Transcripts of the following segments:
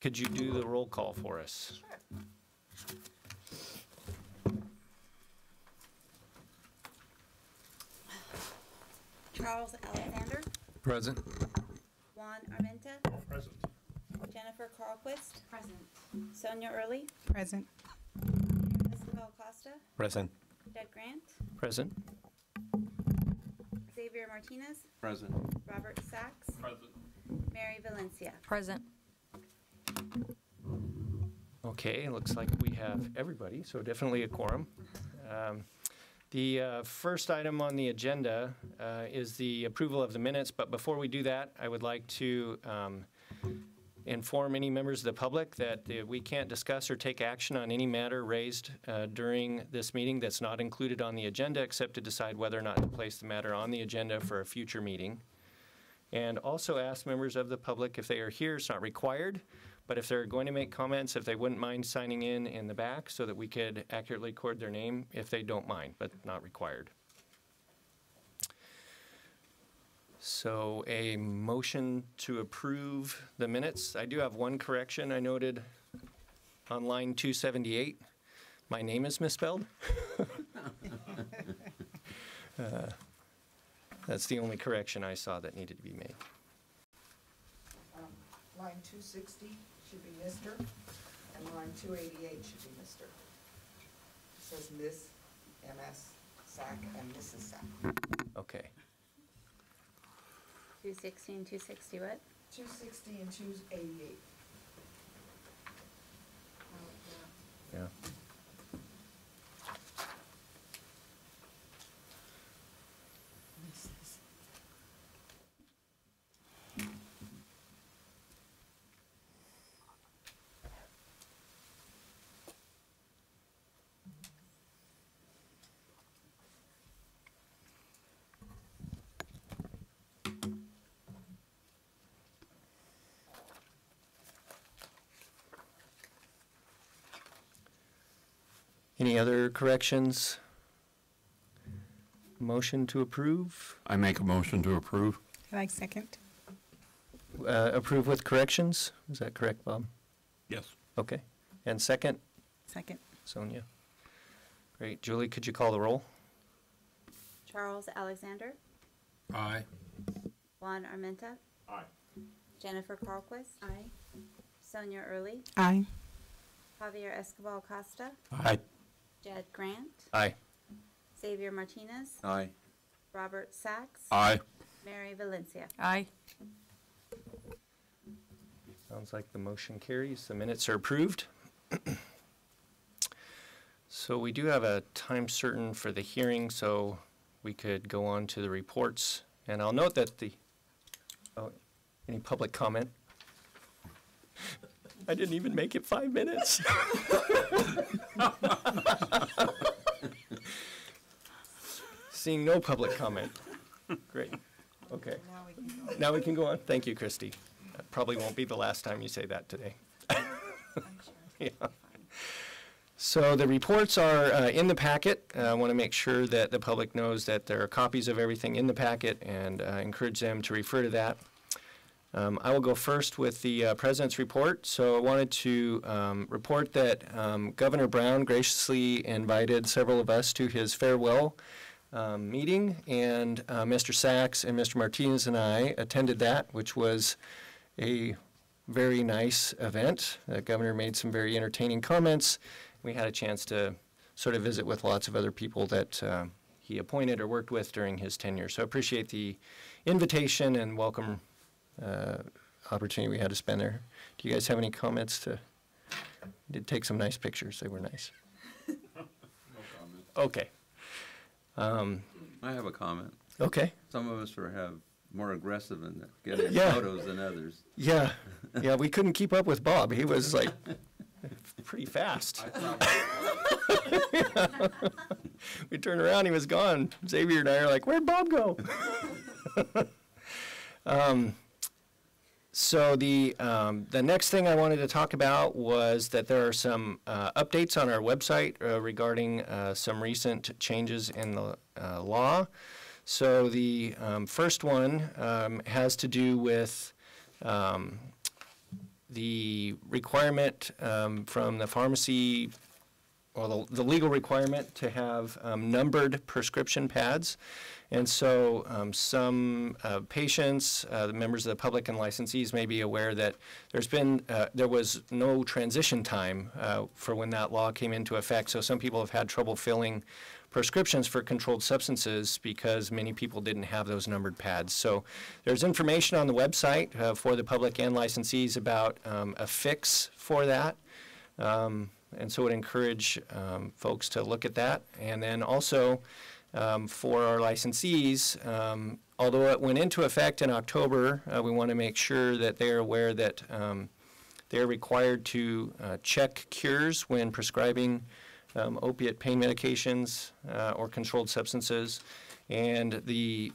could you do the roll call for us? Sure. Charles Alexander, Present. Juan Armenta, Present. Jennifer Carlquist, Present. Sonia Early, Present. Isabel Costa, Present. Jed Grant, Present. Xavier Martinez, Present. Robert Sachs, Present. Mary Valencia. Present. Okay, looks like we have everybody, so definitely a quorum. The first item on the agenda is the approval of the minutes, but before we do that, I would like to inform any members of the public that we can't discuss or take action on any matter raised during this meeting that's not included on the agenda, except to decide whether or not to place the matter on the agenda for a future meeting. And also ask members of the public if they are here, it's not required, but if they're going to make comments, if they wouldn't mind signing in the back so that we could accurately record their name if they don't mind, but not required. So a motion to approve the minutes. I do have one correction. I noted on line 278, my name is misspelled. That's the only correction I saw that needed to be made. Line 260 should be Mr., and line 288 should be Mr. It says Miss, MS, Sack, and Mrs. Sack. Okay. 260 and 260 what? 260 and 288. Yeah. Any other corrections? Motion to approve? I make a motion to approve. Like second. Approve with corrections? Is that correct, Bob? Yes. Okay. And second, Second. Sonia? Great. Julie, could you call the roll? Charles Alexander, Aye. Juan Armenta, Aye. Jennifer Carlquist. Aye. Sonia Early, Aye. Javier Escobar Costa, Aye. Jed Grant, Aye. Xavier Martinez, Aye. Robert Sachs, Aye. Mary Valencia. Aye. Sounds like the motion carries. The minutes are approved. So we do have a time certain for the hearing, so we could go on to the reports. And I'll note that any public comment? I didn't even make it 5 minutes. Seeing no public comment. Great. Okay. Now we can go. Now we can go on. Thank you, Christy. That probably won't be the last time you say that today. I'm sure. Yeah. So the reports are in the packet. I want to make sure that the public knows that there are copies of everything in the packet and encourage them to refer to that. I will go first with the President's report. So I wanted to report that Governor Brown graciously invited several of us to his farewell meeting, and Mr. Sachs and Mr. Martinez and I attended that, which was a very nice event. The governor made some very entertaining comments. We had a chance to sort of visit with lots of other people that he appointed or worked with during his tenure. So I appreciate the invitation and welcome opportunity we had to spend there. Do you guys have any comments? We did take some nice pictures. They were nice. No comment. Okay. I have a comment. Okay. Some of us have more aggressive in getting Yeah. photos than others. Yeah. Yeah, we couldn't keep up with Bob. He was like pretty fast. We turned around, he was gone. Xavier and I are like, where'd Bob go? So the next thing I wanted to talk about was that there are some updates on our website regarding some recent changes in the law. So the first one has to do with the requirement from the pharmacy, or the legal requirement to have numbered prescription pads. And so some patients, the members of the public and licensees may be aware that there was no transition time for when that law came into effect. So some people have had trouble filling prescriptions for controlled substances because many people didn't have those numbered pads. So there's information on the website for the public and licensees about a fix for that. And so I would encourage folks to look at that. And then also for our licensees, although it went into effect in October, we want to make sure that they're aware that they're required to check cures when prescribing opiate pain medications or controlled substances. And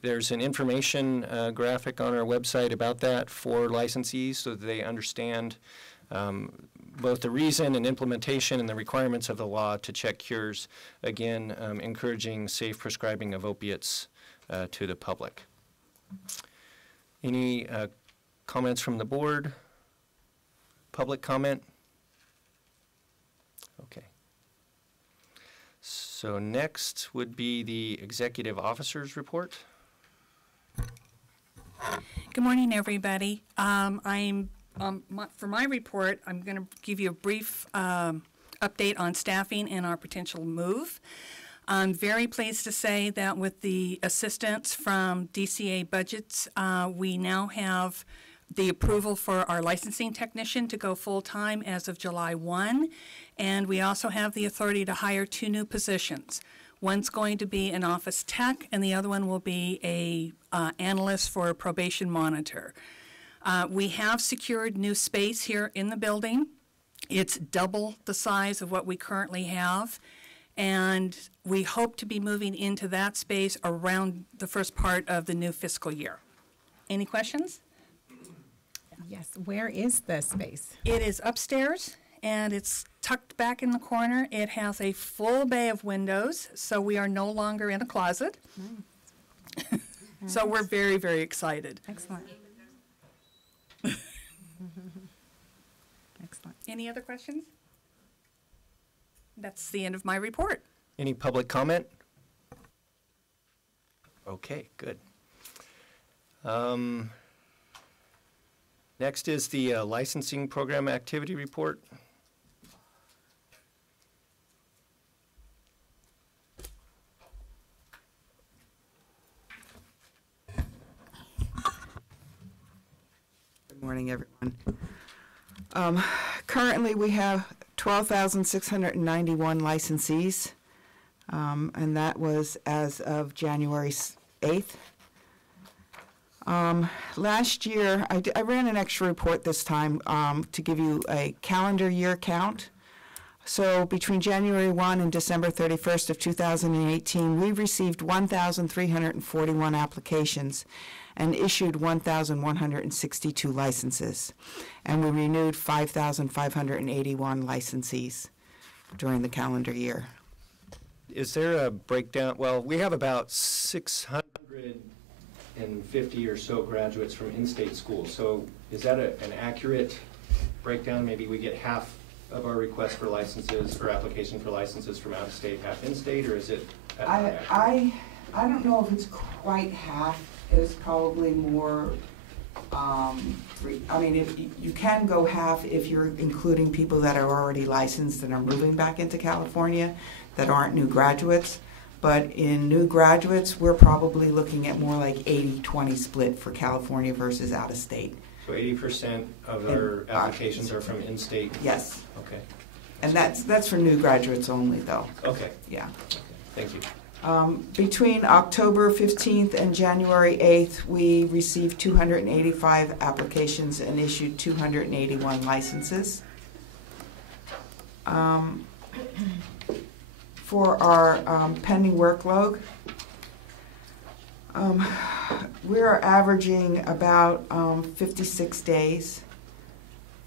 there's an information graphic on our website about that for licensees so that they understand both the reason and implementation and the requirements of the law to check cures, again, encouraging safe prescribing of opiates to the public. Any comments from the board? Public comment? Okay. So next would be the executive officer's report. Good morning, everybody. For my report, I'm going to give you a brief update on staffing and our potential move. I'm very pleased to say that with the assistance from DCA Budgets, we now have the approval for our licensing technician to go full-time as of July 1, and we also have the authority to hire 2 new positions. One's going to be an office tech, and the other one will be a analyst for a probation monitor. We have secured new space here in the building. It's double the size of what we currently have, and we hope to be moving into that space around the first part of the new fiscal year. Any questions? Yes, where is the space? It is upstairs, and it's tucked back in the corner. It has a full bay of windows, so we are no longer in a closet. Nice. So we're very, very excited. Excellent. Excellent. Any other questions? That's the end of my report. Any public comment? Okay, good. Next is the licensing program activity report. Good morning, everyone. Currently, we have 12,691 licensees, and that was as of January 8th. Last year, I ran an extra report this time to give you a calendar year count. So between January 1 and December 31st of 2018, we received 1,341 applications and issued 1,162 licenses. And we renewed 5,581 licensees during the calendar year. Is there a breakdown? Well, we have about 650 or so graduates from in-state schools. So is that an accurate breakdown? Maybe we get half of our requests for licenses or application for licenses from out of state, half in-state, or is it? I don't know if it's quite half. It's probably more. I mean, if you can go half if you're including people that are already licensed and are moving back into California that aren't new graduates. But in new graduates, we're probably looking at more like 80-20 split for California versus out of state. So 80% of our applications are from in-state? Yes. Okay. And that's for new graduates only, though. Okay. Yeah. Okay. Thank you. Between October 15th and January 8th, we received 285 applications and issued 281 licenses. For our pending workload, we're averaging about 56 days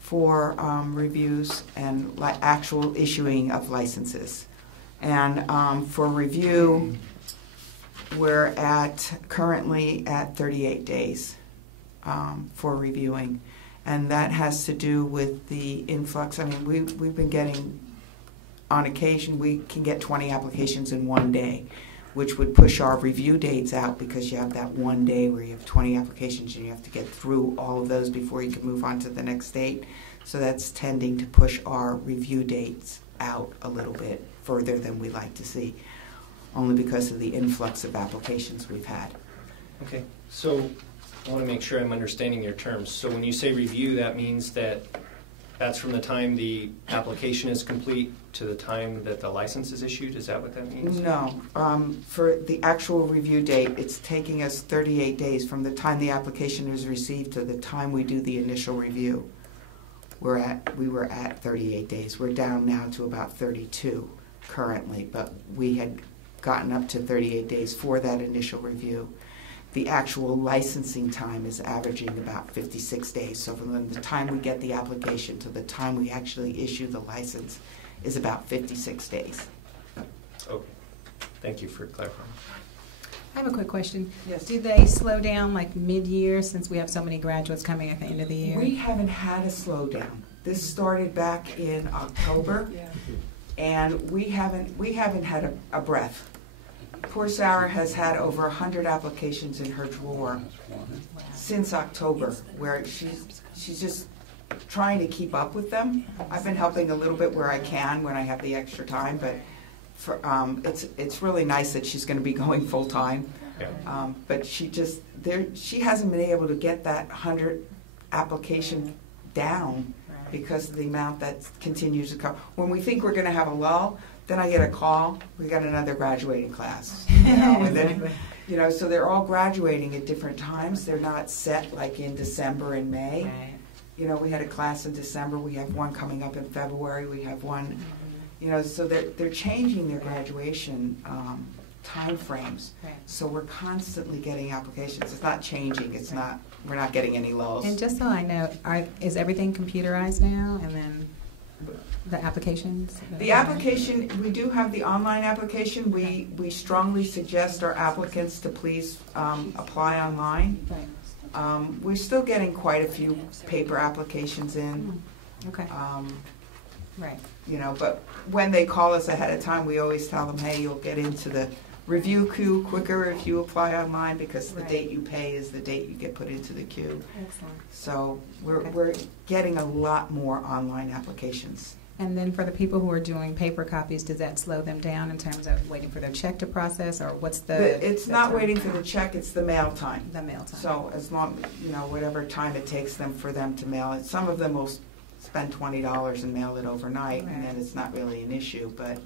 for reviews and actual issuing of licenses. And for review, we're currently at 38 days for reviewing. And that has to do with the influx. I mean, we've been getting, on occasion, we can get 20 applications in one day, which would push our review dates out because you have that one day where you have 20 applications and you have to get through all of those before you can move on to the next date. So that's tending to push our review dates out a little bit further than we like to see, only because of the influx of applications we've had. Okay, so I want to make sure I'm understanding your terms. So when you say review, that means that that's from the time the application is complete to the time that the license is issued? Is that what that means? No. For the actual review date, it's taking us 38 days from the time the application is received to the time we do the initial review. We were at 38 days. We're down now to about 32 currently, but we had gotten up to 38 days for that initial review. The actual licensing time is averaging about 56 days. So from the time we get the application to the time we actually issue the license is about 56 days. Okay, thank you for clarifying. I have a quick question. Yes. Do they slow down like mid-year since we have so many graduates coming at the end of the year? We haven't had a slowdown. This started back in October, and we haven't had a breath. Poor Sarah has had over 100 applications in her drawer since October, where she's just trying to keep up with them. I've been helping a little bit where I can when I have the extra time, but it's really nice that she's going to be going full time. Yeah. But she hasn't been able to get that 100 application down because of the amount that continues to come. When we think we're going to have a lull, then I get a call. We got another graduating class, and then, so they're all graduating at different times. They're not set like in December and May. Right. We had a class in December. We have one coming up in February. We have one, so they're changing their graduation time frames. Right. So we're constantly getting applications. It's not changing. It's not. We're not getting any lulls. And just so I know, is everything computerized now? And then the applications? The application, we do have the online application. We strongly suggest our applicants to please apply online. Right. We're still getting quite a few paper applications in. Okay. Right. But when they call us ahead of time, we always tell them, hey, you'll get into the review queue quicker if you apply online because the Right. date you pay is the date you get put into the queue. Excellent. So Okay. we're getting a lot more online applications. And then for the people who are doing paper copies, does that slow them down in terms of waiting for their check to process, or what's It's the not time? waiting for the check, it's the mail time. The mail time. So as long, whatever time it takes them for them to mail it, some of them will spend $20 and mail it overnight, and then Right. it's not really an issue, but Right.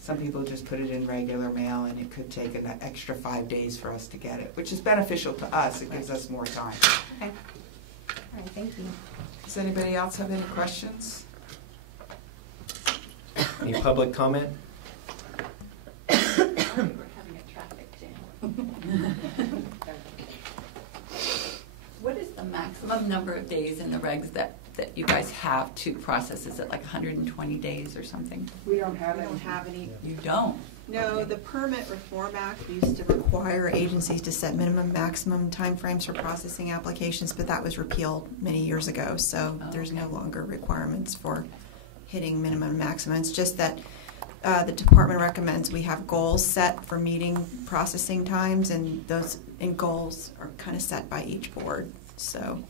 some people just put it in regular mail, and it could take an extra 5 days for us to get it, which is beneficial to us. It gives us more time. Okay. All right, thank you. Does anybody else have any questions? Any public comment? We're having a traffic jam. What is the maximum number of days in the regs that you guys have to process? Is it like 120 days or something? We don't have We don't have any. You don't? No, the Permit Reform Act used to require agencies to set minimum, maximum timeframes for processing applications, but that was repealed many years ago, so there's no longer requirements for hitting minimum and maximum. It's just that the department recommends we have goals set for meeting processing times, and those goals are kind of set by each board, so.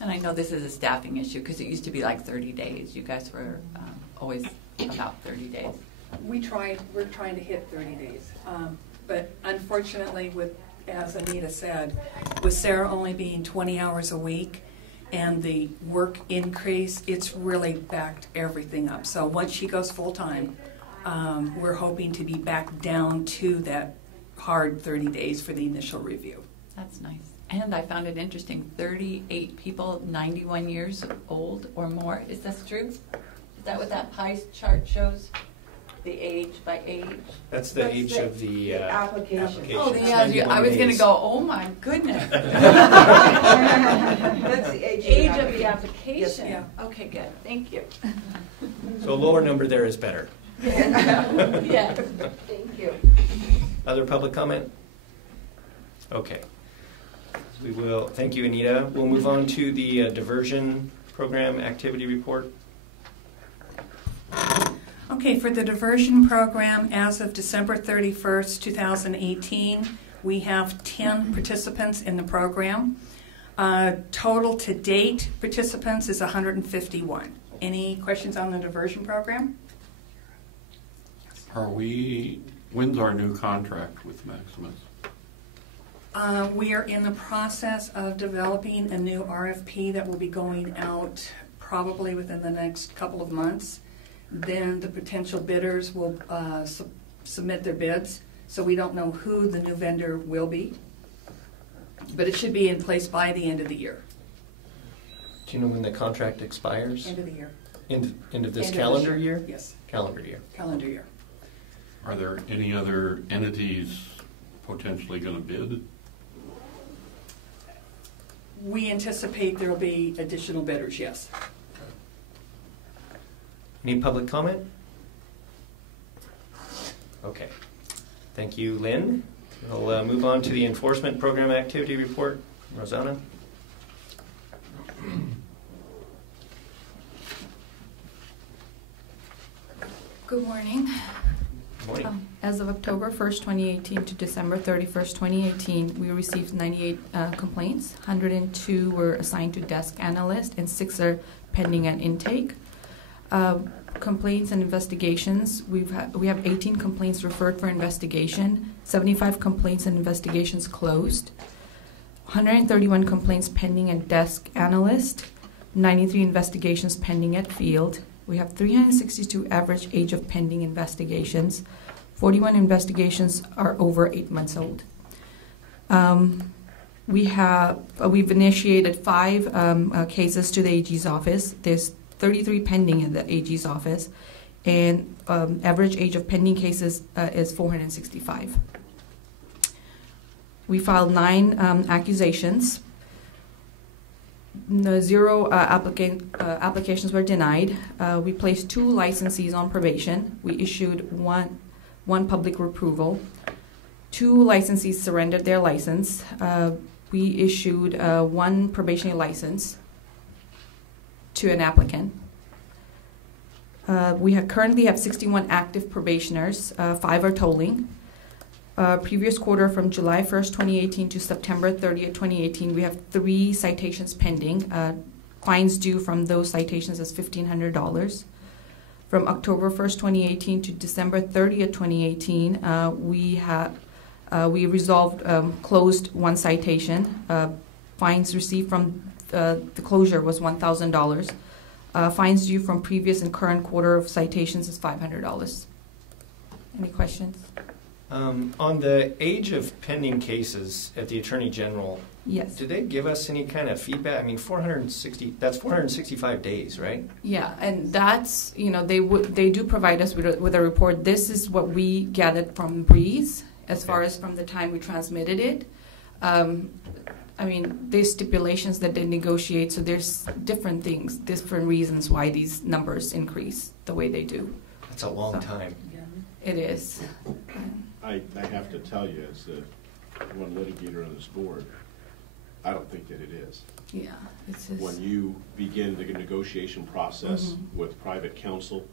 And I know this is a staffing issue because it used to be like 30 days. You guys were always about 30 days. We're trying to hit 30 days. But unfortunately, as Anita said, with Sarah only being 20 hours a week and the work increase, it's really backed everything up. So once she goes full-time, we're hoping to be back down to that hard 30 days for the initial review. That's nice. And I found it interesting, 38 people, 91 years old or more. Is this true? Is that what that pie chart shows? The age by age? That's the age of the application. Oh, It's yeah, 91 I was going to days. go, oh my goodness. That's the Age of the application. Yeah. Okay, good. Thank you. So a lower number there is better. Yes, thank you. Other public comment? Okay. We will, thank you, Anita. We'll move on to the diversion program activity report. Okay, for the diversion program, as of December 31st, 2018, we have 10 participants in the program. Total to date participants is 151. Any questions on the diversion program? When's our new contract with Maximus? We are in the process of developing a new RFP that will be going out probably within the next couple of months. Then the potential bidders will submit their bids, so we don't know who the new vendor will be. But it should be in place by the end of the year. Do you know when the contract expires? End of the year. End of this End of calendar year? Yes, Calendar year. calendar year. Are there any other entities potentially going to bid? We anticipate there will be additional bidders, yes. Any public comment? Okay. Thank you, Lynn. We'll move on to the enforcement program activity report. Rosanna? Good morning. Good morning. As of October 1st, 2018 to December 31st, 2018, we received 98 complaints. 102 were assigned to desk analyst and 6 are pending at intake. Complaints and investigations, we have 18 complaints referred for investigation, 75 complaints and investigations closed, 131 complaints pending at desk analyst, 93 investigations pending at field. We have 362 average age of pending investigations. 41 investigations are over 8 months old. We've initiated 5 cases to the AG's office. There's 33 pending in the AG's office, and average age of pending cases is 465. We filed 9 accusations. 0 applications were denied. We placed 2 licensees on probation. We issued one public reproval. 2 licensees surrendered their license. We issued 1 probationary license to an applicant. We currently have 61 active probationers. 5 are tolling. Previous quarter from July 1st, 2018 to September 30th, 2018, we have 3 citations pending. Fines due from those citations is $1,500. From October 1st, 2018 to December 30th, 2018, we resolved, closed 1 citation. Fines received from the closure was $1,000. Fines due from previous and current quarter of citations is $500. Any questions? On the age of pending cases at the Attorney General, Yes. did they give us any kind of feedback? I mean, 465 days, right? Yeah, and that's, they do provide us with a report. This is what we gathered from Breeze as far as from the time we transmitted it. There's stipulations that they negotiate, so there's different things, different reasons why these numbers increase the way they do. That's a long time. It is. I have to tell you, as the one litigator on this board, I don't think that it is. Yeah, it's just... When you begin the negotiation process with private counsel,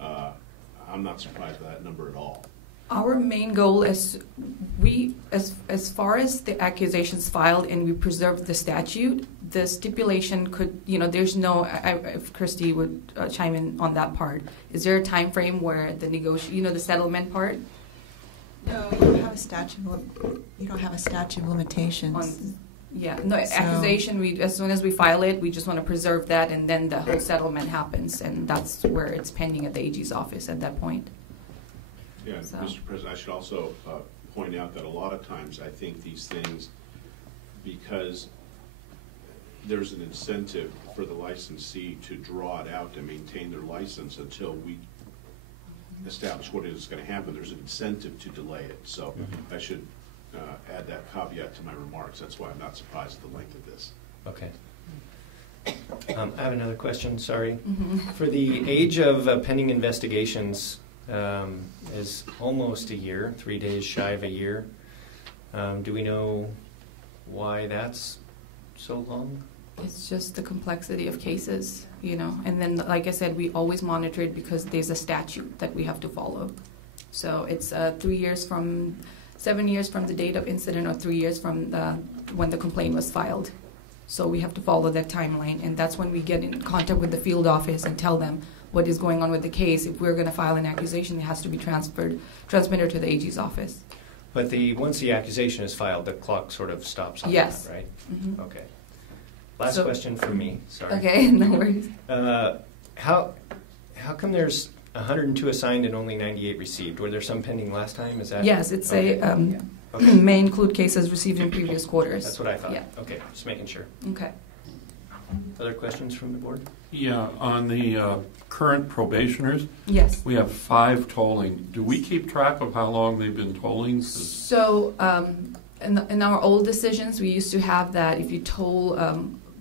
I'm not surprised by that number at all. Our main goal is as far as the accusations filed and we preserve the statute, the stipulation could, there's no, if Christy would chime in on that part, is there a time frame where the the settlement part? No, you don't have a statute. You don't have a statute of limitations. Accusation. As soon as we file it, we just want to preserve that, and then the whole settlement happens, and that's where it's pending at the AG's office at that point. Yeah, so. Mr. President, I should also point out that a lot of times I think these things, because there's an incentive for the licensee to draw it out and maintain their license until we establish what is going to happen, there's an incentive to delay it. So I should add that caveat to my remarks. That's why I'm not surprised at the length of this. Okay. I have another question, sorry. For the age of pending investigations is almost a year, 3 days shy of a year. Do we know why that's so long? It's just the complexity of cases, you know. And then, like I said, we always monitor it because there's a statute that we have to follow. So it's 3 years from, 7 years from the date of incident, or 3 years from when the complaint was filed. So we have to follow that timeline, and that's when we get in contact with the field office and tell them what is going on with the case. If we're going to file an accusation, it has to be transmitted to the AG's office. But once the accusation is filed, the clock sort of stops on Yes. that, right? Mm-hmm. Okay. Last question from me, sorry. Okay, no worries. How come there's 102 assigned and only 98 received? Were there some pending last time? Is that? Yes, it's okay. Okay. May include cases received in previous quarters. That's what I thought. Yeah. Okay, just making sure. Okay. Other questions from the board? Yeah, on the current probationers, Yes. we have 5 tolling. Do we keep track of how long they've been tolling? So in our old decisions, we used to have that if you toll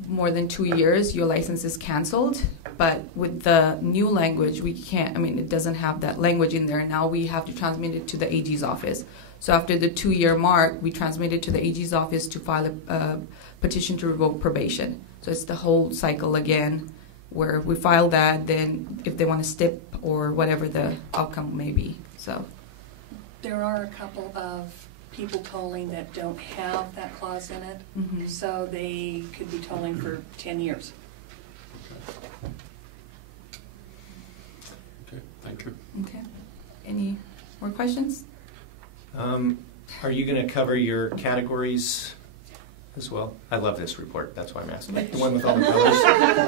more than 2 years, your license is canceled. But with the new language, we can't, I mean, it doesn't have that language in there. Now we have to transmit it to the AG's office. So after the 2-year mark, we transmit it to the AG's office to file a petition to revoke probation. So it's the whole cycle again, where we file that, then if they want to stip or whatever the outcome may be. So There are a couple of people tolling that don't have that clause in it, so they could be tolling for 10 years. Okay, thank you. Okay. Any more questions? Are you going to cover your categories as well? I love this report, that's why I'm asking. The one with all the colors?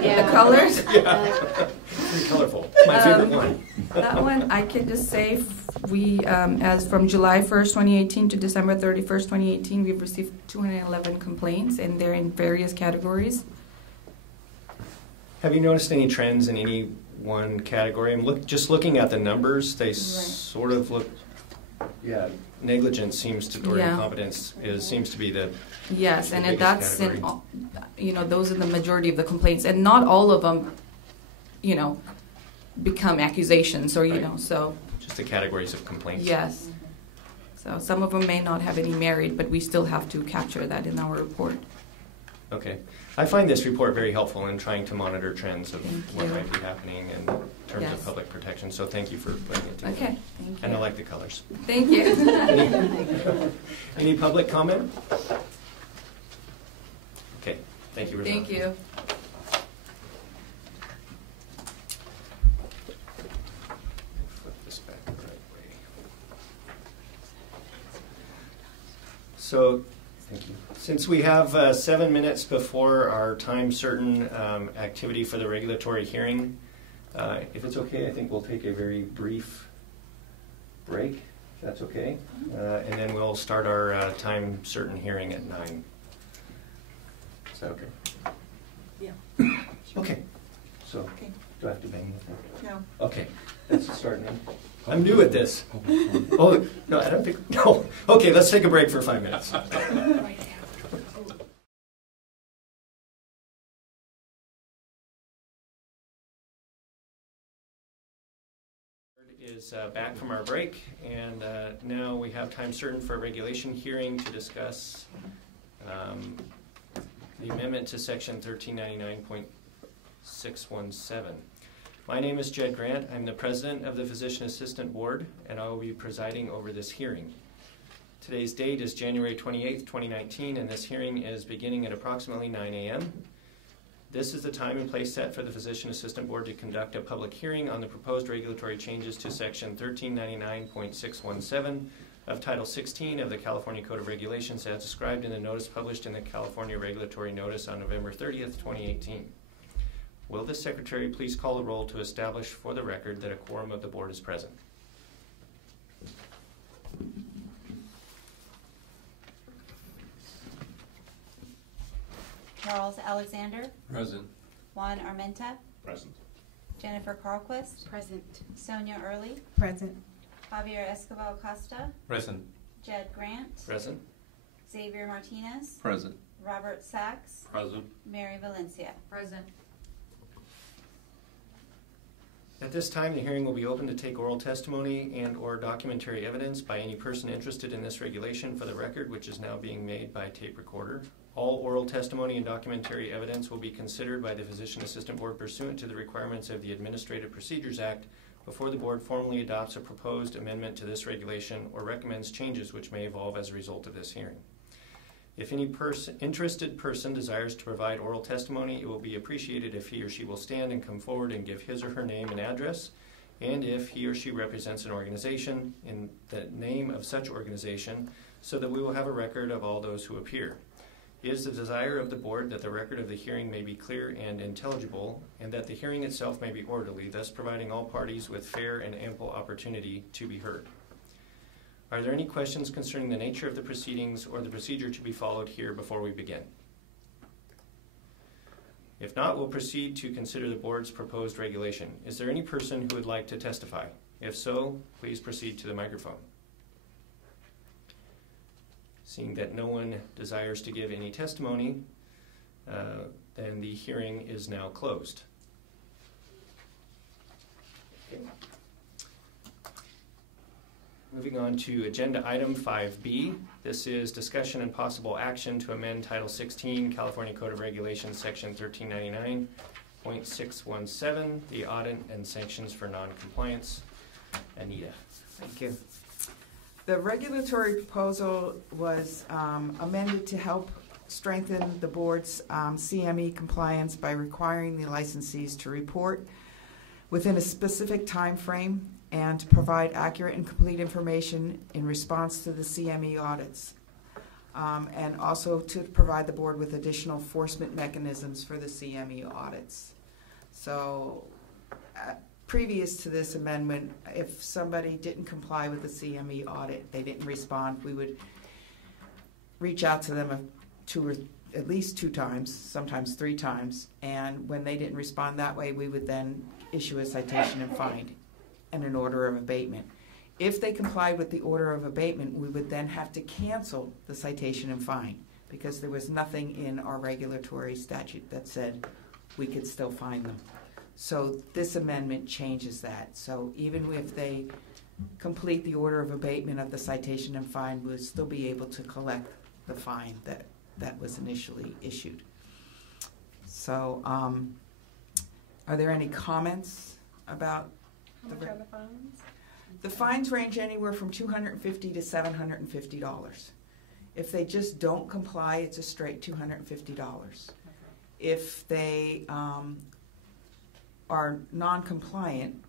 The colors? Yeah, very colorful. My favorite one. That one, I can just say we, as from July 1st, 2018 to December 31st, 2018, we've received 211 complaints, and they're in various categories. Have you noticed any trends in any one category? I'm just looking at the numbers, they sort of look, negligence seems to, or incompetence seems to be the Yes, and biggest that's category. those are the majority of the complaints, and not all of them, become accusations or so. Just the categories of complaints. Yes. So some of them may not have any merit, but we still have to capture that in our report. Okay. I find this report very helpful in trying to monitor trends of what you. might be happening in terms Yes. of public protection. So thank you for putting it together. Okay, thank you. And I like the colors. Thank you. Any public comment? Okay. Thank you, Rosanna. Thank you. Flip this back the right way. So, thank you. Since we have 7 minutes before our time certain activity for the regulatory hearing, if it's okay, I think we'll take a very brief break, if that's okay. And then we'll start our time certain hearing at 9. Is that okay? Yeah. Okay. So, do I have to bang the thing? No. Okay. Let's start now. I'm new at this. Oh, no, I don't think, no. Okay, let's take a break for 5 minutes. Is back from our break, and now we have time certain for a regulation hearing to discuss the amendment to section 1399.617. My name is Jed Grant. I'm the president of the Physician Assistant Board, and I will be presiding over this hearing. Today's date is January 28th, 2019, and this hearing is beginning at approximately 9 a.m. This is the time and place set for the Physician Assistant Board to conduct a public hearing on the proposed regulatory changes to section 1399.617 of Title 16 of the California Code of Regulations as described in the notice published in the California Regulatory Notice on November 30th, 2018. Will the Secretary please call the roll to establish for the record that a quorum of the Board is present? Charles Alexander, Present. Juan Armenta, Present. Jennifer Carlquist. Present. Sonia Early, Present. Javier Escobar Costa, Present. Jed Grant, Present. Xavier Martinez, Present. Robert Sachs, Present. Mary Valencia. Present. At this time, the hearing will be open to take oral testimony and or documentary evidence by any person interested in this regulation for the record, which is now being made by tape recorder. All oral testimony and documentary evidence will be considered by the Physician Assistant Board pursuant to the requirements of the Administrative Procedures Act before the board formally adopts a proposed amendment to this regulation or recommends changes which may evolve as a result of this hearing. If any interested person desires to provide oral testimony, it will be appreciated if he or she will stand and come forward and give his or her name and address, and if he or she represents an organization, in the name of such organization, so that we will have a record of all those who appear. It is the desire of the board that the record of the hearing may be clear and intelligible, and that the hearing itself may be orderly, thus providing all parties with fair and ample opportunity to be heard. Are there any questions concerning the nature of the proceedings or the procedure to be followed here before we begin? If not, we'll proceed to consider the board's proposed regulation. Is there any person who would like to testify? If so, please proceed to the microphone. Seeing that no one desires to give any testimony, then the hearing is now closed. Okay. Moving on to agenda item 5B. This is discussion and possible action to amend Title 16, California Code of Regulations, Section 1399.617, the audit and sanctions for non-compliance. Anita. Thank you. The regulatory proposal was amended to help strengthen the board's CME compliance by requiring the licensees to report within a specific time frame and to provide accurate and complete information in response to the CME audits, and also to provide the board with additional enforcement mechanisms for the CME audits. So previous to this amendment, if somebody didn't comply with the CME audit, they didn't respond, we would reach out to them at least 2 times, sometimes 3 times, and when they didn't respond that way, we would then issue a citation and fine and an order of abatement. If they complied with the order of abatement, we would then have to cancel the citation and fine because there was nothing in our regulatory statute that said we could still fine them. So this amendment changes that. So even if they complete the order of abatement of the citation and fine, we'll still be able to collect the fine that was initially issued. So are there any comments about how much are the fines? The fines range anywhere from $250 to $750. If they just don't comply, it's a straight $250. Okay. If they are non-compliant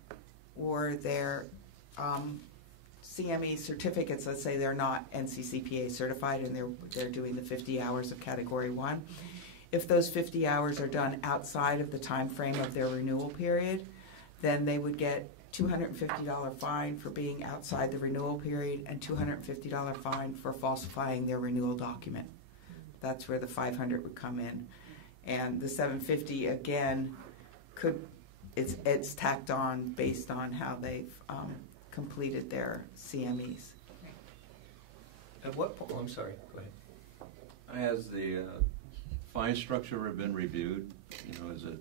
or their CME certificates, let's say they're not NCCPA certified and they're doing the 50 hours of Category 1, if those 50 hours are done outside of the time frame of their renewal period, then they would get $250 fine for being outside the renewal period and $250 fine for falsifying their renewal document. That's where the $500 would come in. And the $750 again it's tacked on based on how they've completed their CMEs. At what point? Oh, I'm sorry. Go ahead. Has the fine structure been reviewed? Has it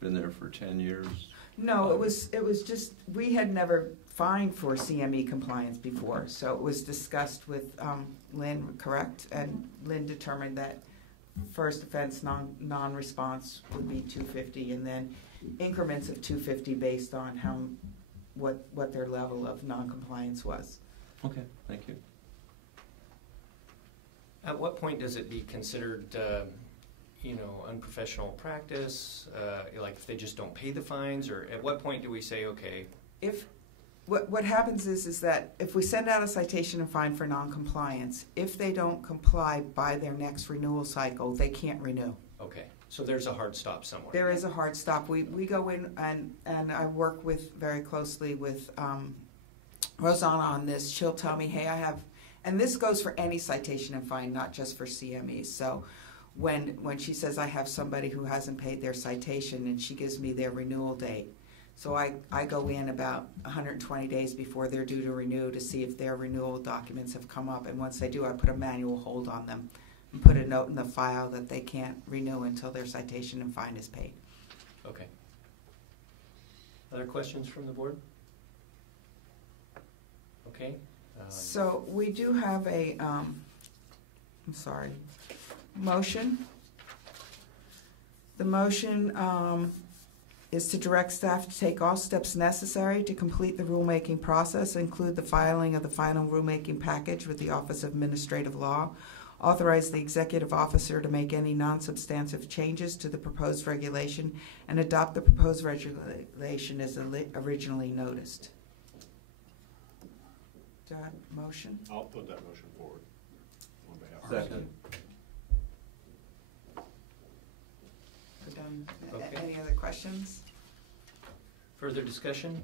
been there for 10 years? No, it was just, we had never fined for CME compliance before, so it was discussed with Lynn, correct? And Lynn determined that first offense non-response would be $250, and then increments of $250 based on what their level of non-compliance was. Okay, thank you. At what point does it be considered unprofessional practice, like if they just don't pay the fines, or at what point do we say, okay? If what happens is that if we send out a citation and fine for non-compliance, if they don't comply by their next renewal cycle, they can't renew. Okay, so there's a hard stop somewhere. There is a hard stop. We go in and I work very closely with Rosanna on this. She'll tell me, hey, I have, and this goes for any citation and fine, not just for CMEs. So when she says I have somebody who hasn't paid their citation and she gives me their renewal date, so I go in about 120 days before they're due to renew to see if their renewal documents have come up, and once they do, I put a manual hold on them and put a note in the file that they can't renew until their citation and fine is paid. Okay. Other questions from the board? Okay. So we do have a, I'm sorry. motion. The motion is to direct staff to take all steps necessary to complete the rulemaking process, include the filing of the final rulemaking package with the Office of Administrative Law, authorize the executive officer to make any non-substantive changes to the proposed regulation, and adopt the proposed regulation as originally noticed. Do I have a motion? I'll put that motion forward on behalf of Second. Okay. Any other questions? Further discussion?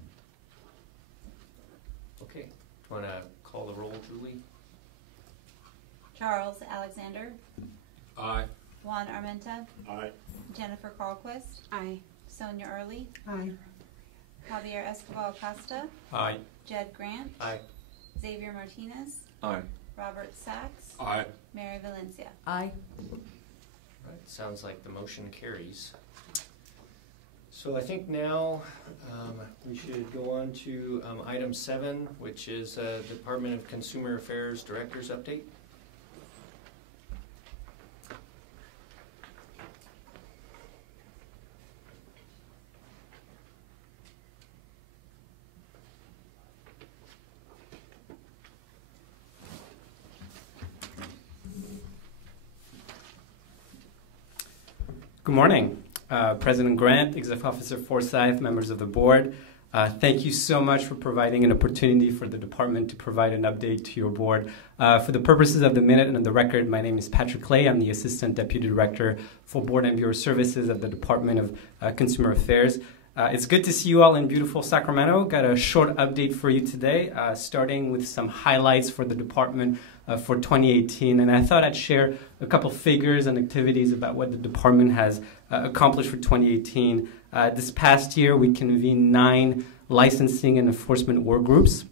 Okay. Want to call the roll, Julie? Charles Alexander, Aye. Juan Armenta, Aye. Jennifer Carlquist, Aye. Sonia Early, Aye. Javier Escobar Costa, Aye. Jed Grant, Aye. Xavier Martinez, Aye. Robert Sachs, Aye. Mary Valencia. Aye. Right, sounds like the motion carries. So I think now we should go on to item 7, which is Department of Consumer Affairs Director's Update. Good morning. President Grant, Executive Officer Forsyth, members of the board. Thank you so much for providing an opportunity for the department to provide an update to your board. For the purposes of the minute and the record, my name is Patrick Clay. I'm the Assistant Deputy Director for Board and Bureau Services at the Department of Consumer Affairs. It's good to see you all in beautiful Sacramento. Got a short update for you today, starting with some highlights for the department for 2018. And I thought I'd share a couple figures and activities about what the department has accomplished for 2018. This past year, we convened 9 licensing and enforcement work groups,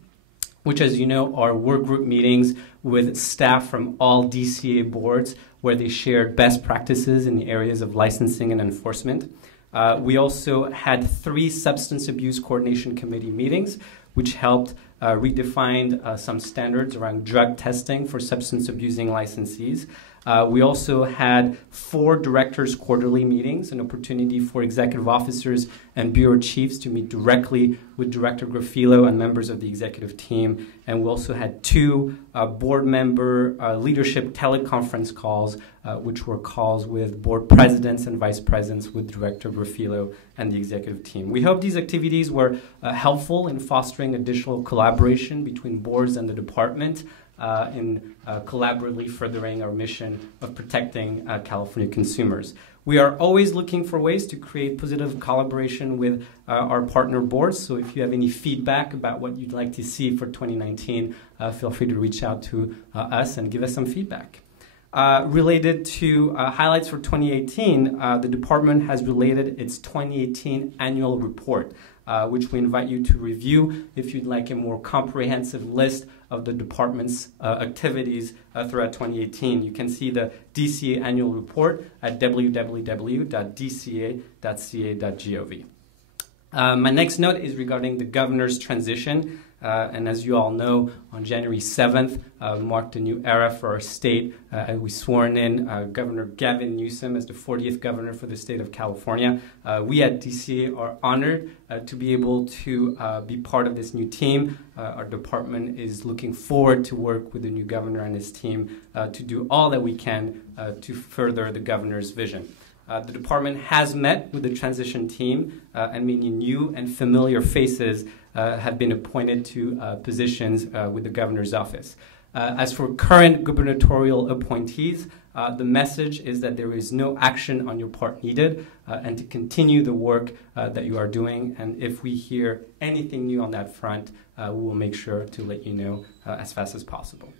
which, as you know, are work group meetings with staff from all DCA boards where they shared best practices in the areas of licensing and enforcement. We also had 3 substance abuse coordination committee meetings, which helped redefine some standards around drug testing for substance abusing licensees. We also had 4 directors' quarterly meetings, an opportunity for executive officers and bureau chiefs to meet directly with Director Grafilo and members of the executive team. And we also had 2 board member leadership teleconference calls, which were calls with board presidents and vice presidents with Director Grafilo and the executive team. We hope these activities were helpful in fostering additional collaboration between boards and the department, in collaboratively furthering our mission of protecting California consumers. We are always looking for ways to create positive collaboration with our partner boards, so if you have any feedback about what you'd like to see for 2019, feel free to reach out to us and give us some feedback. Related to highlights for 2018, the department has related its 2018 annual report, which we invite you to review if you'd like a more comprehensive list of the department's activities throughout 2018. You can see the DCA annual report at www.dca.ca.gov. My next note is regarding the governor's transition. And as you all know, on January 7th marked a new era for our state. We sworn in Governor Gavin Newsom as the 40th governor for the state of California. We at DCA are honored to be able to be part of this new team. Our department is looking forward to work with the new governor and his team to do all that we can to further the governor's vision. The department has met with the transition team, and many new and familiar faces have been appointed to positions with the governor's office. As for current gubernatorial appointees, the message is that there is no action on your part needed, and to continue the work that you are doing. And if we hear anything new on that front, we will make sure to let you know as fast as possible.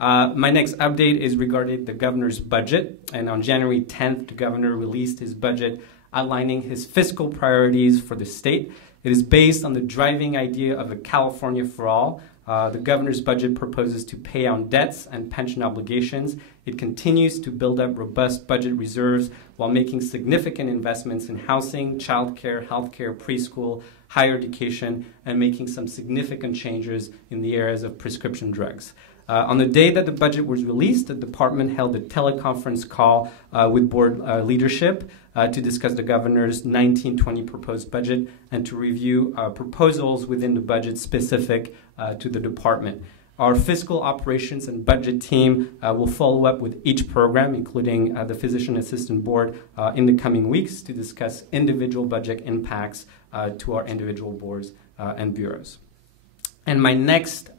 My next update is regarding the governor's budget, and on January 10th, the governor released his budget outlining his fiscal priorities for the state. It is based on the driving idea of a California for all. The governor's budget proposes to pay on debts and pension obligations. It continues to build up robust budget reserves while making significant investments in housing, childcare, healthcare, preschool, higher education, and making some significant changes in the areas of prescription drugs. On the day that the budget was released, the department held a teleconference call with board leadership to discuss the governor's 1920 proposed budget and to review proposals within the budget specific to the department. Our fiscal operations and budget team will follow up with each program, including the Physician Assistant Board, in the coming weeks to discuss individual budget impacts to our individual boards and bureaus. And my next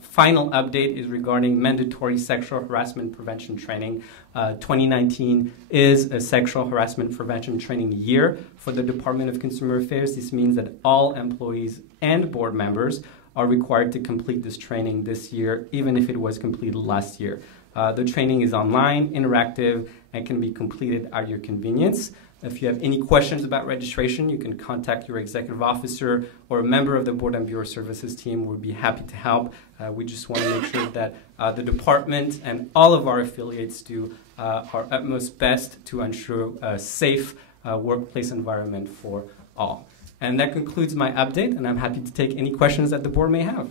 final update is regarding mandatory sexual harassment prevention training. 2019 is a sexual harassment prevention training year for the Department of Consumer Affairs. This means that all employees and board members are required to complete this training this year, even if it was completed last year. The training is online, interactive, and can be completed at your convenience. If you have any questions about registration, you can contact your executive officer or a member of the Board and Bureau Services team. We'll be happy to help. We just want to make sure that the department and all of our affiliates do our utmost best to ensure a safe workplace environment for all. And that concludes my update, and I'm happy to take any questions that the board may have.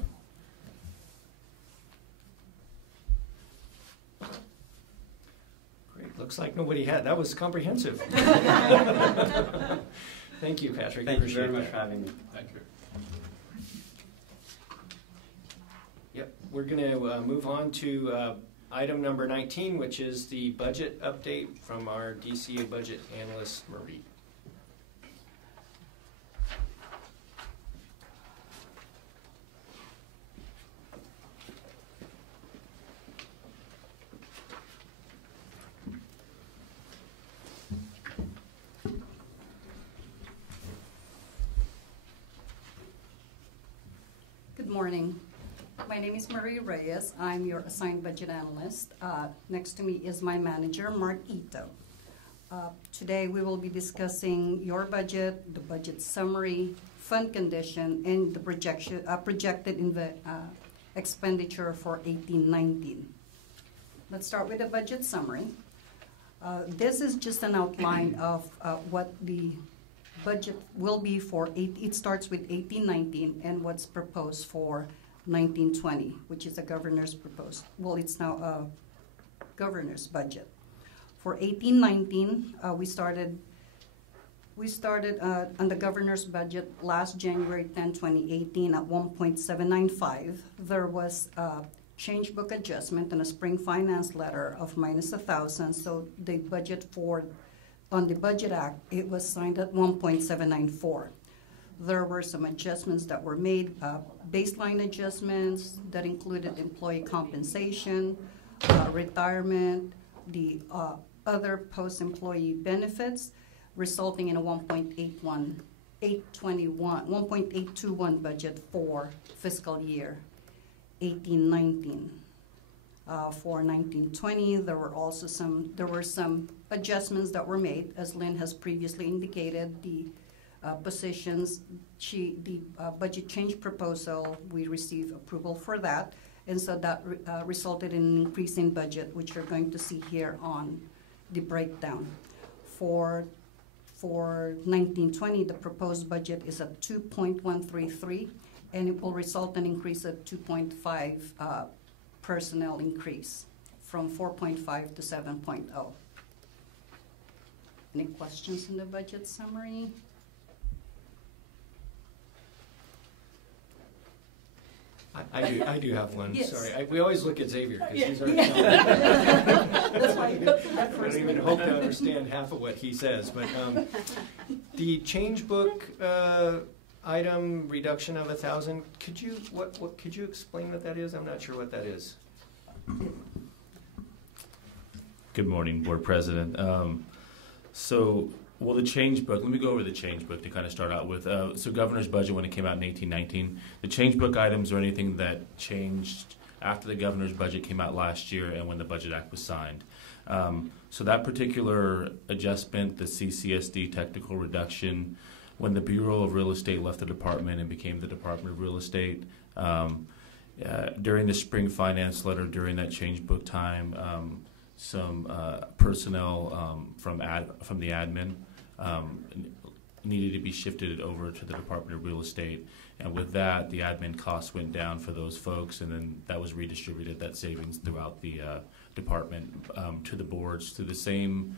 Great. Looks like nobody had. That was comprehensive. Thank you, Patrick. Thank you very much for having me. Thank you. Yep. We're going to move on to item number 19, which is the budget update from our DCA budget analyst, Marie. Good morning. My name is Marie Reyes. I'm your assigned budget analyst. Next to me is my manager, Mark Ito. Today we will be discussing your budget, the budget summary, fund condition, and the projected expenditure for 18-19. Let's start with the budget summary. This is just an outline of what the budget will be for it starts with 18-19 and what's proposed for 19-20, which is the governor's proposed. Well, it's now a governor's budget. For 18-19, we started on the governor's budget last January 10, 2018 at 1.795. There was a change book adjustment and a spring finance letter of minus 1,000, so the budget on the Budget Act, it was signed at 1.794. There were some adjustments that were made, baseline adjustments that included employee compensation, retirement, the other post-employee benefits, resulting in a 1.821 budget for fiscal year 18-19. For 19-20, there were some adjustments that were made, as Lynn has previously indicated. The positions, the budget change proposal, we received approval for that, and so that resulted in an increase in budget, which you're going to see here on the breakdown. For 19-20, the proposed budget is at 2.133, and it will result in an increase of 2.5 personnel increase from 4.5 to 7.0. Any questions in the budget summary? I do have one. Yes. Sorry, we always look at Xavier because he's our That's why I go to that I first. don't even hope to understand half of what he says, but the change book item reduction of 1,000. Could you could you explain what that is? I'm not sure what that is. Good morning, Board President. The change book, let me go over the change book to kind of start out with. So governor's budget, when it came out in 18-19, the change book items are anything that changed after the governor's budget came out last year and when the Budget Act was signed. So that particular adjustment, the CCSD technical reduction, when the Bureau of Real Estate left the department and became the Department of Real Estate, during the spring finance letter, during that change book time, some personnel from the admin needed to be shifted over to the Department of Real Estate. And with that, the admin costs went down for those folks, and then that was redistributed, that savings throughout the department to the boards through the same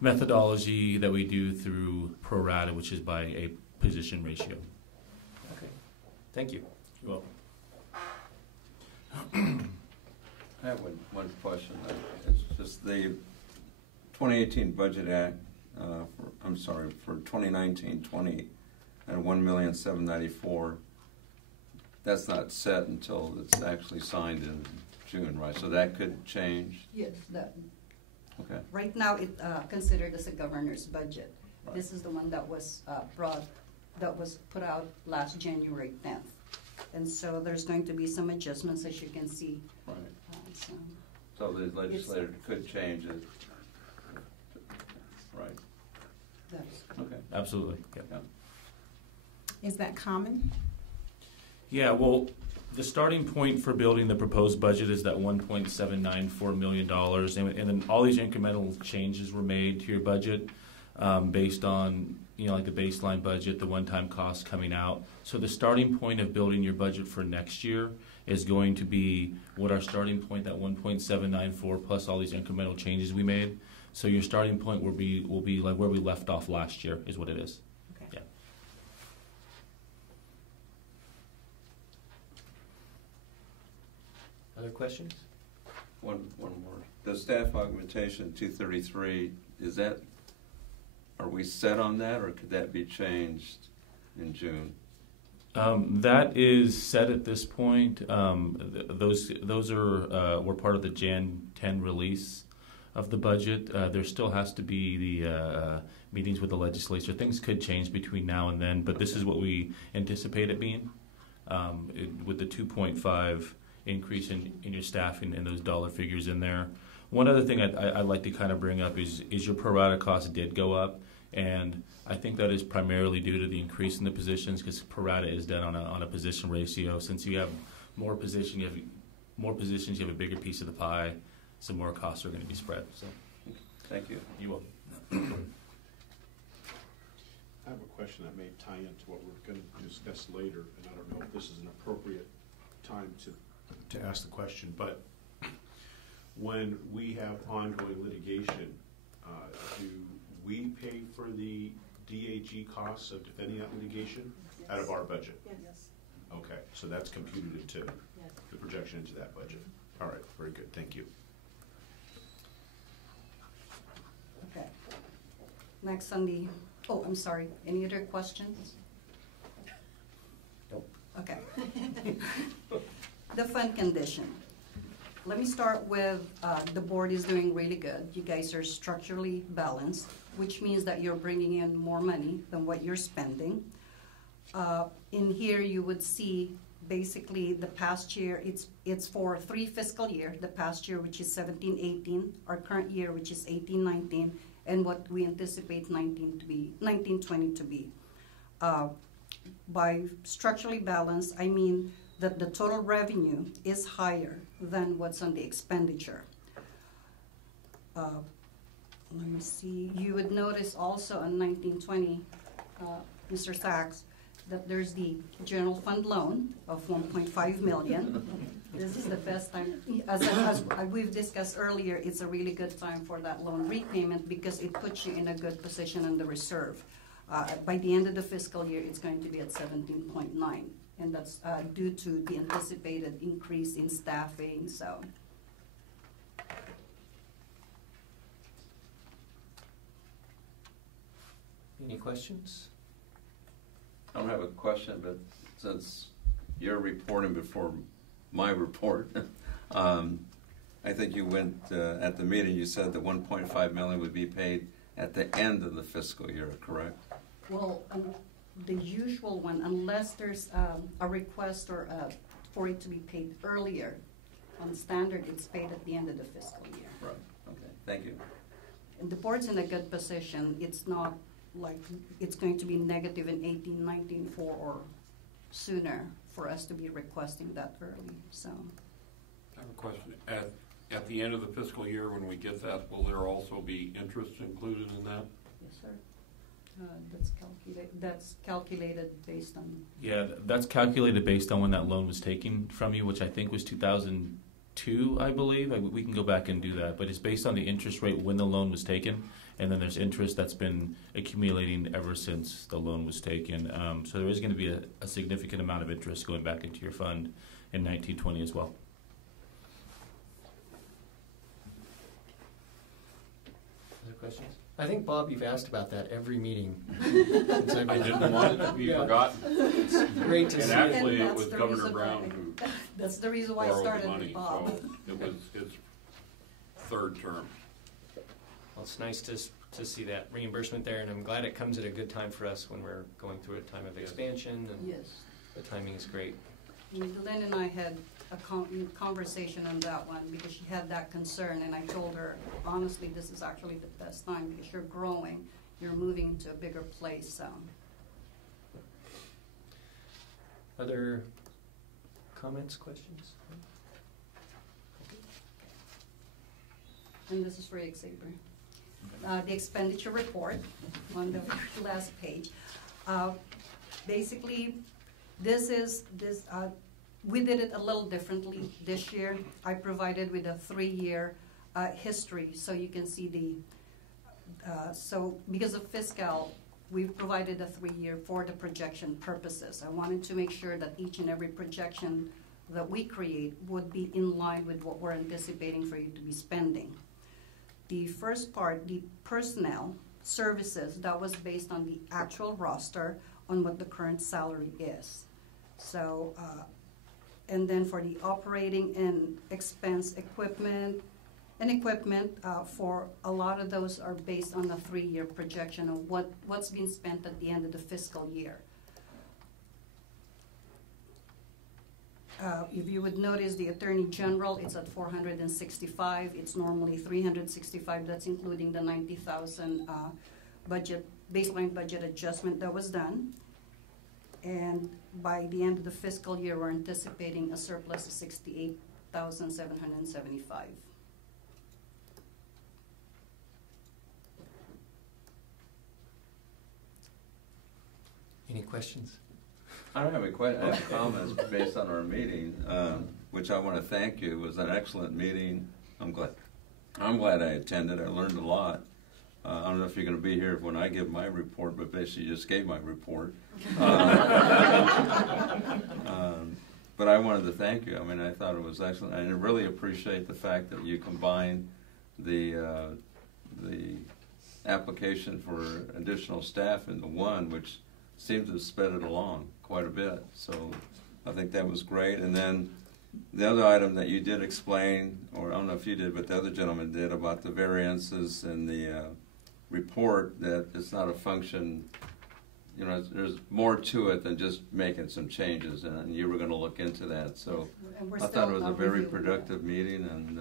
methodology that we do through pro rata, which is by a position ratio. Okay, thank you. You're welcome. I have one question. It's just the 2018 Budget Act, for 2019-20 at $1,794,000. That's not set until it's actually signed in June, right? So that could change? Yes, that. Okay. Right now, it's considered as a governor's budget. Right. This is the one that was put out last January 10th. And so there's going to be some adjustments, as you can see. Right. So the legislature could change it. Right. Okay. Absolutely. Yep. Yeah. Is that common? Yeah, well, the starting point for building the proposed budget is that $1.794 million, and then all these incremental changes were made to your budget based on, like the baseline budget, the one-time costs coming out. So the starting point of building your budget for next year is going to be what our starting point, that 1.794 plus all these incremental changes we made. So your starting point will be like where we left off last year is what it is. Okay. Yeah. Other questions? One more. The staff augmentation 233, are we set on that, or could that be changed in June? That is set at this point. Those were part of the Jan 10 release of the budget. There still has to be the meetings with the legislature. Things could change between now and then, but this is what we anticipate it being with the 2.5 increase in your staffing and those dollar figures in there. One other thing I'd like to kind of bring up is your pro rata cost did go up, and I think that is primarily due to the increase in the positions, because pro rata is done on a position ratio. Since you have more positions, you have a bigger piece of the pie, so more costs are going to be spread. So, thank you. You will. I have a question that may tie into what we're going to discuss later, and I don't know if this is an appropriate time to ask the question, but when we have ongoing litigation, do we pay for the DAG costs of defending that litigation out of our budget? Yes. Okay, so that's computed into the projection into that budget. All right, very good, thank you. Okay. Next on the, I'm sorry, any other questions? Nope. Okay. The fund condition. Let me start with the board is doing really good. You guys are structurally balanced, which means that you're bringing in more money than what you're spending. In here, you would see basically the past year, it's for 3 fiscal years, the past year, which is 17-18, our current year, which is 18-19, and what we anticipate 19-20 to be. By structurally balanced, I mean that the total revenue is higher than what's on the expenditure. Let me see. You would notice also on 19-20, Mr. Sachs, that there's the general fund loan of $1.5 million. This is the best time. As we've discussed earlier, it's a really good time for that loan repayment because it puts you in a good position in the reserve. By the end of the fiscal year, it's going to be at 17.9, and that's due to the anticipated increase in staffing. So. Any questions? I don't have a question, but since you're reporting before my report, I think you went at the meeting. You said that $1.5 million would be paid at the end of the fiscal year, correct? Well, the usual one, unless there's a request or for it to be paid earlier, on standard, it's paid at the end of the fiscal year. Right. Okay. Thank you. And the board's in a good position. It's not like it's going to be negative in 18-19 or sooner for us to be requesting that early. So. I have a question. At the end of the fiscal year, when we get that, will there also be interest included in that? Yes, sir. That's calculated based on. Yeah, that's calculated based on when that loan was taken from you, which I think was 2002, I believe. We can go back and do that, but it's based on the interest rate when the loan was taken, and then there's interest that's been accumulating ever since the loan was taken. So there is going to be a significant amount of interest going back into your fund in 1920 as well. Other questions? I think, Bob, you've asked about that every meeting. I didn't want it to be forgotten. It's great to and see. Actually, And it was that's the Governor reason Brown why- who That's the reason why I borrowed the started money, with Bob. so it was his third term. Well, it's nice to see that reimbursement there, and I'm glad it comes at a good time for us when we're going through a time of expansion, and Yes. the timing is great. Lynn and I had a conversation on that one because she had that concern, and I told her, honestly, this is actually the best time because you're growing, you're moving to a bigger place. Other comments, questions? And this is for Xavier. The expenditure report on the last page. Basically, we did it a little differently this year. I provided with a 3-year history, so you can see so because of fiscal, we've provided a 3-year for the projection purposes. I wanted to make sure that each and every projection that we create would be in line with what we're anticipating for you to be spending. The first part, the personnel services, that was based on the actual roster on what the current salary is. So, and then for the operating and expense equipment, for a lot of those are based on a 3-year projection of what's been spent at the end of the fiscal year. If you would notice, the Attorney General, it's at 465. It's normally 365. That's including the 90,000 baseline budget adjustment that was done. And by the end of the fiscal year, we're anticipating a surplus of 68,775. Any questions? I don't have any questions. I have comments based on our meeting, which I want to thank you. It was an excellent meeting. I'm glad I attended. I learned a lot. I don't know if you're going to be here when I give my report, but basically you just gave my report. But I wanted to thank you. I mean, I thought it was excellent. I really appreciate the fact that you combined the application for additional staff into one, which seems to have sped it along quite a bit. So I think that was great. And then the other item that you did explain, or I don't know if you did, but the other gentleman did, about the variances in the report, that it's not a function, you know, there's more to it than just making some changes, and you were going to look into that. So I thought it was a very productive meeting, and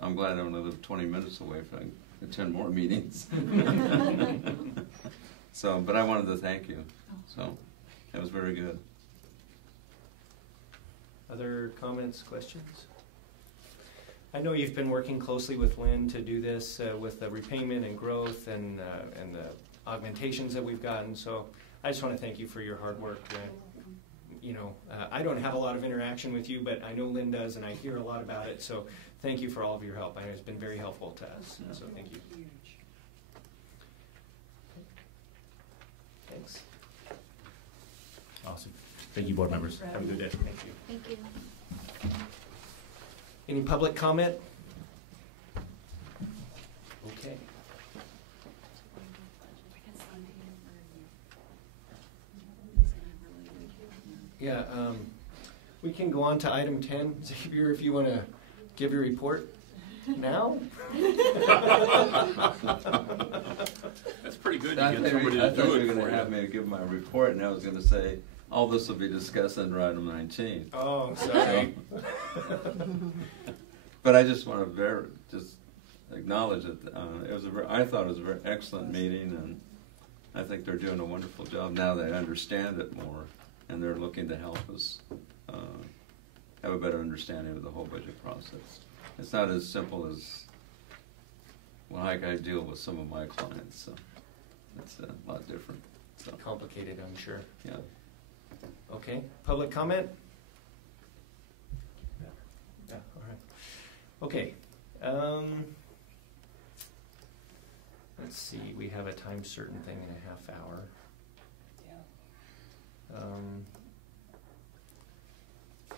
I'm glad I'm another 20 minutes away if I can attend more meetings. So, but I wanted to thank you. So that was very good. Other comments, questions? I know you've been working closely with Lynn to do this with the repayment and growth and the augmentations that we've gotten. So I just want to thank you for your hard work. You know, I don't have a lot of interaction with you, but I know Lynn does, and I hear a lot about it. So thank you for all of your help. I know it's been very helpful to us. So thank you. Thanks. Awesome. Thank you, board members. Have a good day. Thank you. Thank you. Any public comment? Okay. Yeah, we can go on to item 10. Xavier, if you want to give your report now? That's pretty good. I You thought get somebody you to do were it going for to have you. me give my report, and I was going to say, all this will be discussed under item 19. Oh, sorry. But I just want to just acknowledge that it was I thought it was a very excellent meeting, and I think they're doing a wonderful job now they understand it more, and they're looking to help us have a better understanding of the whole budget process. It's not as simple as when I deal with some of my clients. So It's a lot different. So, Complicated, I'm sure. yeah. Okay, public comment? Yeah, all right. Okay. Let's see, we have a time certain thing in a half hour.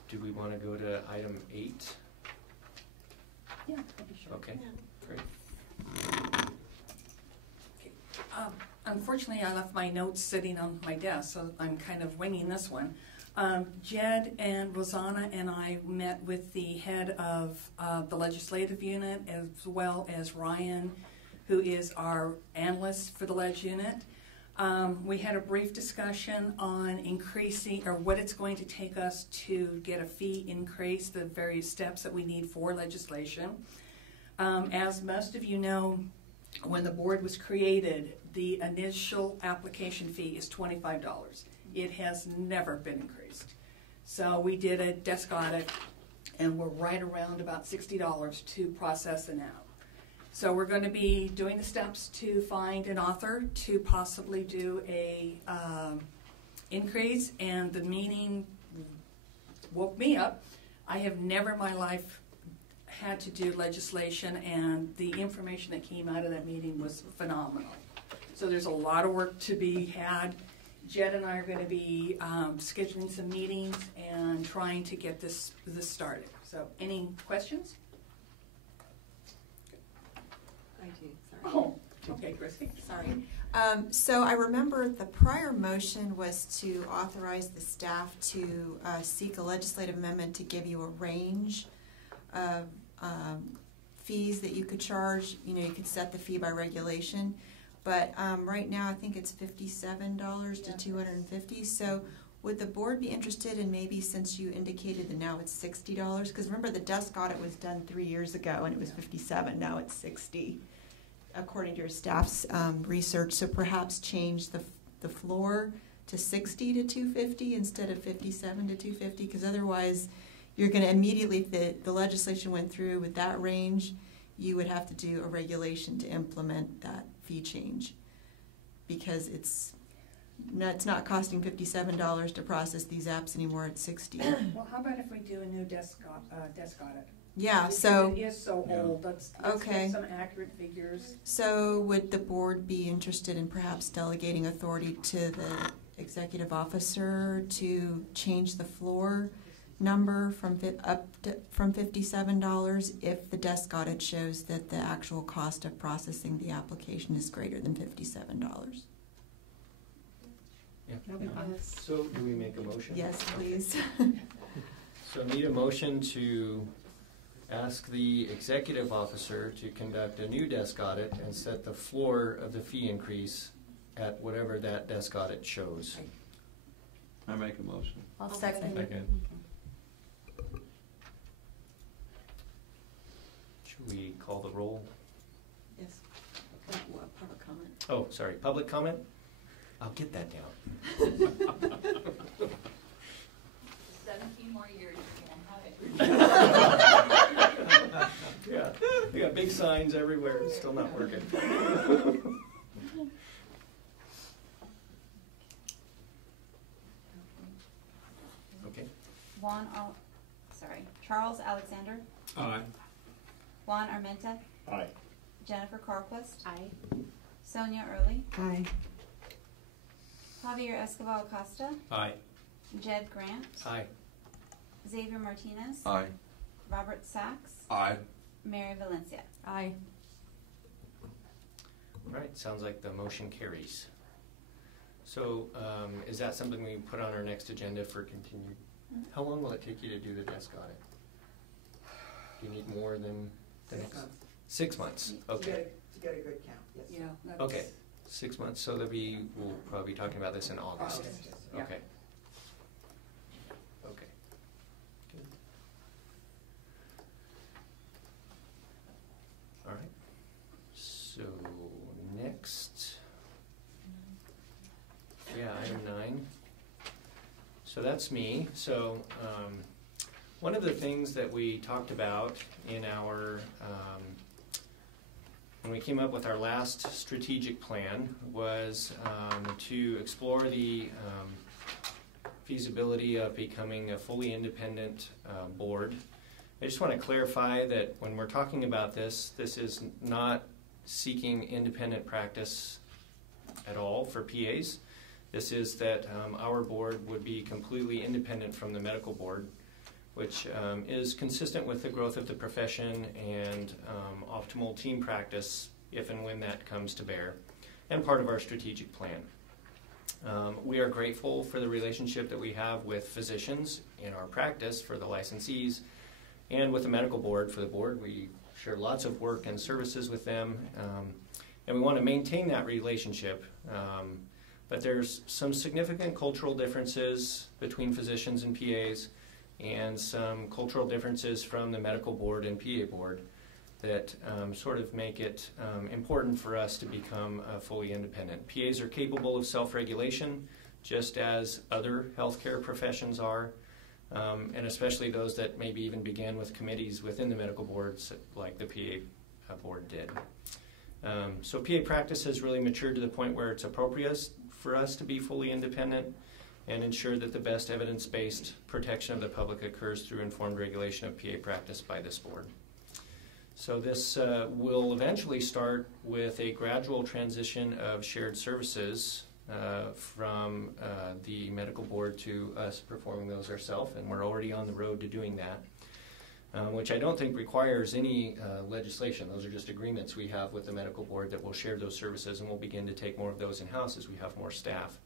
Do we want to go to item 8? Yeah, that'd be sure. Okay, great. Unfortunately, I left my notes sitting on my desk, so I'm kind of winging this one. Jed and Rosanna and I met with the head of the legislative unit, as well as Ryan, who is our analyst for the ledge unit. We had a brief discussion on increasing, or what it's going to take us to get a fee increase, the various steps that we need for legislation. As most of you know, when the board was created, the initial application fee is $25. It has never been increased. So we did a desk audit, and we're right around about $60 to process it out. So we're going to be doing the steps to find an author to possibly do a increase, and the meeting woke me up. I have never in my life had to do legislation, and the information that came out of that meeting was phenomenal. So there's a lot of work to be had. Jed and I are going to be scheduling some meetings and trying to get this started. So any questions? I do, sorry. Oh, okay, Christy. Sorry. So I remember the prior motion was to authorize the staff to seek a legislative amendment to give you a range of fees that you could charge. You know, you could set the fee by regulation. But right now, I think it's $57 to $250. So would the board be interested in, maybe, since you indicated that now it's $60? Because remember, the desk audit was done 3 years ago, and it was $57. Now it's $60, according to your staff's research. So perhaps change the floor to $60 to $250 instead of $57 to $250, because otherwise you're going to immediately, if the legislation went through with that range, you would have to do a regulation to implement that fee change, because it's not costing $57 to process these apps anymore at $60. Well, how about if we do a new desk audit? Yeah, Because so it is so old. Let's okay. get some accurate figures. So would the board be interested in perhaps delegating authority to the executive officer to change the floor number from $57 if the desk audit shows that the actual cost of processing the application is greater than $57? Yeah. So do we make a motion? Yes, please. So need a motion to ask the executive officer to conduct a new desk audit and set the floor of the fee increase at whatever that desk audit shows. I make a motion. I'll second. Should we call the roll? Yes. Public comment. Oh, sorry, public comment? I'll get that down. 17 more years, you can have it. Yeah, we got big signs everywhere. It's still not working. Okay. Charles Alexander. Aye. Juan Armenta. Aye. Jennifer Carquist. Aye. Sonia Early. Aye. Javier Escobar Acosta. Aye. Jed Grant. Aye. Xavier Martinez. Aye. Robert Sachs. Aye. Mary Valencia. Aye. All right, sounds like the motion carries. So is that something we put on our next agenda for continued? How long will it take you to do the desk audit? Do you need more than the next? 6 months. Okay. To get a good count, yes. Yeah. That's, Okay, 6 months. So we'll probably be talking about this in August. Yeah. Okay. Okay. Good. All right. So next, item 9. So that's me. So one of the things that we talked about in our when we came up with our last strategic plan was to explore the feasibility of becoming a fully independent board. I just want to clarify that when we're talking about this, this is not seeking independent practice at all for PAs. This is that our board would be completely independent from the medical board, which is consistent with the growth of the profession and optimal team practice if and when that comes to bear, and part of our strategic plan. We are grateful for the relationship that we have with physicians in our practice for the licensees and with the medical board for the board. We share lots of work and services with them, and we want to maintain that relationship. But there's some significant cultural differences between physicians and PAs, and some cultural differences from the medical board and PA board that sort of make it important for us to become fully independent. PAs are capable of self-regulation, just as other healthcare professions are, and especially those that maybe even began with committees within the medical boards like the PA board did. So PA practice has really matured to the point where it's appropriate for us to be fully independent and ensure that the best evidence-based protection of the public occurs through informed regulation of PA practice by this board. So this will eventually start with a gradual transition of shared services from the medical board to us performing those ourselves, and we're already on the road to doing that, which I don't think requires any legislation. Those are just agreements we have with the medical board that will share those services, and we'll begin to take more of those in-house as we have more staff.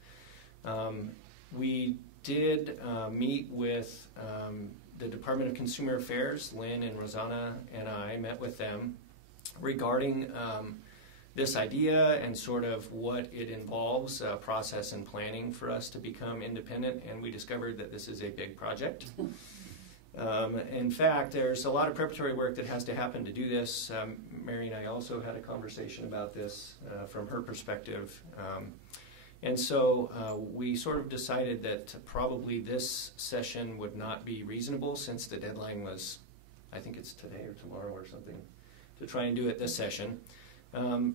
We did meet with the Department of Consumer Affairs. Lynn and Rosanna and I met with them regarding this idea and sort of what it involves, process and planning for us to become independent, and we discovered that this is a big project. In fact, there's a lot of preparatory work that has to happen to do this. Mary and I also had a conversation about this from her perspective. And so we sort of decided that probably this session would not be reasonable since the deadline was, I think it's today or tomorrow or something, to try and do it this session.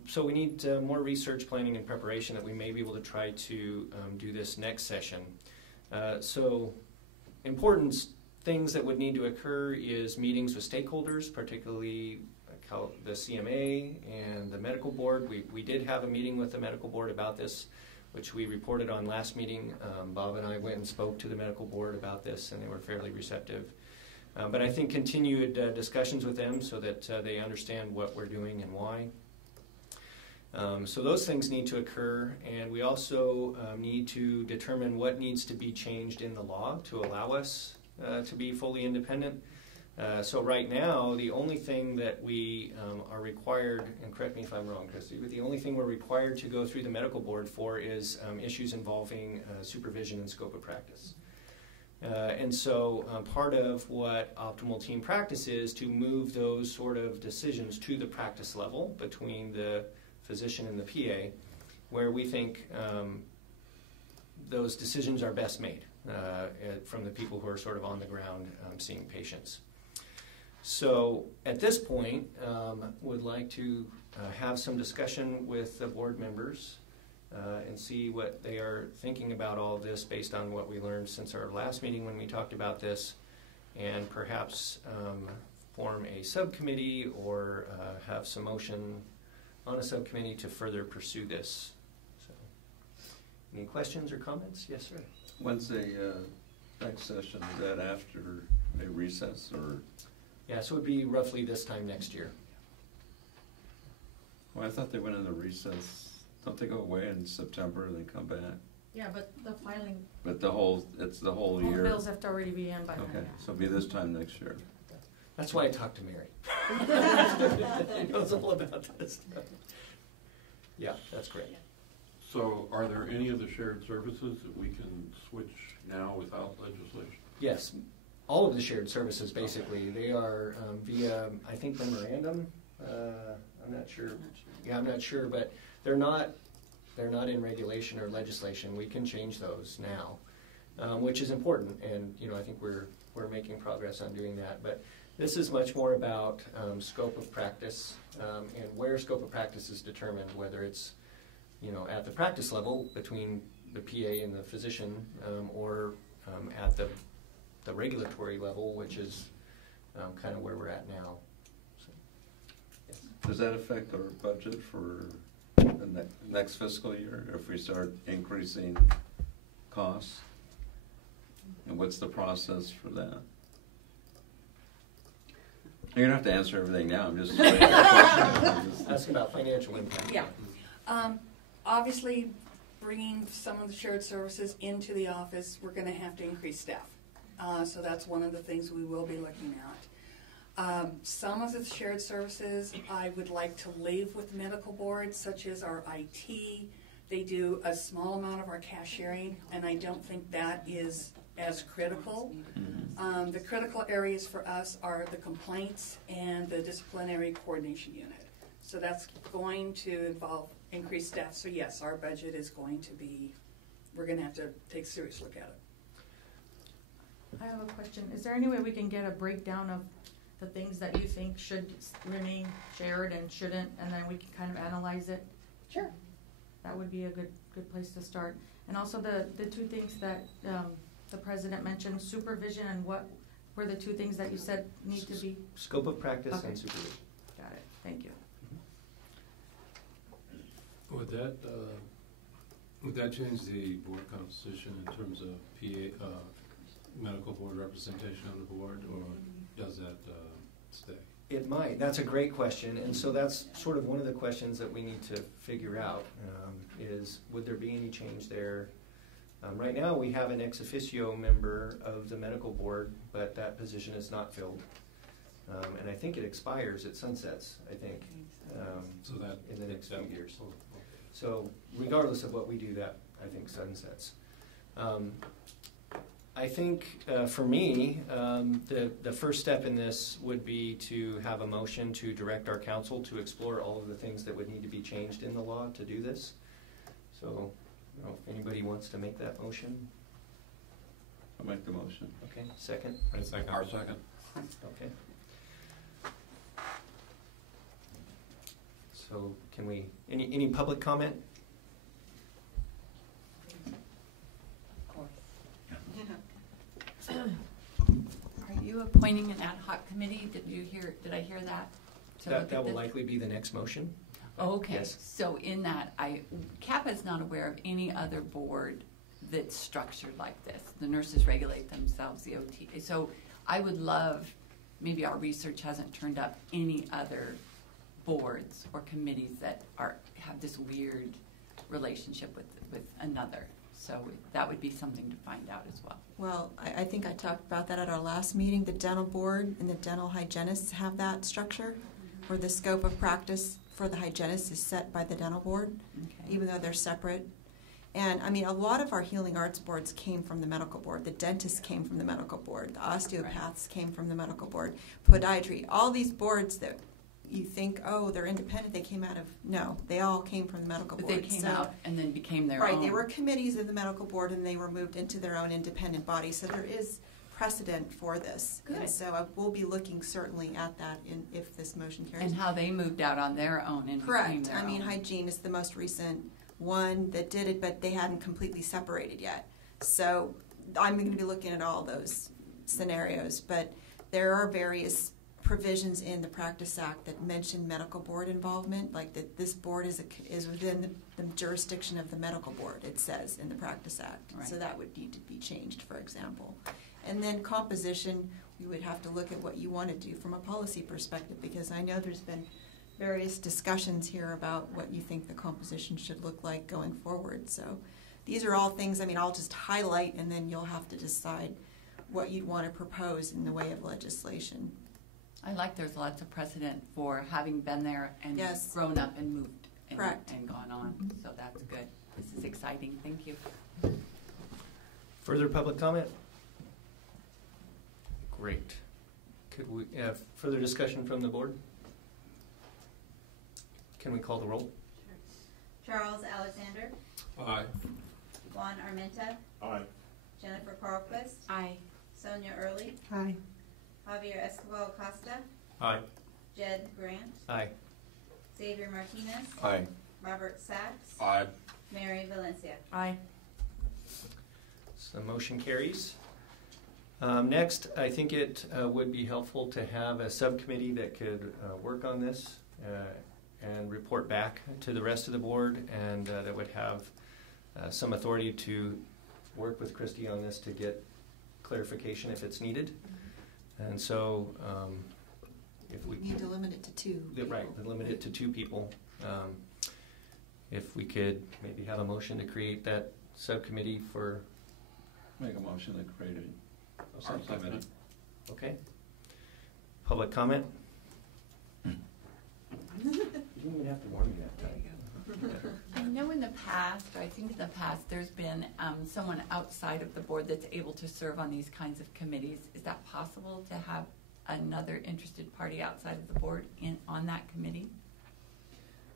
So we need more research, planning, and preparation that we may be able to try to do this next session. So important things that would need to occur is meetings with stakeholders, particularly the CMA and the medical board. We did have a meeting with the medical board about this, which we reported on last meeting. Bob and I went and spoke to the medical board about this, and they were fairly receptive. But I think continued discussions with them so that they understand what we're doing and why. So those things need to occur, and we also need to determine what needs to be changed in the law to allow us to be fully independent. So right now, the only thing that we are required, and correct me if I'm wrong, Christy, but the only thing we're required to go through the medical board for is issues involving supervision and scope of practice. And so part of what optimal team practice is to move those sort of decisions to the practice level between the physician and the PA, where we think those decisions are best made from the people who are sort of on the ground seeing patients. So at this point, would like to have some discussion with the board members and see what they are thinking about all of this based on what we learned since our last meeting when we talked about this, and perhaps form a subcommittee or have some motion on a subcommittee to further pursue this. So, any questions or comments? Yes, sir. When's the next session? Is that after a recess or? Yeah, so it would be roughly this time next year. Well, I thought they went into recess. Don't they go away in September and then come back? Yeah, but the filing. But it's the whole year. All bills have to already be in by then. Okay, so it'll be this time next year. That's why I talked to Mary. She knows all about this stuff. Yeah, that's great. So are there any of the shared services that we can switch now without legislation? Yes, all of the shared services basically. They are via, I think, memorandum. I'm not sure. Yeah, I'm not sure, but they're not in regulation or legislation. We can change those now, which is important, and I think we're making progress on doing that. But This is much more about scope of practice and where scope of practice is determined, whether it's, you know, at the practice level between the PA and the physician, or at the regulatory level, which is kind of where we're at now. So, yes. Does that affect our budget for the next fiscal year if we start increasing costs? And what's the process for that? You don't have to answer everything now. I'm just asking about financial impact. Yeah. Obviously, bringing some of the shared services into the office, we're going to have to increase staff. So that's one of the things we will be looking at. Some of the shared services I would like to leave with medical boards, such as our IT. They do a small amount of our cashiering, and I don't think that is as critical. The critical areas for us are the complaints and the disciplinary coordination unit. So that's going to involve increased staff. So yes, our budget is going to be, we're going to have to take a serious look at it. I have a question. Is there any way we can get a breakdown of the things that you think should remain shared and shouldn't, and then we can kind of analyze it? Sure. That would be a good place to start. And also the two things that the president mentioned, supervision and what were the two things that you said need to be? Scope of practice Okay. and supervision. Got it. Thank you. Would that change the board composition in terms of PA, medical board representation on the board, or does that stay? It might. That's a great question, and so that's sort of one of the questions that we need to figure out, is would there be any change there? Right now we have an ex officio member of the medical board, but that position is not filled. And I think it expires, it sunsets, I think, so that in the next few years. Oh, okay. So regardless of what we do, that I think sunsets. I think for me, the first step in this would be to have a motion to direct our council to explore all of the things that would need to be changed in the law to do this. So, you know, if anybody wants to make that motion. I'll make the motion. Okay, second? Right, second. Our second. Okay. So can we, any public comment? Are you appointing an ad hoc committee? Did I hear that? That will likely be the next motion. Okay, Yes. so in that, CAPA is not aware of any other board that's structured like this. The nurses regulate themselves, the OT. So I would love, maybe our research hasn't turned up any other boards or committees that have this weird relationship with another. So that would be something to find out as well. Well, I think I talked about that at our last meeting. The dental board and the dental hygienists have that structure, where the scope of practice for the hygienist is set by the dental board, even though they're separate. And I mean, a lot of our healing arts boards came from the medical board. The dentists came from the medical board. The osteopaths came from the medical board. Podiatry, all these boards that you think, oh, they're independent, they came out of, no, they all came from the medical board. But they came out and then became their own. Right, they were committees of the medical board and they were moved into their own independent body. So there is precedent for this. Good. And so I will be looking certainly at that if this motion carries. And how they moved out on their own and became Correct. their I mean, own. hygiene is the most recent one that did it, but they hadn't completely separated yet. So I'm going to be looking at all those scenarios, but there are various provisions in the Practice Act that mention medical board involvement, like that this board is within the jurisdiction of the medical board, it says in the Practice Act. Right. So that would need to be changed, for example. And then composition, we would have to look at what you want to do from a policy perspective, because I know there's been various discussions here about what you think the composition should look like going forward. So these are all things, I mean, I'll just highlight and then you'll have to decide what you'd want to propose in the way of legislation. I like there's lots of precedent for having been there and Yes. grown up and moved and, Correct. and gone on. So that's good. This is exciting. Thank you. Further public comment? Great. Could we have further discussion from the board? Can we call the roll? Charles Alexander, Aye. Juan Armenta, Aye. Jennifer Carlquist, Aye. Sonia Early, Aye. Javier Escobar Acosta, Aye. Jed Grant, Aye. Xavier Martinez, Aye. Robert Sachs, Aye. Mary Valencia. Aye. So the motion carries. Next, I think it would be helpful to have a subcommittee that could work on this and report back to the rest of the board, and that would have some authority to work with Christy on this to get clarification if it's needed. And so if we need to limit it to two. Right, limit it to 2 people. If we could maybe have a motion to create that subcommittee for. Make a motion to create a subcommittee. Okay. Public comment? You didn't even have to warn me that time. I know in the past, or I think in the past, there's been someone outside of the board that's able to serve on these kinds of committees. Is that possible to have another interested party outside of the board on that committee?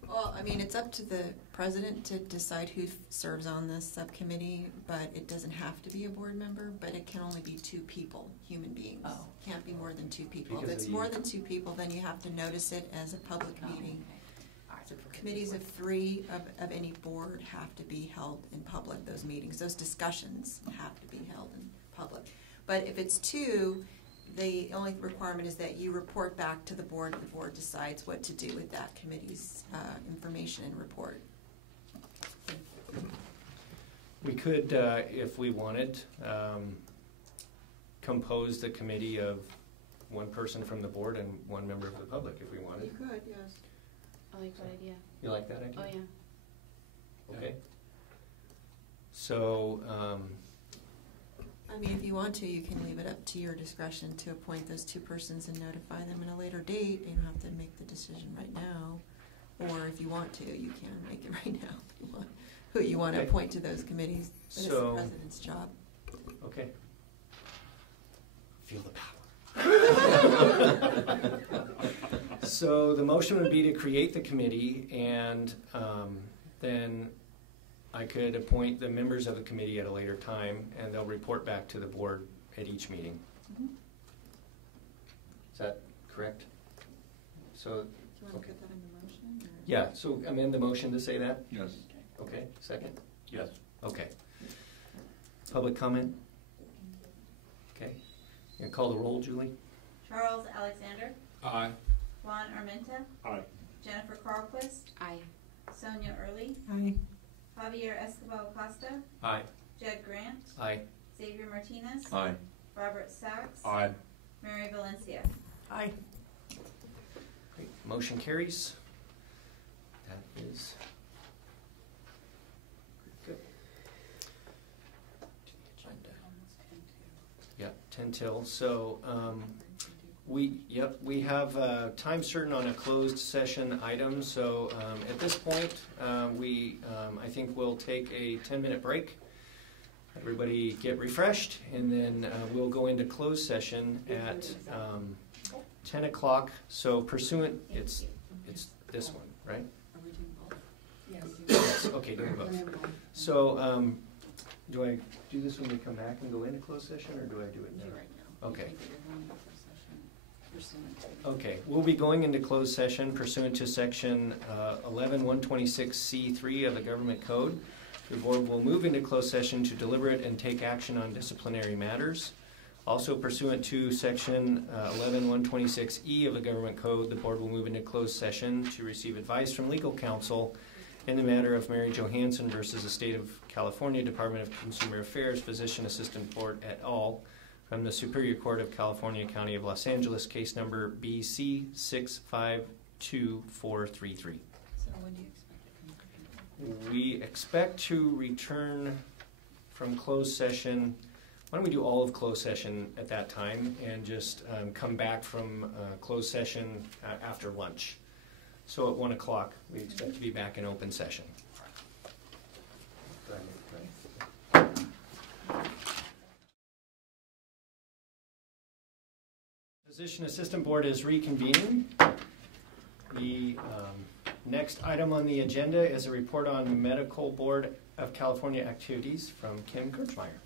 Well, I mean, it's up to the president to decide who serves on this subcommittee, but it doesn't have to be a board member, but it can only be 2 people, human beings. Oh. Can't be more than 2 people. Because if it's more than 2 people, then you have to notice it as a public meeting. Okay. Committees of 3 of any board have to be held in public, those meetings. Those discussions have to be held in public. But if it's 2, the only requirement is that you report back to the board. The board decides what to do with that committee's information and report. We could, if we wanted, compose the committee of 1 person from the board and 1 member of the public if we wanted. You could, yes. I like that idea. You like that idea? Oh, yeah. Okay. So, I mean, if you want to, you can leave it up to your discretion to appoint those 2 persons and notify them in a later date. You don't have to make the decision right now. Or if you want to, you can make it right now. If you want, who you want to appoint to those committees. But it's the president's job. Okay. Feel the power. So the motion would be to create the committee, and then I could appoint the members of the committee at a later time, and they'll report back to the board at each meeting. Mm-hmm. Is that correct? So, Do you want to put that in the motion? Or? Yeah, so amend the motion to say that? Yes. Okay, second? Yes. Okay. Public comment? Okay. You gonna call the roll, Julie? Charles Alexander, Aye. Juan Armenta, Aye. Jennifer Carlquist, Aye. Sonia Early, Aye. Javier Escobar Acosta, Aye. Jed Grant, Aye. Xavier Martinez, Aye. Robert Sachs, Aye. Mary Valencia. Aye. Great. Motion carries. That is good. Yeah, 10 till. So we have time certain on a closed session item. So at this point, I think we'll take a 10-minute break. Everybody get refreshed, and then we'll go into closed session at 10 o'clock. So pursuant, it's this one, right? Yes. Okay, doing both. So do I do this when we come back and go into closed session, or do I do it now? Okay. Okay, we'll be going into closed session pursuant to section 11-126C3 of the Government Code. The board will move into closed session to deliberate and take action on disciplinary matters. Also pursuant to section 11-126E of the Government Code, the board will move into closed session to receive advice from legal counsel in the matter of Mary Johansson versus the State of California Department of Consumer Affairs Physician Assistant Board et al. From the Superior Court of California, County of Los Angeles, case number BC 652433. So when do you expect it? We expect to return from closed session. Why don't we do all of closed session at that time and just come back from closed session after lunch. So at 1 o'clock, we expect to be back in open session. Physician Assistant Board is reconvening. The next item on the agenda is a report on Medical Board of California activities from Kim Kirchmeier.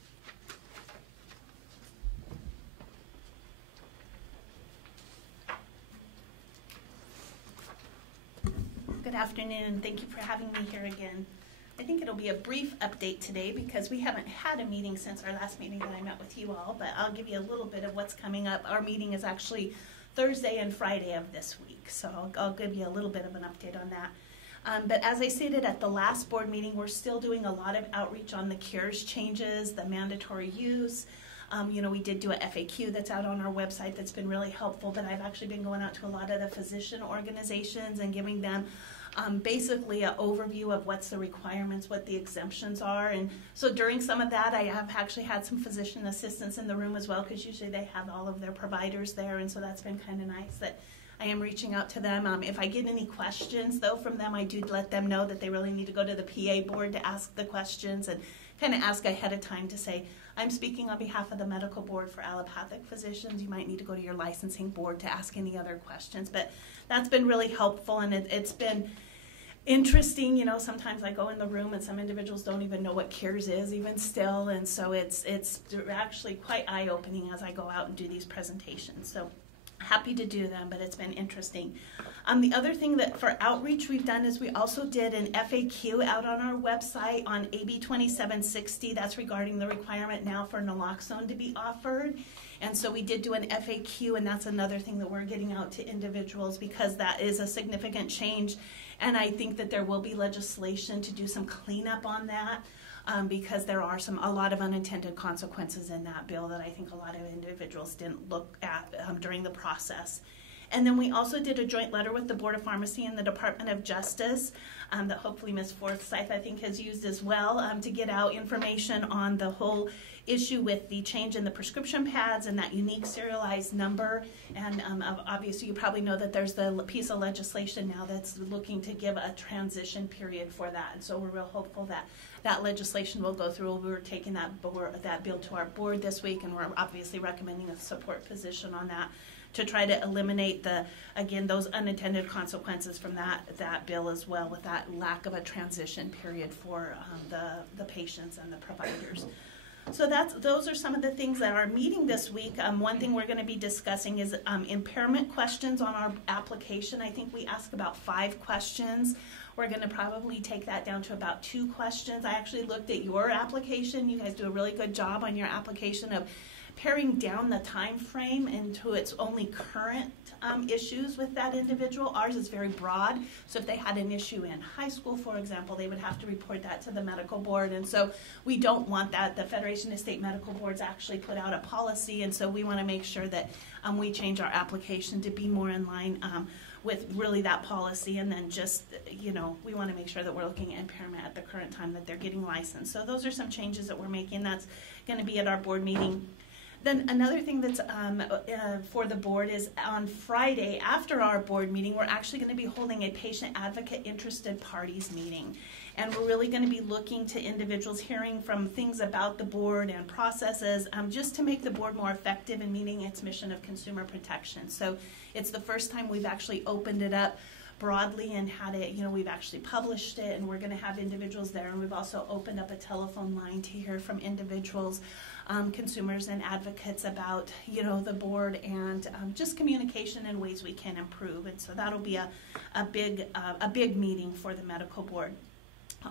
afternoon, and thank you for having me here again. I think it'll be a brief update today because we haven't had a meeting since our last meeting that I met with you all, but I'll give you a little bit of what's coming up. Our meeting is actually Thursday and Friday of this week, so I'll give you a little bit of an update on that. But as I stated at the last board meeting, we're still doing a lot of outreach on the CARES changes, the mandatory use. We did do a FAQ that's out on our website that's been really helpful, but I've actually been going out to a lot of the physician organizations and giving them basically an overview of what's the requirements, what the exemptions are. And so during some of that, I have actually had some physician assistants in the room as well, because usually they have all of their providers there, and so that's been kind of nice that I am reaching out to them. If I get any questions, though, from them, I do let them know that they really need to go to the PA board to ask the questions and kind of ask ahead of time to say, I'm speaking on behalf of the medical board for allopathic physicians. You might need to go to your licensing board to ask any other questions. But that's been really helpful, and it's been interesting. Sometimes I go in the room and some individuals don't even know what CARES is even still, and so it's actually quite eye-opening as I go out and do these presentations. So happy to do them, but it's been interesting. The other thing that for outreach we've done is we also did an FAQ out on our website on AB 2760. That's regarding the requirement now for naloxone to be offered. And so we did do an FAQ, and that's another thing that we're getting out to individuals because that is a significant change. And I think that there will be legislation to do some cleanup on that. Because there are a lot of unintended consequences in that bill that I think a lot of individuals didn't look at during the process. And then we also did a joint letter with the Board of Pharmacy and the Department of Justice that hopefully Ms. Forsyth, I think, has used as well to get out information on the whole issue with the change in the prescription pads and that unique serialized number. And obviously you probably know that there's the piece of legislation now that's looking to give a transition period for that. And so we're real hopeful that that legislation will go through. We're taking that bill to our board this week, and we're obviously recommending a support position on that to try to eliminate those unintended consequences from that bill as well, with that lack of a transition period for the patients and the providers. So those are some of the things that are meeting this week. One thing we're going to be discussing is impairment questions on our application. I think we ask about 5 questions. We're going to probably take that down to about 2 questions. I actually looked at your application. You guys do a really good job on your application of paring down the time frame into its only current issues with that individual. Ours is very broad, so if they had an issue in high school, for example, they would have to report that to the medical board, and so we don't want that. The Federation of State Medical Boards actually put out a policy, and so we want to make sure that we change our application to be more in line with really that policy, and then just, we want to make sure that we're looking at impairment at the current time that they're getting licensed. So those are some changes that we're making. That's going to be at our board meeting. Then another thing that's for the board is on Friday after our board meeting, we're actually going to be holding a patient advocate interested parties meeting. And we're really going to be looking to individuals, hearing from things about the board and processes, just to make the board more effective in meeting its mission of consumer protection. So it's the first time we've actually opened it up broadly and had it, we've actually published it, and we're going to have individuals there. And we've also opened up a telephone line to hear from individuals, consumers and advocates about, the board and just communication and ways we can improve. And so that'll be a big meeting for the medical board.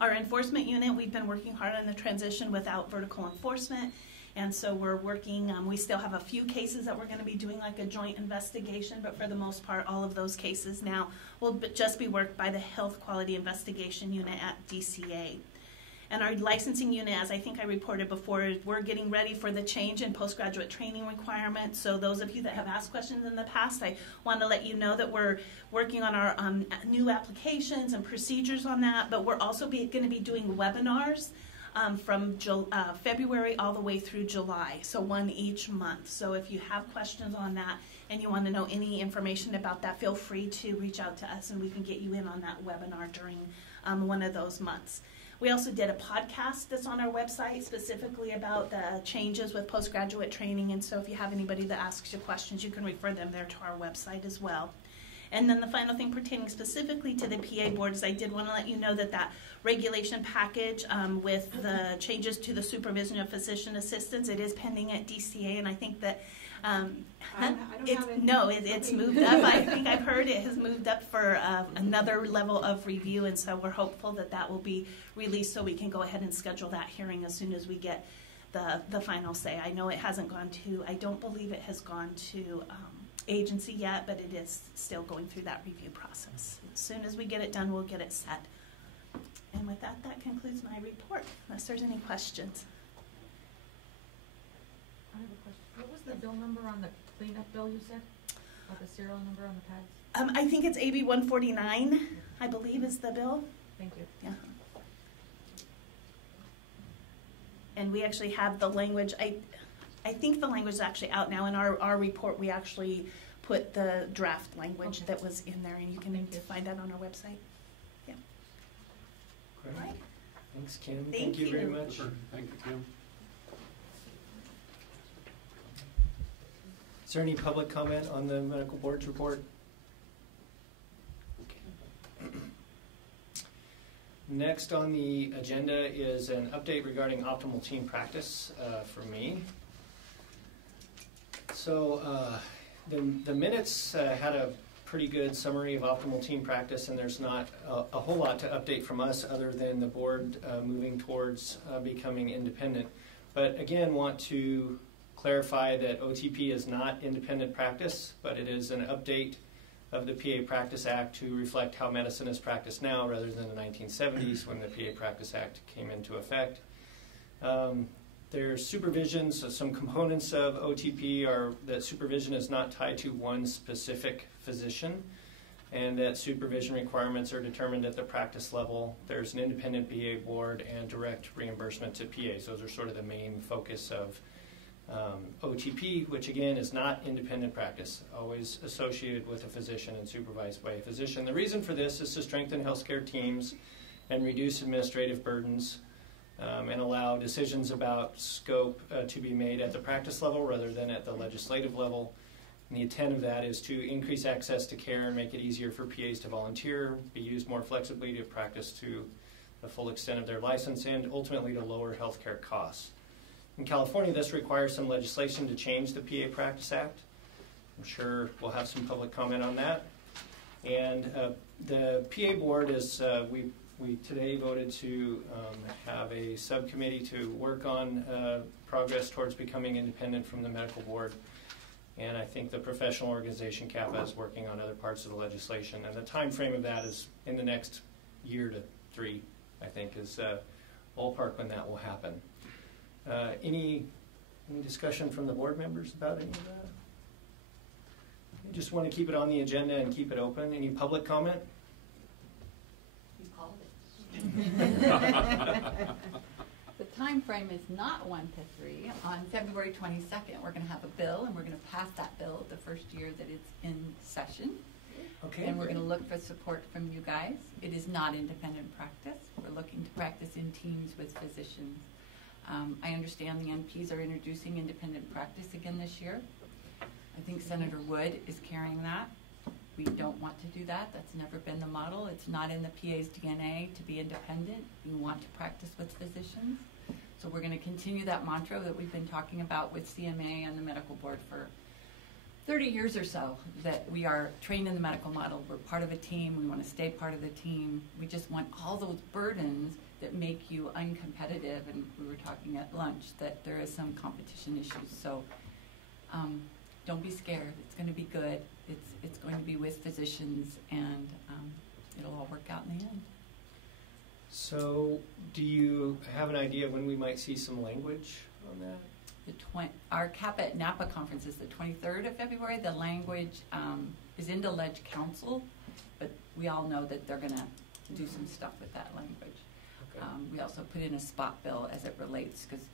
Our enforcement unit, we've been working hard on the transition without vertical enforcement. And so we're working, we still have a few cases that we're going to be doing like a joint investigation, but for the most part, all of those cases now will just be worked by the Health Quality Investigation Unit at DCA. And our licensing unit, as I think I reported before, we're getting ready for the change in postgraduate training requirements. So those of you that have asked questions in the past, I want to let you know that we're working on our new applications and procedures on that, but we're also going to be doing webinars from February all the way through July, so one each month. So if you have questions on that and you want to know any information about that, feel free to reach out to us and we can get you in on that webinar during one of those months. We also did a podcast that's on our website specifically about the changes with postgraduate training, and so if you have anybody that asks you questions, you can refer them there to our website as well. And then the final thing pertaining specifically to the PA board is I did want to let you know that that regulation package with the changes to the supervision of physician assistants, it is pending at DCA, and I think that it's moved up. I think I've heard it has moved up for another level of review, and so we're hopeful that that will be released so we can go ahead and schedule that hearing as soon as we get the final say. I know it hasn't gone to, I don't believe it has gone to agency yet, but it is still going through that review process. As soon as we get it done, we'll get it set. And with that, that concludes my report, unless there's any questions. I have a question. What was the bill number on the cleanup bill you said? Or the serial number on the pads? I think it's AB 149, I believe is the bill. Thank you. Yeah. And we actually have the language. I think the language is actually out now. In our report, we actually put the draft language that was in there, and you can find that on our website. Yeah. Great. All right. Thanks, Kim. Thank you very you. much. Thank you, Kim. Is there any public comment on the medical board's report? Next on the agenda is an update regarding optimal team practice for me. So the minutes had a pretty good summary of optimal team practice, and there's not a whole lot to update from us other than the board moving towards becoming independent. But again, want to clarify that OTP is not independent practice, but it is an update of the PA Practice Act to reflect how medicine is practiced now rather than the 1970s when the PA Practice Act came into effect. There's supervision, so some components of OTP are that supervision is not tied to one specific physician, and that supervision requirements are determined at the practice level. There's an independent PA board and direct reimbursement to PAs. Those are sort of the main focus of OTP, which again is not independent practice, always associated with a physician and supervised by a physician. The reason for this is to strengthen healthcare teams and reduce administrative burdens and allow decisions about scope to be made at the practice level rather than at the legislative level. And the intent of that is to increase access to care and make it easier for PAs to volunteer, be used more flexibly to practice to the full extent of their license, and ultimately to lower healthcare costs. In California, this requires some legislation to change the PA Practice Act. I'm sure we'll have some public comment on that. And the PA board is, we today voted to have a subcommittee to work on progress towards becoming independent from the medical board. And I think the professional organization, CAPA, is working on other parts of the legislation. And the time frame of that is in the next year to 3, I think, is ballpark when that will happen. Any discussion from the board members about any of that? I just want to keep it on the agenda and keep it open. Any public comment? You called it. The time frame is not 1 to 3. On February 22nd, we're going to have a bill, and we're going to pass that bill the first year that it's in session. Okay. And we're going to look for support from you guys. It is not independent practice. We're looking to practice in teams with physicians. I understand the NPs are introducing independent practice again this year. I think Senator Wood is carrying that. We don't want to do that. That's never been the model. It's not in the PA's DNA to be independent. You want to practice with physicians. So we're going to continue that mantra that we've been talking about with CMA and the medical board for 30 years or so, that we are trained in the medical model. We're part of a team. We want to stay part of the team. We just want all those burdens that make you uncompetitive, and we were talking at lunch that there is some competition issues. So don't be scared. It's going to be good. It's going to be with physicians, and it'll all work out in the end. So do you have an idea of when we might see some language on that? Our CAPA at Napa conference is the 23rd of February. The language is into Ledge Council, but we all know that they're going to do some stuff with that language. Okay. We also put in a spot bill as it relates, because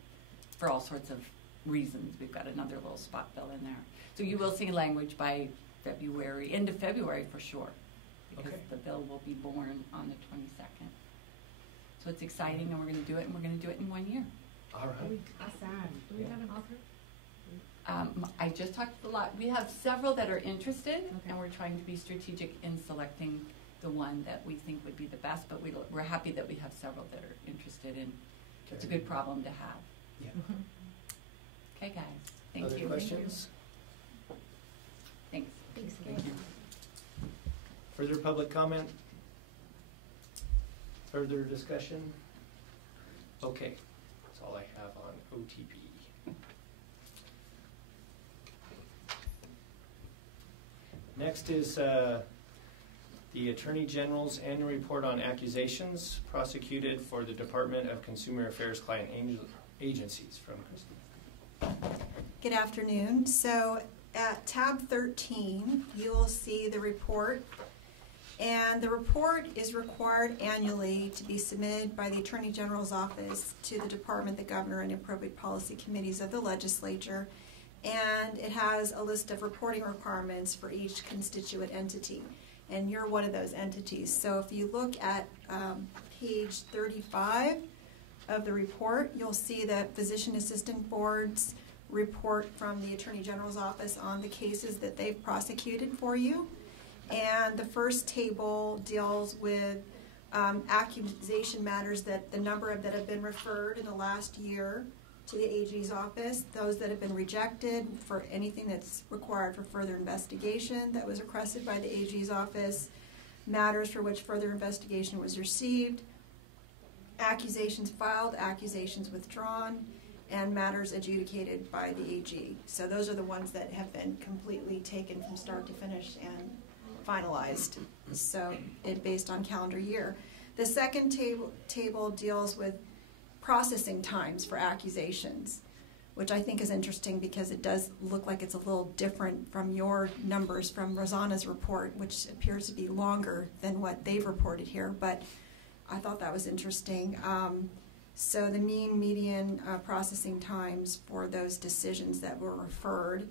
for all sorts of reasons, we've got another little spot bill in there. So you will see language by February, end of February for sure, because the bill will be born on the 22nd. So it's exciting, and we're going to do it, and we're going to do it in 1 year. All right. Do we have an author? I just talked to a lot. We have several that are interested, and we're trying to be strategic in selecting the one that we think would be the best, but we're happy that we have several that are interested, and it's a good problem to have. Yeah. Okay, guys. Thank you. Other questions? Thanks. Thank you. Further public comment? Further discussion? Okay, that's all I have on OTP. Next is the Attorney General's annual report on accusations prosecuted for the Department of Consumer Affairs client agencies from Christine. Good afternoon. So at tab 13, you will see the report. And the report is required annually to be submitted by the Attorney General's office to the Department, the Governor, and Appropriate Policy Committees of the Legislature. And it has a list of reporting requirements for each constituent entity. And you're one of those entities. So if you look at page 35 of the report, you'll see that physician assistant boards report from the Attorney General's office on the cases that they've prosecuted for you. And the first table deals with accusation matters, that the number of that have been referred in the last year to the AG's office, those that have been rejected for anything that's required for further investigation that was requested by the AG's office, matters for which further investigation was received, accusations filed, accusations withdrawn, and matters adjudicated by the AG. So those are the ones that have been completely taken from start to finish and finalized. So it based on calendar year. The second table deals with processing times for accusations, which I think is interesting because it does look like it's a little different from your numbers from Rosanna's report, which appears to be longer than what they've reported here, but I thought that was interesting. So the mean median processing times for those decisions that were referred.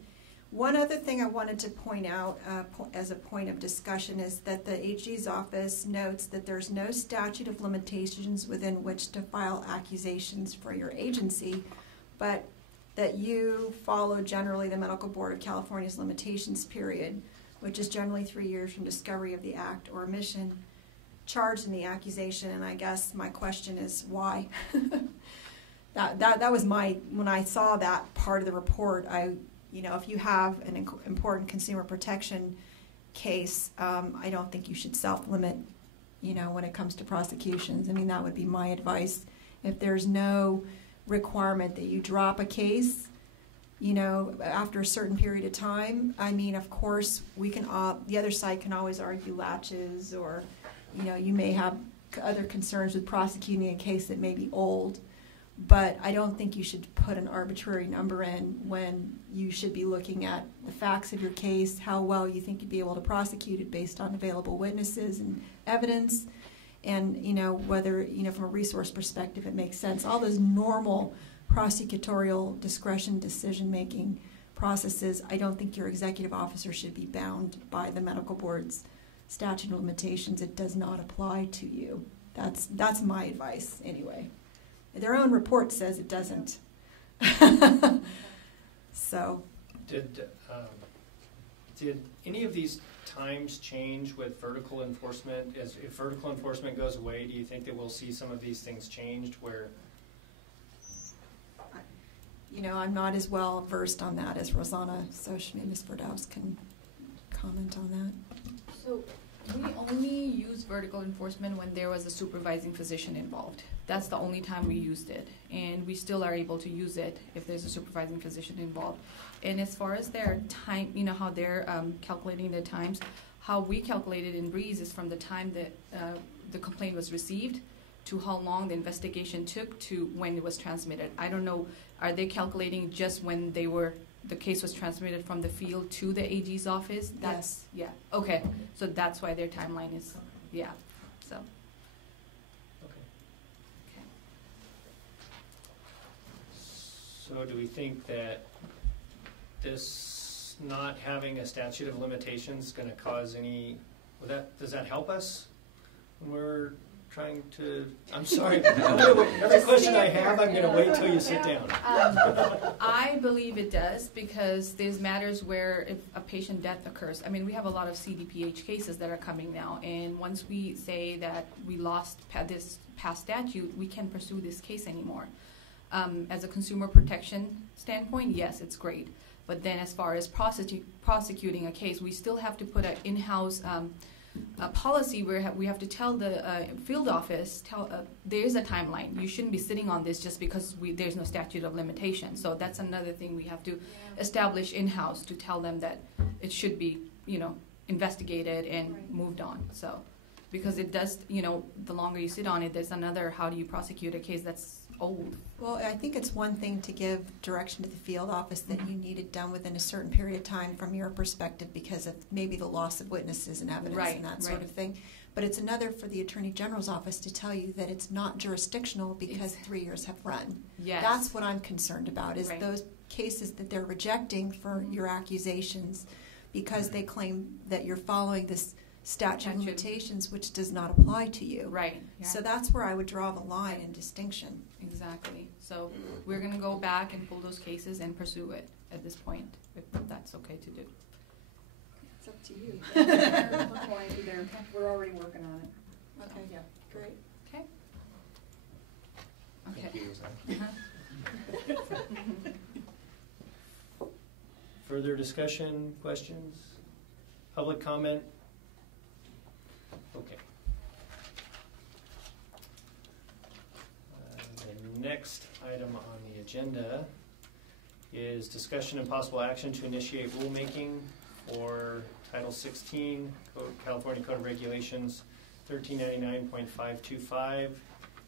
One other thing I wanted to point out as a point of discussion is that the AG's office notes that there's no statute of limitations within which to file accusations for your agency, but that you follow generally the Medical Board of California's limitations period, which is generally 3 years from discovery of the act or omission charged in the accusation. And I guess my question is why? That was when I saw that part of the report, if you have an important consumer protection case, I don't think you should self-limit, when it comes to prosecutions. I mean, that would be my advice. If there's no requirement that you drop a case, after a certain period of time, I mean, of course, the other side can always argue latches, or, you may have other concerns with prosecuting a case that may be old. But I don't think you should put an arbitrary number in when you should be looking at the facts of your case, how well you think you'd be able to prosecute it based on available witnesses and evidence, and whether from a resource perspective it makes sense. All those normal prosecutorial discretion decision-making processes, I don't think your executive officer should be bound by the medical board's statute of limitations. It does not apply to you. That's my advice anyway. Their own report says it doesn't. So. Did any of these times change with vertical enforcement? If vertical enforcement goes away, do you think that we'll see some of these things changed where? I'm not as well versed on that as Rosanna, so maybe Ms. Verdaus can comment on that. So we only use vertical enforcement when there was a supervising physician involved. That's the only time we used it, and we still are able to use it if there's a supervising physician involved. And as far as their time, how they're calculating their times, how we calculate it in Breeze is from the time that the complaint was received to how long the investigation took to when it was transmitted. I don't know, are they calculating just when the case was transmitted from the field to the AG's office? Yes. Yeah, okay, so that's why their timeline is, so. So do we think that this not having a statute of limitations is going to cause any, does that help us when we're trying to, I'm sorry. Every question I have, I'm going to wait till you sit down. I believe it does, because there's matters where if a patient death occurs, I mean, we have a lot of CDPH cases that are coming now, and once we say that we lost this past statute, we can't pursue this case anymore. As a consumer protection standpoint, yes, it's great. But then as far as prosecuting a case, we still have to put an in-house policy where we have to tell the field office, there is a timeline. You shouldn't be sitting on this just because there's no statute of limitation. So that's another thing we have to establish in-house to tell them that it should be, investigated and moved on. So, because it does, the longer you sit on it, there's another, how do you prosecute a case that's old? Well, I think it's one thing to give direction to the field office that you need it done within a certain period of time from your perspective because of maybe the loss of witnesses and evidence and that sort of thing. But it's another for the Attorney General's office to tell you that it's not jurisdictional because 3 years have run. Yes. That's what I'm concerned about, is those cases that they're rejecting for your accusations because they claim that you're following this statute of limitations, which does not apply to you. Right. Yeah. So that's where I would draw the line and distinction. Exactly. So we're going to go back and pull those cases and pursue it at this point, if that's okay to do. It's up to you. We're already working on it. Okay. Yeah. Great. Okay. Okay. Further discussion, questions, public comment? Okay. The next item on the agenda is discussion and possible action to initiate rulemaking for Title 16, California Code of Regulations 1399.525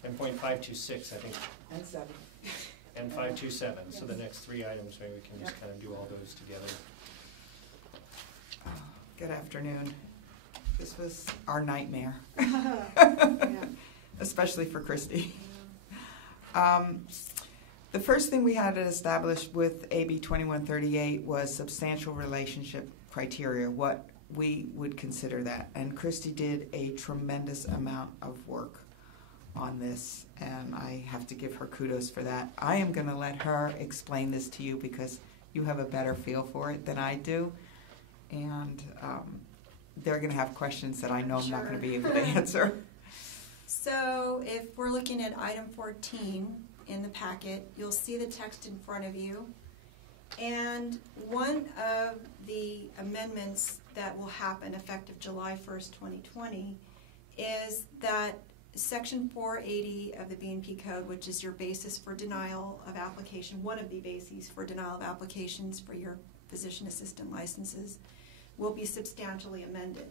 and .526, I think. And 7. And 527. So the next three items, maybe we can just kind of do all those together. Good afternoon. This was our nightmare, especially for Christy. The first thing we had to establish with AB 2138 was substantial relationship criteria, what we would consider that. And Christy did a tremendous amount of work on this, and I have to give her kudos for that. I am going to let her explain this to you because you have a better feel for it than I do. And they're going to have questions that I know I'm not going to be able to answer. So if we're looking at item 14 in the packet, you'll see the text in front of you. And one of the amendments that will happen effective July 1st, 2020, is that Section 480 of the B&P Code, which is your basis for denial of application, one of the bases for denial of applications for your physician assistant licenses, will be substantially amended.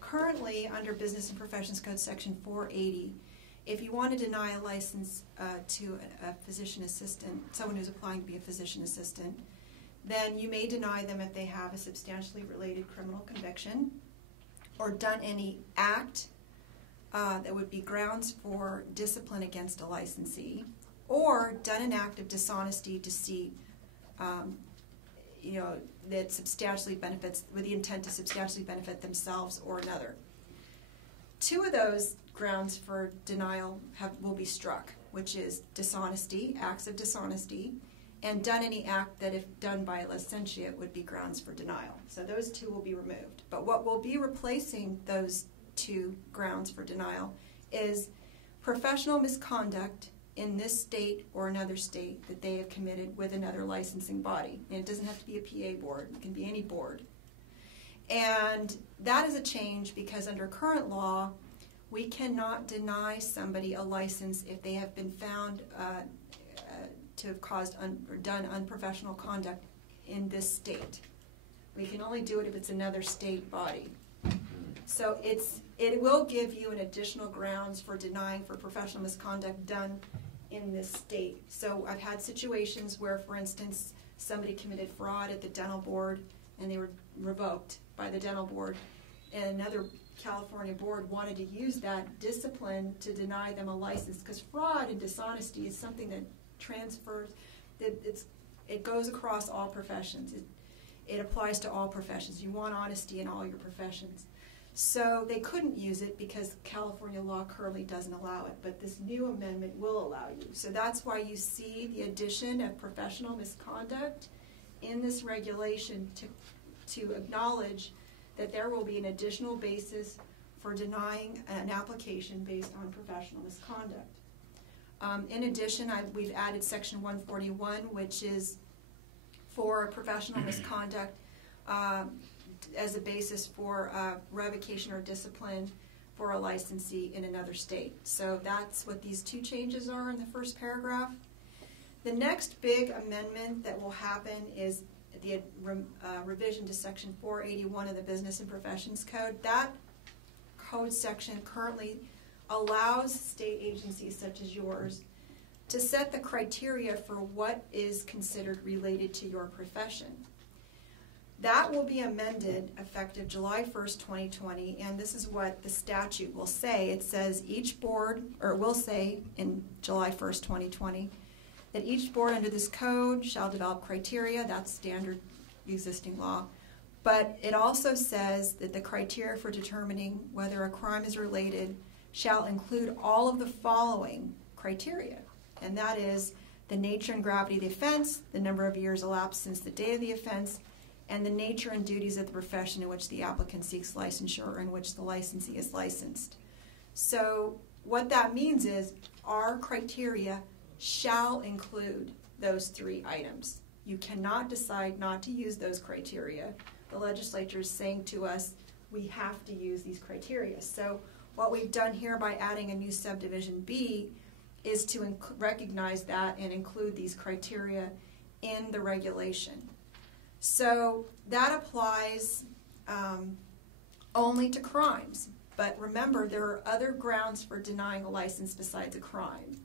Currently, under Business and Professions Code Section 480, if you want to deny a license to a physician assistant, someone who's applying to be a physician assistant, then you may deny them if they have a substantially related criminal conviction or done any act that would be grounds for discipline against a licensee, or done an act of dishonesty, deceit, that substantially benefits, with the intent to substantially benefit themselves or another. Two of those grounds for denial will be struck, which is dishonesty, acts of dishonesty, and done any act that, if done by a licentiate, would be grounds for denial. So those two will be removed. But what will be replacing those two grounds for denial is professional misconduct in this state or another state that they have committed with another licensing body. And it doesn't have to be a PA board. It can be any board. And that is a change because under current law, we cannot deny somebody a license if they have been found to have caused or done unprofessional conduct in this state. We can only do it if it's another state body. So it will give you an additional grounds for denying for professional misconduct done in this state. So I've had situations where, for instance, somebody committed fraud at the dental board and they were revoked by the dental board, and another California board wanted to use that discipline to deny them a license, because fraud and dishonesty is something that transfers, it goes across all professions. It applies to all professions. You want honesty in all your professions. So they couldn't use it because California law currently doesn't allow it, but this new amendment will allow you. So that's why you see the addition of professional misconduct in this regulation to acknowledge that there will be an additional basis for denying an application based on professional misconduct. In addition, we've added Section 141, which is for professional misconduct as a basis for revocation or discipline for a licensee in another state. So that's what these two changes are in the first paragraph. The next big amendment that will happen is the revision to Section 481 of the Business and Professions Code. That code section currently allows state agencies such as yours to set the criteria for what is considered related to your profession. That will be amended effective July 1st, 2020, and this is what the statute will say. It says each board, or it will say in July 1st, 2020, that each board under this code shall develop criteria. That's standard existing law. But it also says that the criteria for determining whether a crime is related shall include all of the following criteria. And that is the nature and gravity of the offense, the number of years elapsed since the day of the offense, and the nature and duties of the profession in which the applicant seeks licensure or in which the licensee is licensed. So what that means is our criteria shall include those three items. You cannot decide not to use those criteria. The legislature is saying to us, we have to use these criteria. So what we've done here by adding a new subdivision B is to recognize that and include these criteria in the regulation. So that applies only to crimes. But remember, there are other grounds for denying a license besides a crime.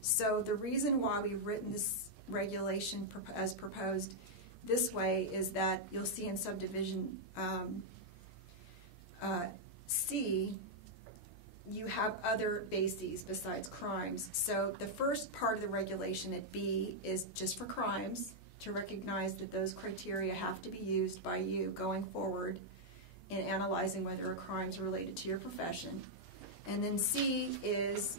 So the reason why we've written this regulation as proposed this way is that you'll see in subdivision C, you have other bases besides crimes. So the first part of the regulation at B is just for crimes, to recognize that those criteria have to be used by you going forward in analyzing whether a crime is related to your profession. And then C is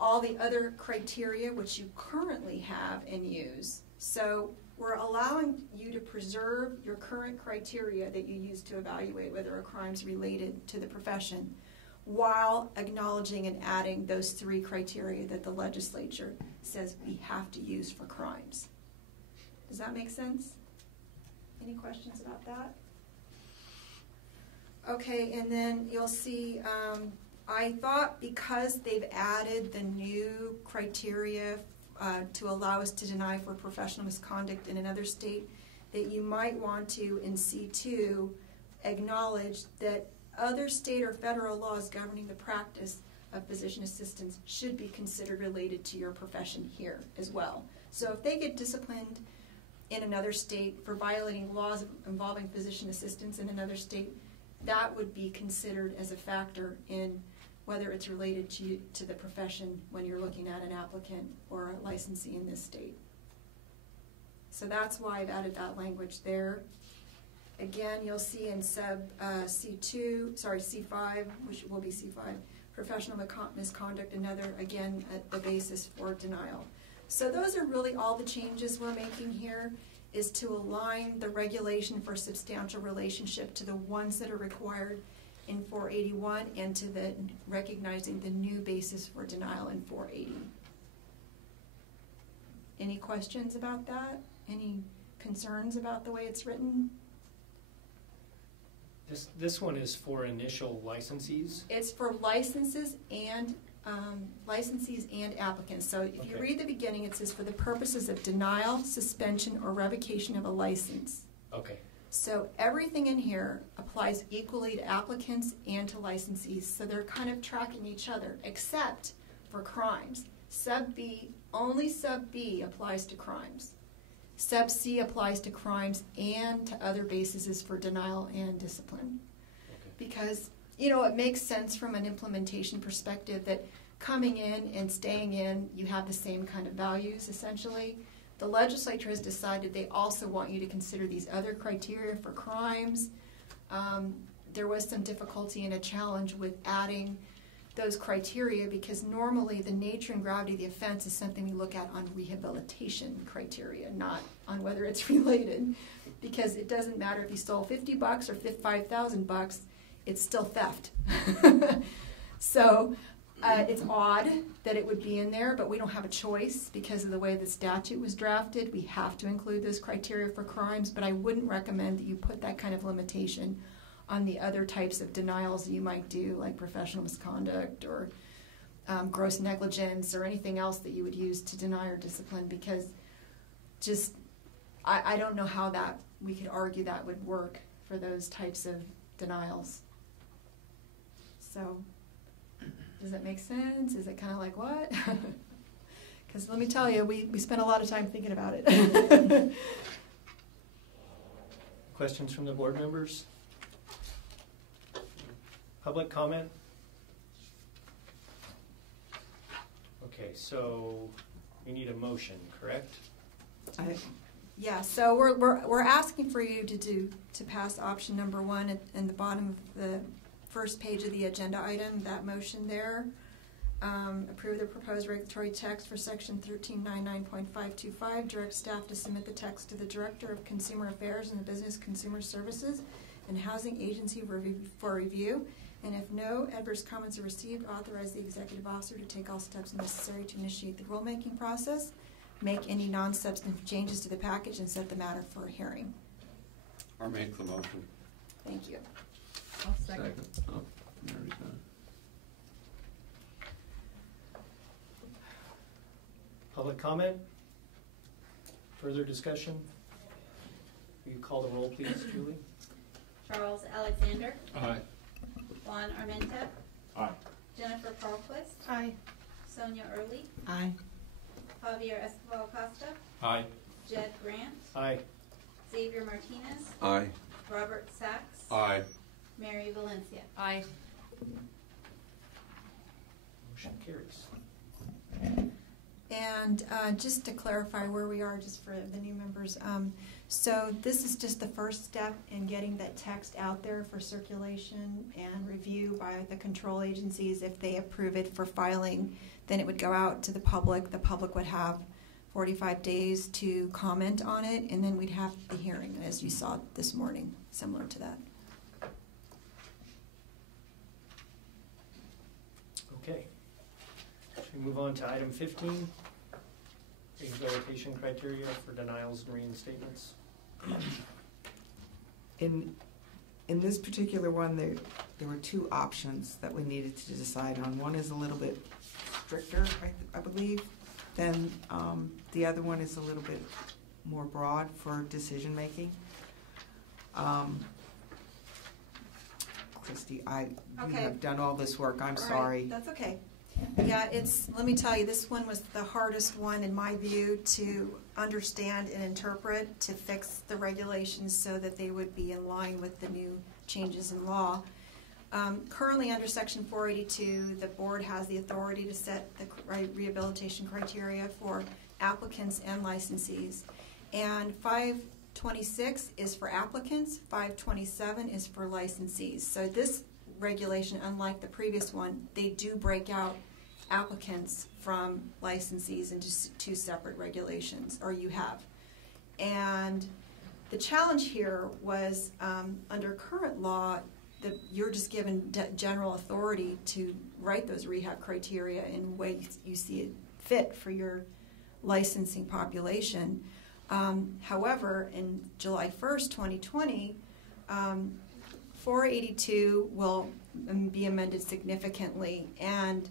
all the other criteria which you currently have and use. So we're allowing you to preserve your current criteria that you use to evaluate whether a crime is related to the profession, while acknowledging and adding those three criteria that the legislature says we have to use for crimes. Does that make sense? Any questions about that? Okay, and then you'll see, I thought because they've added the new criteria to allow us to deny for professional misconduct in another state, that you might want to, in C2, acknowledge that other state or federal laws governing the practice of physician assistants should be considered related to your profession here as well. So if they get disciplined in another state for violating laws involving physician assistants in another state, that would be considered as a factor in whether it's related to the profession when you're looking at an applicant or a licensee in this state. So that's why I've added that language there. Again, you'll see in C5, which will be C5, professional misconduct, another, again, the basis for denial. So those are really all the changes we're making here, is to align the regulation for substantial relationship to the ones that are required in 481 and to the recognizing the new basis for denial in 480. Any questions about that? Any concerns about the way it's written? This one is for initial licensees? It's for licenses and licensees and applicants. So if you read the beginning, it says for the purposes of denial, suspension, or revocation of a license. Okay. So everything in here applies equally to applicants and to licensees. So they're kind of tracking each other, except for crimes. Sub B, only Sub B applies to crimes. Sub C applies to crimes and to other bases for denial and discipline. Because, you know, it makes sense from an implementation perspective that coming in and staying in, you have the same kind of values, essentially. The legislature has decided they also want you to consider these other criteria for crimes, there was some difficulty and a challenge with adding those criteria, because normally the nature and gravity of the offense is something we look at on rehabilitation criteria, not on whether it's related, because it doesn't matter if you stole $50 or $5,000, it's still theft. So it's odd that it would be in there, but we don't have a choice because of the way the statute was drafted. We have to include those criteria for crimes, but I wouldn't recommend that you put that kind of limitation on the other types of denials that you might do, like professional misconduct or gross negligence or anything else that you would use to deny or discipline, because just I don't know how that we could argue that would work for those types of denials. So does that make sense? Is it kind of like what? Because let me tell you, we spent a lot of time thinking about it. Questions from the board members? Public comment? Okay, so we need a motion, correct? Yeah, so we're asking for you to pass option number 1 in the bottom of the first page of the agenda item, that motion there. Approve the proposed regulatory text for section 1399.525. Direct staff to submit the text to the Director of Consumer Affairs and the Business Consumer Services and Housing Agency for review. And if no adverse comments are received, authorize the executive officer to take all steps necessary to initiate the rulemaking process, make any non-substantive changes to the package, and set the matter for a hearing. Or make the motion. Thank you. I'll second. Oh, Mary's done. Public comment? Further discussion? Will you call the roll, please, Julie? Charles Alexander. Aye. Juan Armenta. Aye. Jennifer Carlquist. Aye. Sonia Early. Aye. Javier Escobar Costa. Aye. Jed Grant. Aye. Xavier Martinez. Aye. Robert Sachs. Aye. Mary Valencia. Aye. Motion carries. And just to clarify where we are, just for the new members, so this is just the first step in getting that text out there for circulation and review by the control agencies. If they approve it for filing, then it would go out to the public. The public would have 45 days to comment on it, and then we'd have the hearing, as you saw this morning, similar to that. Okay. Should we move on to item 15? Rehabilitation criteria for denials and reinstatements. In this particular one, there were 2 options that we needed to decide on. One is a little bit stricter, I believe, than the other one is a little bit more broad for decision making. Christy, you have done all this work. I'm sorry. Right, that's okay. Yeah, let me tell you, this one was the hardest one in my view to understand and interpret, to fix the regulations so that they would be in line with the new changes in law. Currently under Section 482, the board has the authority to set the rehabilitation criteria for applicants and licensees. And 526 is for applicants, 527 is for licensees. So this regulation, unlike the previous one, they do break out applicants from licensees into 2 separate regulations, or you have. And the challenge here was under current law, you're just given general authority to write those rehab criteria in ways you see it fit for your licensing population. However, in July 1st, 2020, 482 will be amended significantly, and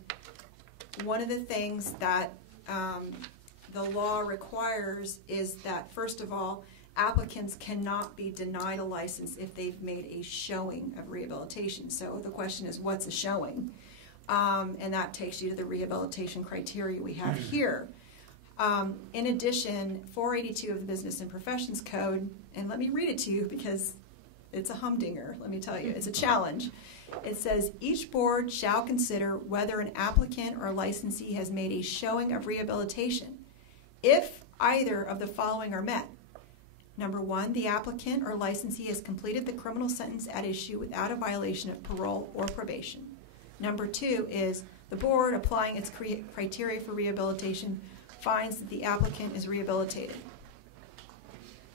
one of the things that the law requires is that, first of all, applicants cannot be denied a license if they've made a showing of rehabilitation. So the question is, what's a showing? And that takes you to the rehabilitation criteria we have here. In addition, 482 of the Business and Professions Code, and let me read it to you because it's a humdinger, let me tell you, it's a challenge. It says, each board shall consider whether an applicant or licensee has made a showing of rehabilitation if either of the following are met. Number 1, the applicant or licensee has completed the criminal sentence at issue without a violation of parole or probation. Number 2 is the board, applying its criteria for rehabilitation, finds that the applicant is rehabilitated.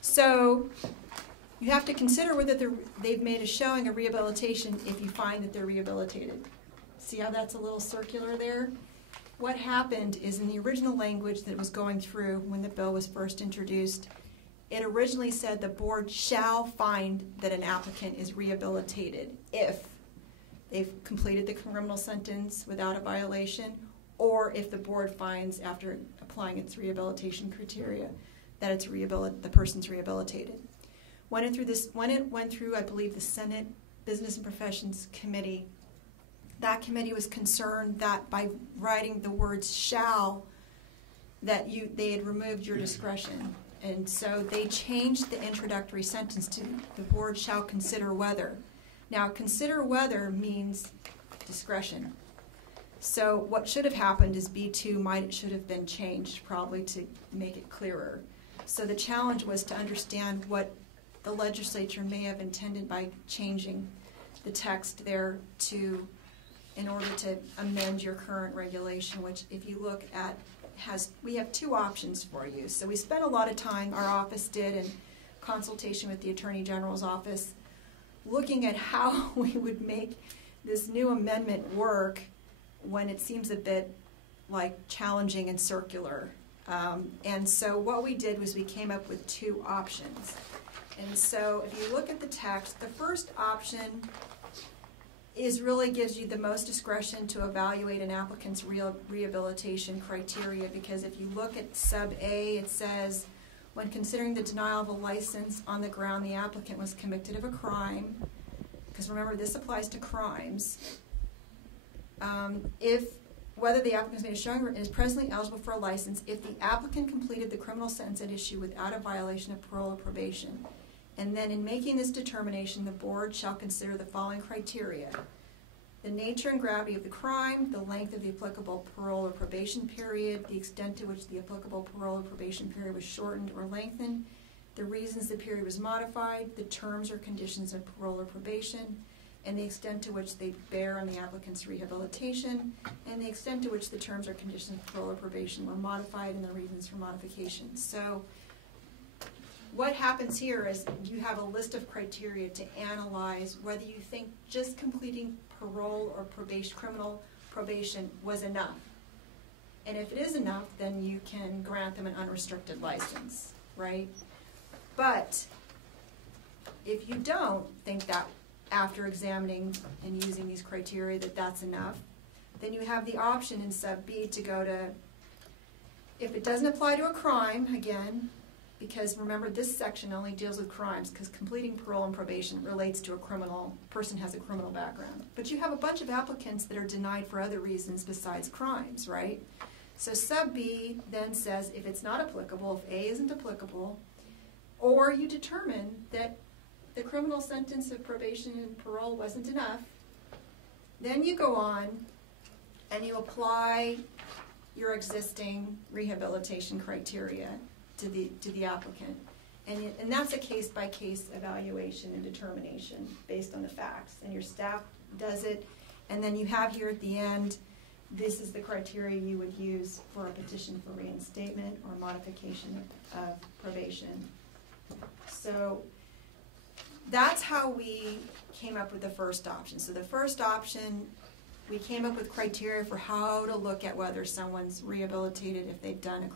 So you have to consider whether they've made a showing of rehabilitation if you find that they're rehabilitated. See how that's a little circular there? What happened is in the original language that was going through when the bill was first introduced, it originally said the board shall find that an applicant is rehabilitated if they've completed the criminal sentence without a violation, or if the board finds, after applying its rehabilitation criteria, that it's the person's rehabilitated. When it went through, I believe, the Senate Business and Professions Committee, that committee was concerned that by writing the words shall, that they had removed your discretion. And so they changed the introductory sentence to the board shall consider whether. Now, consider whether means discretion. So what should have happened is B2 should have been changed probably to make it clearer. So the challenge was to understand what the legislature may have intended by changing the text there in order to amend your current regulation, which if you look at we have 2 options for you. So we spent a lot of time, our office did, in consultation with the Attorney General's office, looking at how we would make this new amendment work when it seems a bit like challenging and circular. And so what we did was we came up with 2 options. And so if you look at the text, the first option really gives you the most discretion to evaluate an applicant's rehabilitation criteria, because if you look at sub A, it says, when considering the denial of a license on the ground the applicant was convicted of a crime, because remember, this applies to crimes, whether the applicant has made a showing and is presently eligible for a license, if the applicant completed the criminal sentence at issue without a violation of parole or probation. And then in making this determination, the board shall consider the following criteria: the nature and gravity of the crime, the length of the applicable parole or probation period, the extent to which the applicable parole or probation period was shortened or lengthened, the reasons the period was modified, the terms or conditions of parole or probation, and the extent to which they bear on the applicant's rehabilitation, and the extent to which the terms or conditions of parole or probation were modified and the reasons for modification. So what happens here is you have a list of criteria to analyze whether you think just completing parole or criminal probation was enough. And if it is enough, then you can grant them an unrestricted license, right? But if you don't think that after examining and using these criteria that that's enough, then you have the option in sub B to go to, if it doesn't apply to a crime, again, because remember this section only deals with crimes because completing parole and probation relates to person has a criminal background. But you have a bunch of applicants that are denied for other reasons besides crimes, right? So sub B then says if it's not applicable, if A isn't applicable, or you determine that the criminal sentence of probation and parole wasn't enough, then you go on and you apply your existing rehabilitation criteria to the applicant. And that's a case-by-case evaluation and determination based on the facts. And your staff does it. And then you have here at the end, this is the criteria you would use for a petition for reinstatement or modification of probation. So that's how we came up with the first option. So the first option, we came up with criteria for how to look at whether someone's rehabilitated if they've done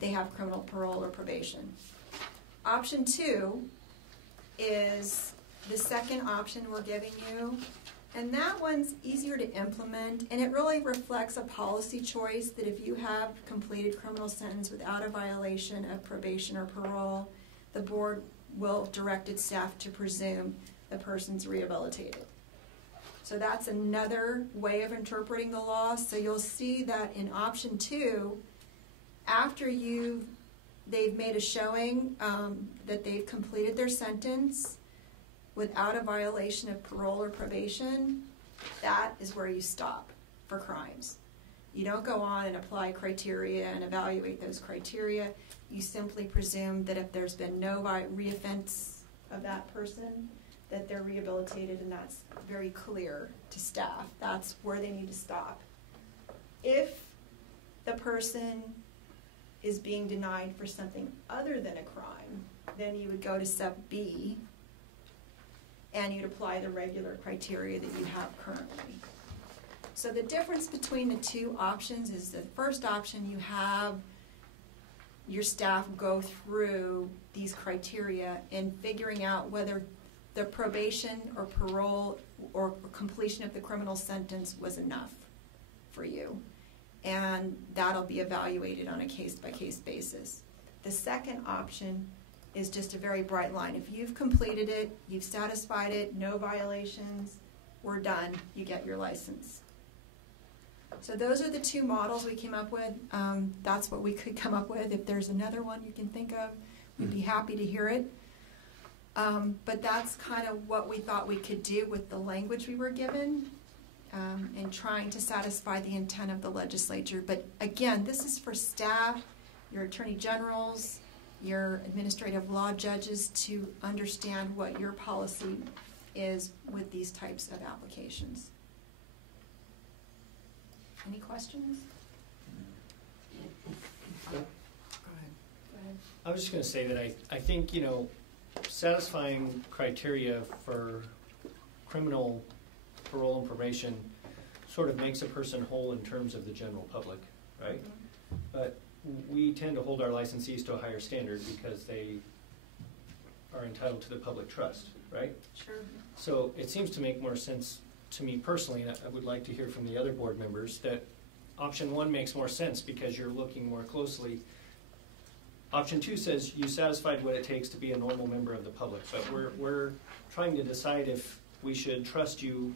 they have criminal parole or probation. Option 2 is the second option we're giving you, and that one's easier to implement, and it really reflects a policy choice that if you have completed criminal sentence without a violation of probation or parole, the board will direct its staff to presume the person's rehabilitated. So that's another way of interpreting the law. So you'll see that in option 2, after they've made a showing that they've completed their sentence without a violation of parole or probation, that is where you stop for crimes. You don't go on and apply criteria and evaluate those criteria. You simply presume that if there's been no reoffense of that person, that they're rehabilitated, and that's very clear to staff. That's where they need to stop. If the person is being denied for something other than a crime, then you would go to sub B and you'd apply the regular criteria that you have currently. So the difference between the two options is the first option, you have your staff go through these criteria in figuring out whether the probation or parole or completion of the criminal sentence was enough for you. And that'll be evaluated on a case-by-case basis. The second option is just a very bright line. If you've completed it, you've satisfied it, no violations, we're done, you get your license. So those are the two models we came up with. That's what we could come up with. If there's another one you can think of, we'd be happy to hear it. But that's kind of what we thought we could do with the language we were given, and trying to satisfy the intent of the legislature. But again, this is for staff, your attorney generals, your administrative law judges to understand what your policy is with these types of applications. Any questions? Go ahead. I was just going to say that I think, satisfying criteria for criminal parole and probation sort of makes a person whole in terms of the general public, right? Mm-hmm. But we tend to hold our licensees to a higher standard because they are entitled to the public trust, right? Sure. So it seems to make more sense to me personally, and I would like to hear from the other board members, that option 1 makes more sense because you're looking more closely. Option 2 says you satisfied what it takes to be a normal member of the public, but we're trying to decide if we should trust you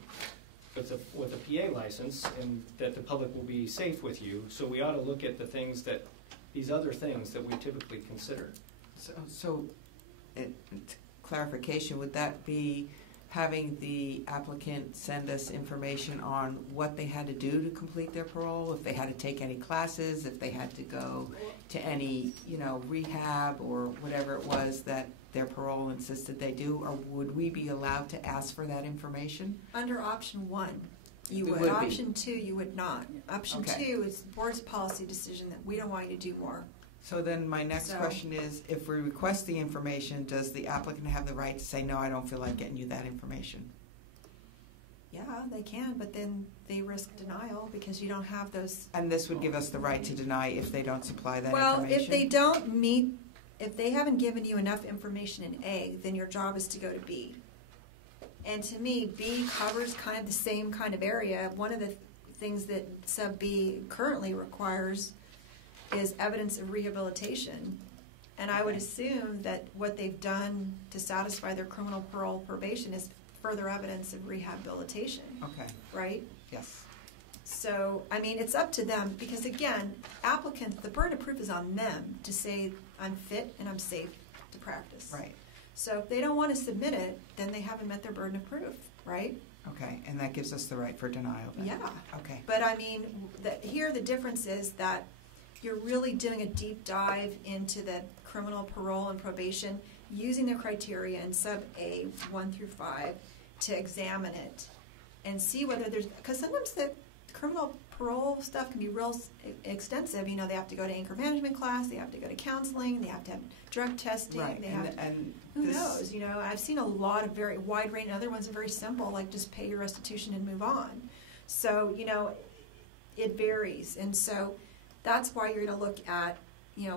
with a PA license and that the public will be safe with you. So we ought to look at these other things that we typically consider. So clarification, would that be having the applicant send us information on what they had to do to complete their parole, if they had to take any classes, if they had to go to any, rehab or whatever it was that their parole insisted they do, or would we be allowed to ask for that information? Under option 1, you would. Option 2, you would not. Option 2 is the board's policy decision that we don't want you to do more. So then my next question is, if we request the information, does the applicant have the right to say, no, I don't feel like getting you that information? Yeah, they can, but then they risk denial because you don't have those. And this would give us the right to deny if they don't supply that information? Well, if they don't meet, if they haven't given you enough information in A, then your job is to go to B. And to me, B covers kind of the same kind of area. One of the things that sub B currently requires is evidence of rehabilitation. And I would assume that what they've done to satisfy their criminal parole probation is further evidence of rehabilitation. Okay. Right? Yes. So, I mean, it's up to them because, again, applicants, the burden of proof is on them to say, I'm fit and I'm safe to practice. Right. So if they don't want to submit it, then they haven't met their burden of proof, right? Okay, and that gives us the right for denial then? Yeah. Okay. But, I mean, here the difference is that you're really doing a deep dive into the criminal parole and probation using the criteria in sub A 1 through 5 to examine it and see whether there's, because sometimes the criminal parole stuff can be real extensive. They have to go to anger management class, they have to go to counseling, they have to have drug testing. Right. They have who knows? I've seen a lot of very wide range. Other ones are very simple, like just pay your restitution and move on. So it varies, and so that's why you're going to look at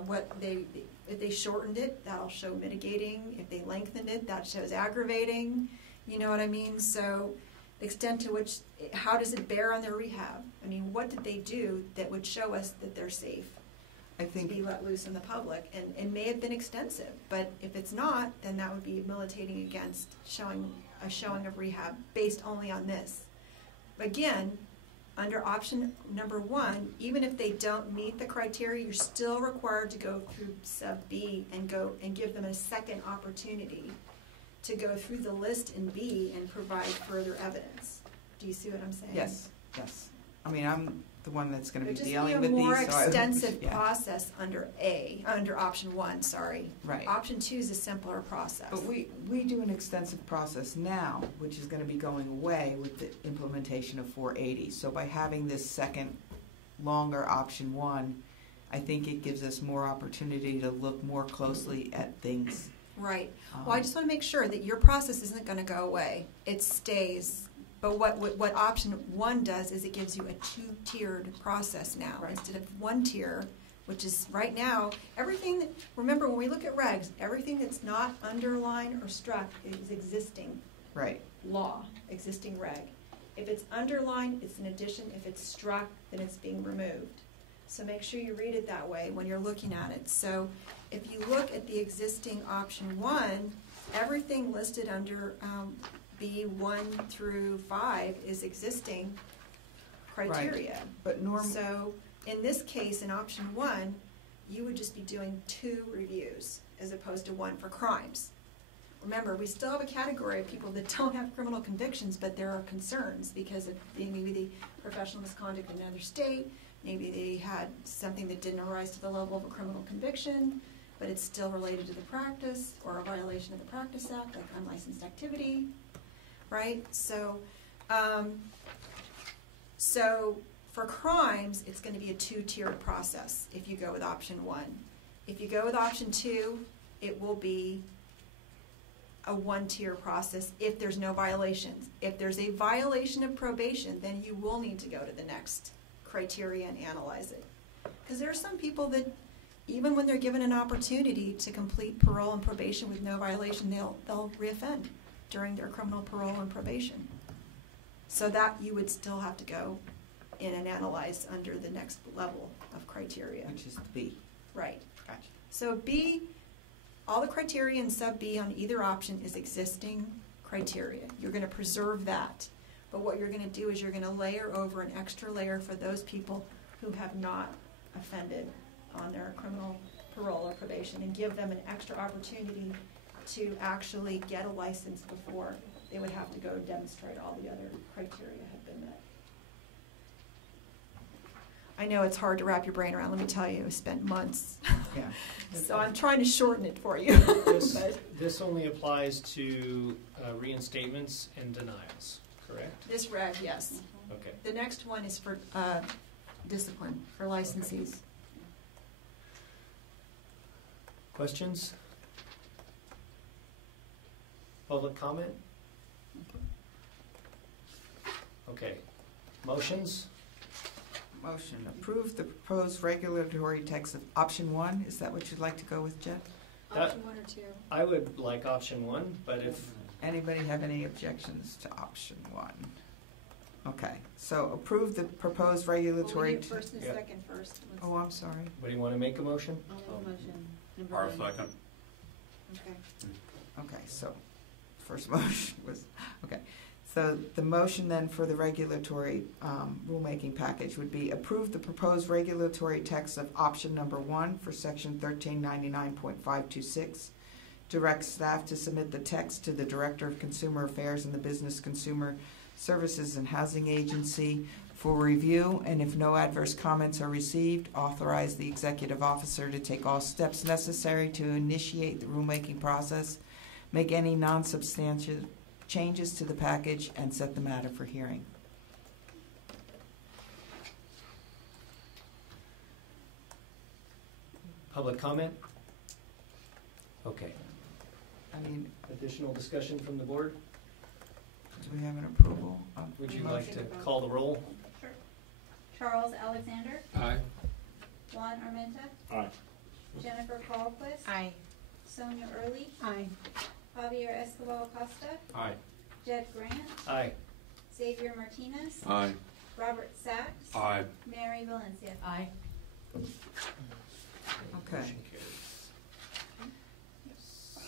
what if they shortened it, that'll show mitigating. If they lengthened it, that shows aggravating. You know what I mean? So the extent to which, how does it bear on their rehab? I mean, what did they do that would show us that they're safe to be let loose in the public? And it may have been extensive, but if it's not, then that would be militating against showing of rehab based only on this. Again, under option number 1, even if they don't meet the criteria, you're still required to go through sub B and give them a second opportunity to go through the list in B and provide further evidence. Do you see what I'm saying? Yes, yes. I mean, the one that's going to There'd be just be dealing a with these. more so I- extensive yeah. process under option 1, sorry. Right. Option 2 is a simpler process. But we do an extensive process now, which is going to be going away with the implementation of 480. So by having this second, longer option 1, I think it gives us more opportunity to look more closely at things. Right. Well, I just want to make sure that your process isn't going to go away. It stays. But what option 1 does is it gives you a 2-tiered process now. Right. Instead of 1 tier, which is right now, everything, remember when we look at regs, everything that's not underlined or struck is existing Right. law, existing reg. If it's underlined, it's an addition. If it's struck, then it's being removed. So make sure you read it that way when you're looking at it. So if you look at the existing option 1, everything listed under B1 through 5 is existing criteria. Right. But so in this case, in option 1, you would just be doing 2 reviews as opposed to 1 for crimes. Remember, we still have a category of people that don't have criminal convictions, but there are concerns because of maybe the professional misconduct in another state, maybe they had something that didn't arise to the level of a criminal conviction, but it's still related to the practice or a violation of the Practice Act, like unlicensed activity, right? So, so for crimes, it's going to be a 2-tiered process if you go with option 1. If you go with option 2, it will be a 1-tier process if there's no violations. If there's a violation of probation, then you will need to go to the next criteria and analyze it. Because there are some people that, even when they're given an opportunity to complete parole and probation with no violation, they'll reoffend during their criminal parole and probation. So that you would still have to go in and analyze under the next level of criteria. Which is B. Right. Gotcha. So B, all the criteria in sub B on either option is existing criteria. You're going to preserve that. But what you're going to do is you're going to layer over an extra layer for those people who have not offended on their criminal parole or probation and give them an extra opportunity to actually get a license before they would have to go demonstrate all the other criteria have been met. I know it's hard to wrap your brain around. Let me tell you, I spent months. Yeah. So I'm trying to shorten it for you. This only applies to reinstatements and denials, correct? This reg, yes. Okay. The next one is for discipline, for licensees. Questions? Public comment? Okay. Motions? Motion, approve the proposed regulatory text of option 1. Is that what you'd like to go with, Jen? Option 1 or 2? I would like option 1, but if... Anybody have any objections to option 1? Okay, so approve the proposed regulatory... Well, we need first and second first. Oh, I'm sorry. What do you want to make a motion? I'll make a motion. Our second. Okay. Okay, so first motion was, okay. So the motion then for the regulatory rulemaking package would be approve the proposed regulatory text of option number 1 for section 1399.526. Direct staff to submit the text to the Director of Consumer Affairs and the Business Consumer Services and Housing Agency for review, and if no adverse comments are received, authorize the executive officer to take all steps necessary to initiate the rulemaking process, make any non-substantial changes to the package, and set the matter for hearing. Public comment? Okay. I mean, additional discussion from the board? Do we have an approval? Would you like to call the roll? Sure. Charles Alexander. Aye. Juan Armenta. Aye. Jennifer Carlquist. Aye. Sonia Early. Aye. Javier Escobar Costa. Aye. Jed Grant. Aye. Xavier Martinez. Aye. Robert Sachs. Aye. Mary Valencia. Aye. Okay. Motion carries.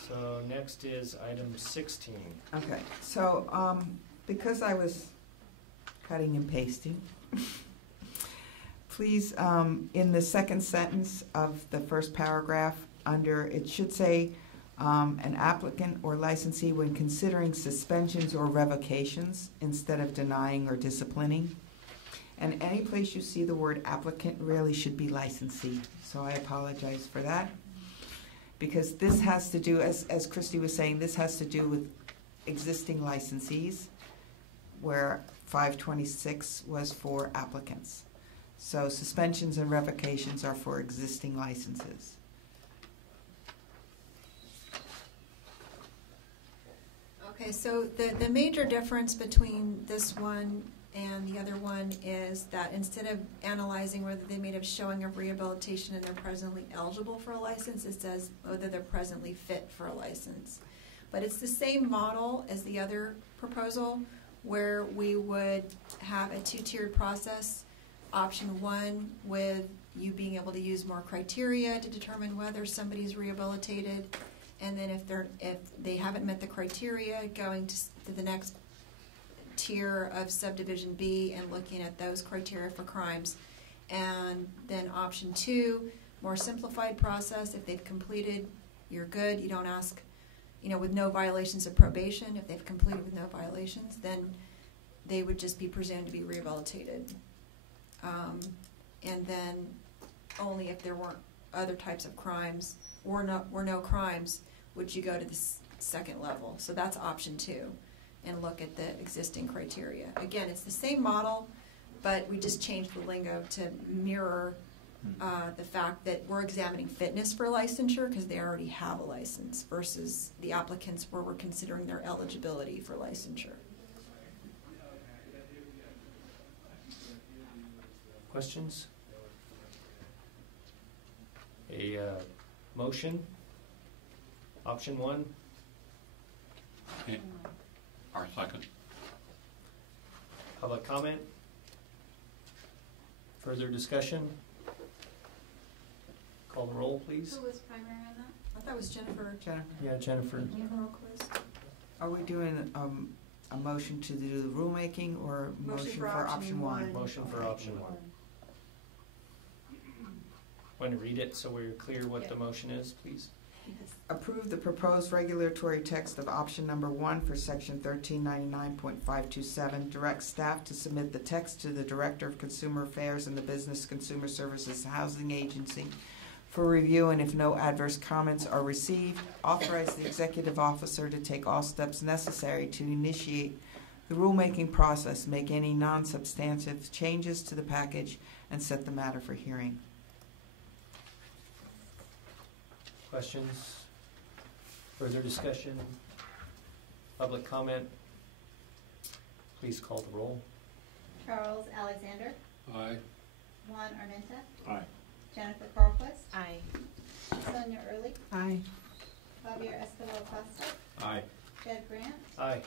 So next is item 16. Okay, so because I was cutting and pasting, please, in the second sentence of the first paragraph, under, it should say, an applicant or licensee when considering suspensions or revocations instead of denying or disciplining. And any place you see the word applicant really should be licensee. So I apologize for that. Because this has to do, as Christy was saying, this has to do with existing licensees, where 526 was for applicants. So suspensions and revocations are for existing licenses. Okay, so the major difference between this one and the other one is that instead of analyzing whether they made a showing of rehabilitation and they're presently eligible for a license, it says whether they're presently fit for a license. But it's the same model as the other proposal, where we would have a two-tiered process. Option one, with you being able to use more criteria to determine whether somebody's rehabilitated, and then if they haven't met the criteria, going to the next tier of subdivision B and looking at those criteria for crimes. And then option two, more simplified process. If they've completed, you're good. You don't ask, with no violations of probation. If they've completed with no violations, then they would just be presumed to be rehabilitated. And then only if there weren't other types of crimes or no crimes would you go to the second level. So that's option two, and look at the existing criteria. Again, it's the same model, but we just changed the lingo to mirror the fact that we're examining fitness for licensure because they already have a license, versus the applicants where we're considering their eligibility for licensure. Questions? A motion? Option one? Okay. Our second. Public comment? Further discussion? Call the roll, please. Who was primary on that? I thought it was Jennifer. Yeah, Jennifer. Are we doing a motion to do the rulemaking or motion for option one? Motion for option one. Want to read it so we're clear what the motion is, please? Approve the proposed regulatory text of option number one for section 1399.527. Direct staff to submit the text to the Director of Consumer Affairs and the Business Consumer Services Housing Agency for review, and if no adverse comments are received, authorize the executive officer to take all steps necessary to initiate the rulemaking process, make any non-substantive changes to the package, and set the matter for hearing. Questions? Further discussion? Public comment? Please call the roll. Charles Alexander. Aye. Juan Armenta. Aye. Jennifer Carlquist. Aye. Sonia Early. Aye. Javier Escobar-Costa. Aye. Jed Grant. Aye.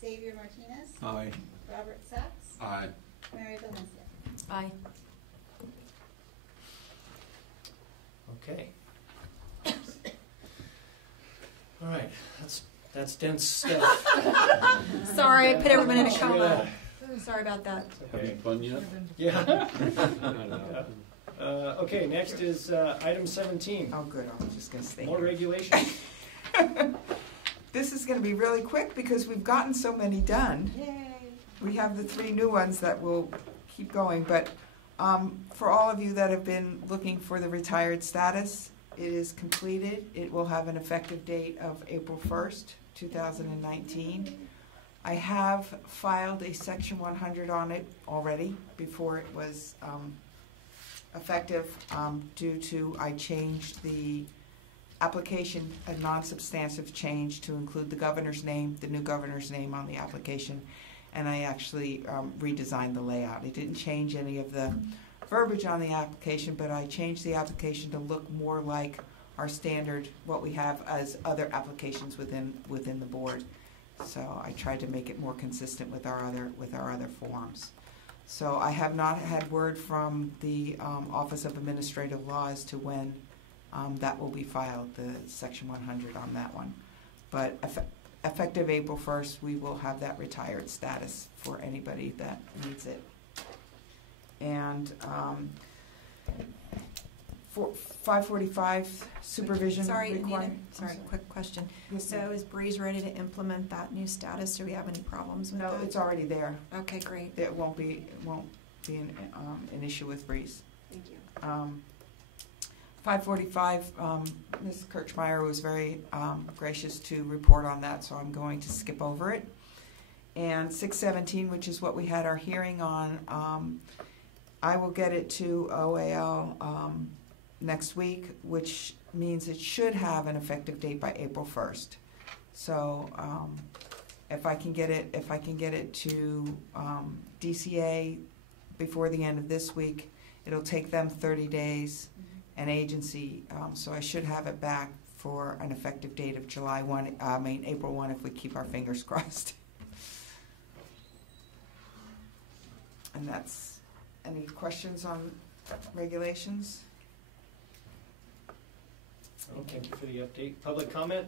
Xavier Martinez. Aye. Robert Sachs. Aye. Mary Valencia. Aye. Okay. All right, that's dense stuff. Sorry, I put everyone in a coma. Yeah. Sorry about that. Having fun yet? Yeah. Okay, next is item 17. Oh, good. I was just going to stay More here. regulations. This is going to be really quick because we've gotten so many done. Yay. We have the 3 new ones that will keep going, but for all of you that have been looking for the retired status, it is completed. It will have an effective date of April 1st, 2019. I have filed a Section 100 on it already before it was effective due to I changed the application, a non-substantive change to include the governor's name, the new governor's name on the application, and I actually redesigned the layout. I didn't change any of the verbiage on the application, but I changed the application to look more like our standard, what we have as other applications within the board. So I tried to make it more consistent with our other forms. So I have not had word from the Office of Administrative Law as to when that will be filed, the Section 100 on that one. But effective April 1st, we will have that retired status for anybody that needs it. And for 545 supervision Sorry, requirement. Anita. Sorry, quick question. Yes, So ma'am. is Breeze ready to implement that new status? Do we have any problems with No, that? it's already there. Okay, great. It won't be an issue with Breeze. Thank you. 545, Ms. Kirchmeier was very gracious to report on that, so I'm going to skip over it. And 617, which is what we had our hearing on, I will get it to OAL next week, which means it should have an effective date by April 1st. So if I can get it to DCA before the end of this week, it'll take them 30 days, an agency, so I should have it back for an effective date of April 1 if we keep our fingers crossed. And that's, any questions on regulations? Oh, thank you for the update. Public comment?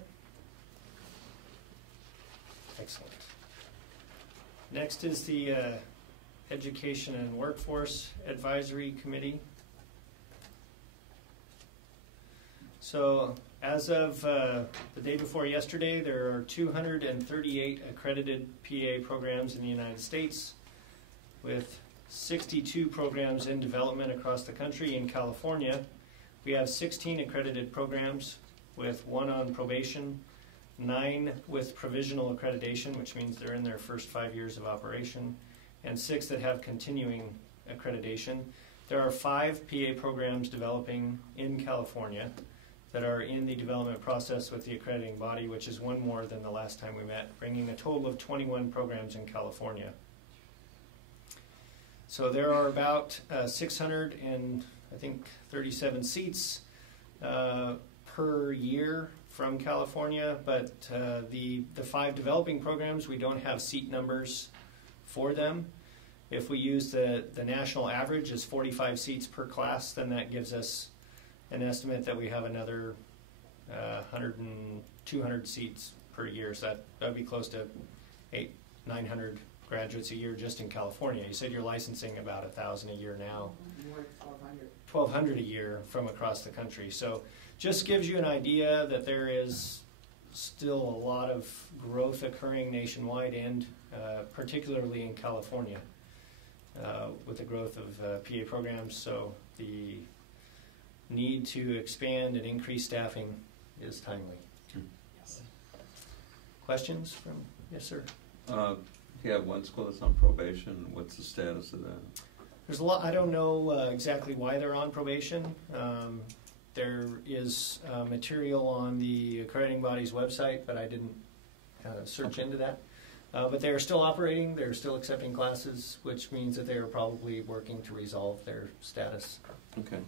Excellent. Next is the Education and Workforce Advisory Committee. So as of the day before yesterday, there are 238 accredited PA programs in the United States, with 62 programs in development across the country. In California, we have 16 accredited programs, with 1 on probation, 9 with provisional accreditation, which means they're in their first 5 years of operation, and 6 that have continuing accreditation. There are 5 PA programs developing in California that are in the development process with the accrediting body, which is 1 more than the last time we met, bringing a total of 21 programs in California. So there are about 637 seats per year from California, but the 5 developing programs, we don't have seat numbers for them. If we use the national average as 45 seats per class, then that gives us an estimate that we have another 100 and 200 seats per year. So that would be close to 900 graduates a year just in California. You said you're licensing about 1,000 a year now. 1,200 a year from across the country. So just gives you an idea that there is still a lot of growth occurring nationwide and particularly in California with the growth of PA programs. So the need to expand and increase staffing is timely. Yes. Questions from, yes sir? You have one school that's on probation. What's the status of that? There's a lot. I don't know exactly why they're on probation. There is material on the accrediting body's website, but I didn't search into that. But they are still operating. They're still accepting classes, which means that they are probably working to resolve their status. Okay.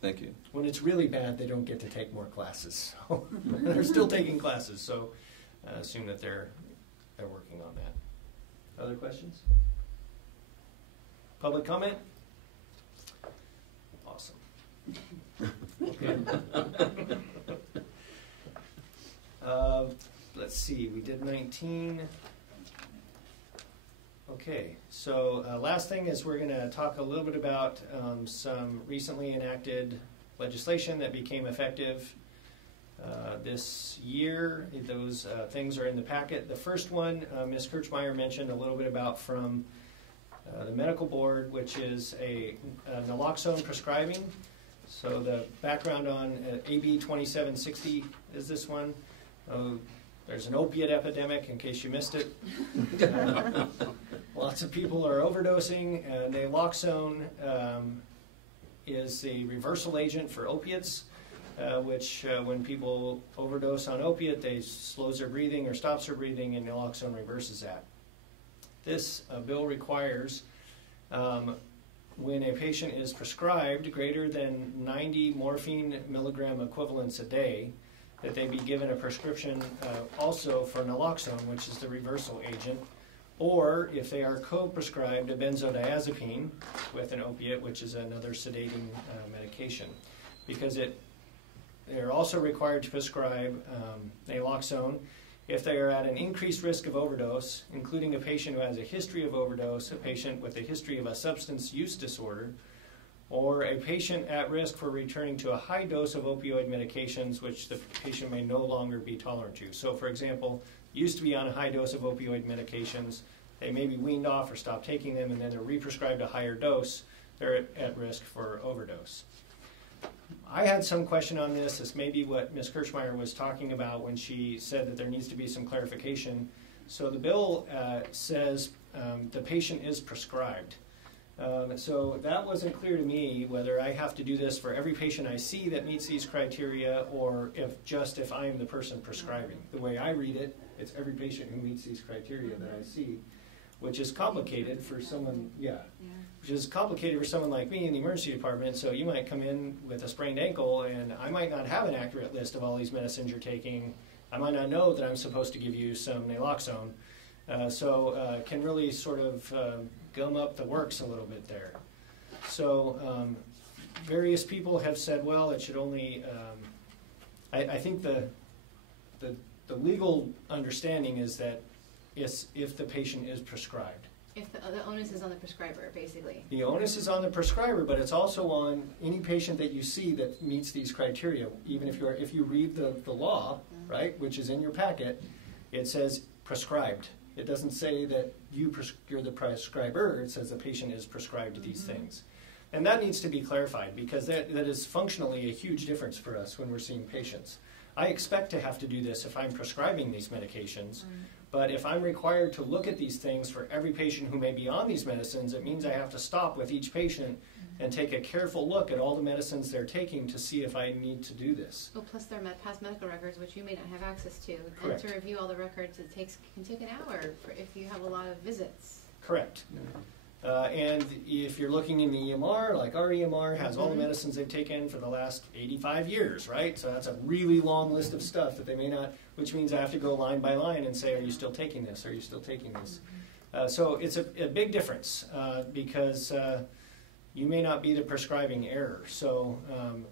Thank you. When it's really bad, they don't get to take more classes. So they're still taking classes, so assume that they're working on that. Other questions? Public comment? Awesome. Okay. Let's see, we did 19. Okay, so last thing is we're going to talk a little bit about some recently enacted legislation that became effective this year. Those things are in the packet. The first one, Ms. Kirchmeier mentioned a little bit about from the medical board, which is a naloxone prescribing. So the background on AB 2760 is this one. There's an opiate epidemic, in case you missed it. Lots of people are overdosing, and naloxone is a reversal agent for opiates, which when people overdose on opiate, they slows their breathing or stops their breathing, and naloxone reverses that. This bill requires when a patient is prescribed greater than 90 morphine milligram equivalents a day, that they be given a prescription also for naloxone, which is the reversal agent, or if they are co-prescribed a benzodiazepine with an opiate, which is another sedating medication. Because they're also required to prescribe naloxone if they are at an increased risk of overdose, including a patient who has a history of overdose, a patient with a history of a substance use disorder, or a patient at risk for returning to a high dose of opioid medications which the patient may no longer be tolerant to. So for example, used to be on a high dose of opioid medications, they may be weaned off or stop taking them, and then they're re-prescribed a higher dose, they're at risk for overdose. I had some question on this. This may be what Ms. Kirschmeyer was talking about when she said that there needs to be some clarification. So the bill says the patient is prescribed. So that wasn't clear to me whether I have to do this for every patient I see that meets these criteria, or if I am the person prescribing. The way I read it, it's every patient who meets these criteria that I see, which is complicated for someone, which is complicated for someone like me in the emergency department. So you might come in with a sprained ankle, and I might not have an accurate list of all these medicines you're taking. I might not know that I'm supposed to give you some naloxone. So can really sort of gum up the works a little bit there. So various people have said, well, it should only, I think the legal understanding is that if the patient is prescribed. If the onus is on the prescriber, basically. The onus is on the prescriber, but it's also on any patient that you see that meets these criteria. Even if you read the law, right, which is in your packet, it says prescribed. It doesn't say that you're the prescriber. It says the patient is prescribed to these things. And that needs to be clarified, because that is functionally a huge difference for us when we're seeing patients. I expect to have to do this if I'm prescribing these medications, but if I'm required to look at these things for every patient who may be on these medicines, it means I have to stop with each patient and take a careful look at all the medicines they're taking to see if I need to do this. Well, plus their past medical records, which you may not have access to. Correct. And to review all the records, can take an hour if you have a lot of visits. Correct. And if you're looking in the EMR, like our EMR has all the medicines they've taken for the last 85 years, right? So that's a really long list of stuff that they may not, which means I have to go line by line and say, are you still taking this? Are you still taking this? So it's a big difference because you may not be the prescribing error. So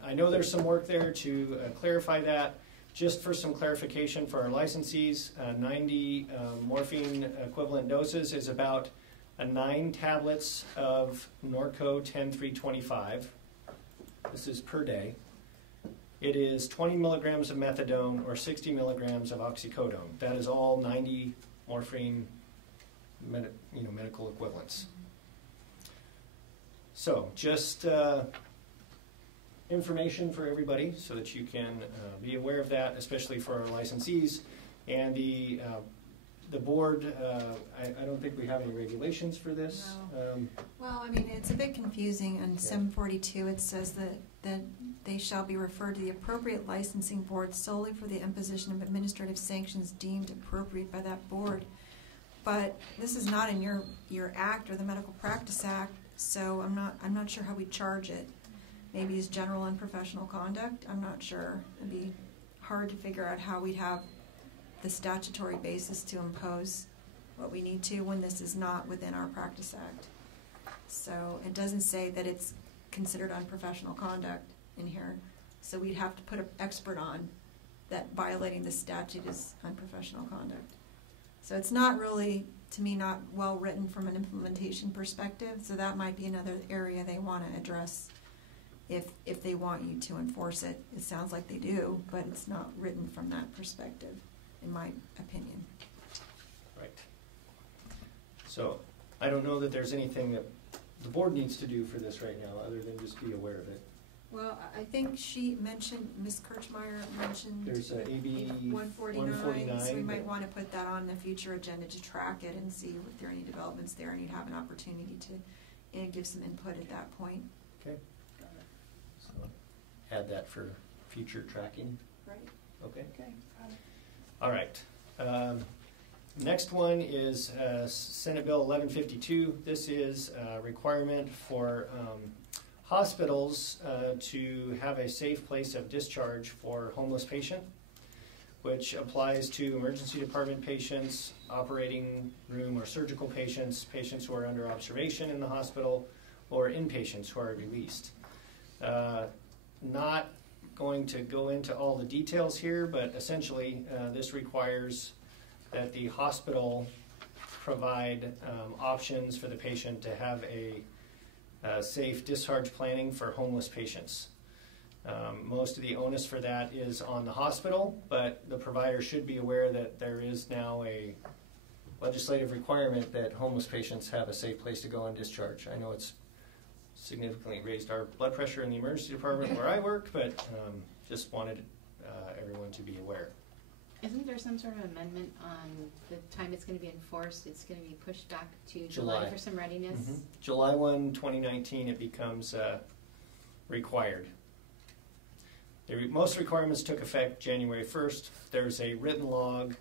I know there's some work there to clarify that. Just for some clarification for our licensees, 90 morphine equivalent doses is about 9 tablets of Norco 10325. This is per day. It is 20 milligrams of methadone or 60 milligrams of oxycodone. That is all 90 morphine medical equivalents. So just information for everybody so that you can be aware of that, especially for our licensees. And the board, I don't think we have any regulations for this. No. Well, I mean, it's a bit confusing. On 742, it says that they shall be referred to the appropriate licensing board solely for the imposition of administrative sanctions deemed appropriate by that board. But this is not in your act or the Medical Practice Act, so I'm not sure how we charge it. Maybe it's general unprofessional conduct. I'm not sure. It'd be hard to figure out how we'd have the statutory basis to impose what we need to when this is not within our Practice Act. So it doesn't say that it's considered unprofessional conduct in here. So we'd have to put an expert on that violating the statute is unprofessional conduct. So it's not really, to me, not well written from an implementation perspective. So that might be another area they want to address if they want you to enforce it. It sounds like they do, but it's not written from that perspective, in my opinion. Right. So I don't know that there's anything that the board needs to do for this right now other than just be aware of it. Well, I think she mentioned, Ms. Kirchmeyer mentioned There's AB 149, so we might want to put that on the future agenda to track it and see if there are any developments there, and you'd have an opportunity to give some input at that point. Okay. So add that for future tracking. Right. Okay. Okay. All right. Next one is Senate Bill 1152. This is a requirement for hospitals to have a safe place of discharge for homeless patient, which applies to emergency department patients, operating room or surgical patients, patients who are under observation in the hospital, or inpatients who are released. Not going to go into all the details here, but essentially this requires that the hospital provide options for the patient to have a safe discharge planning for homeless patients. Most of the onus for that is on the hospital, but the provider should be aware that there is now a legislative requirement that homeless patients have a safe place to go on discharge. I know it's significantly raised our blood pressure in the emergency department where I work, but just wanted everyone to be aware. Isn't there some sort of amendment on the time it's going to be enforced? It's going to be pushed back to July for some readiness? Mm-hmm. July 1, 2019, it becomes required. Most requirements took effect January 1st. There's a written log,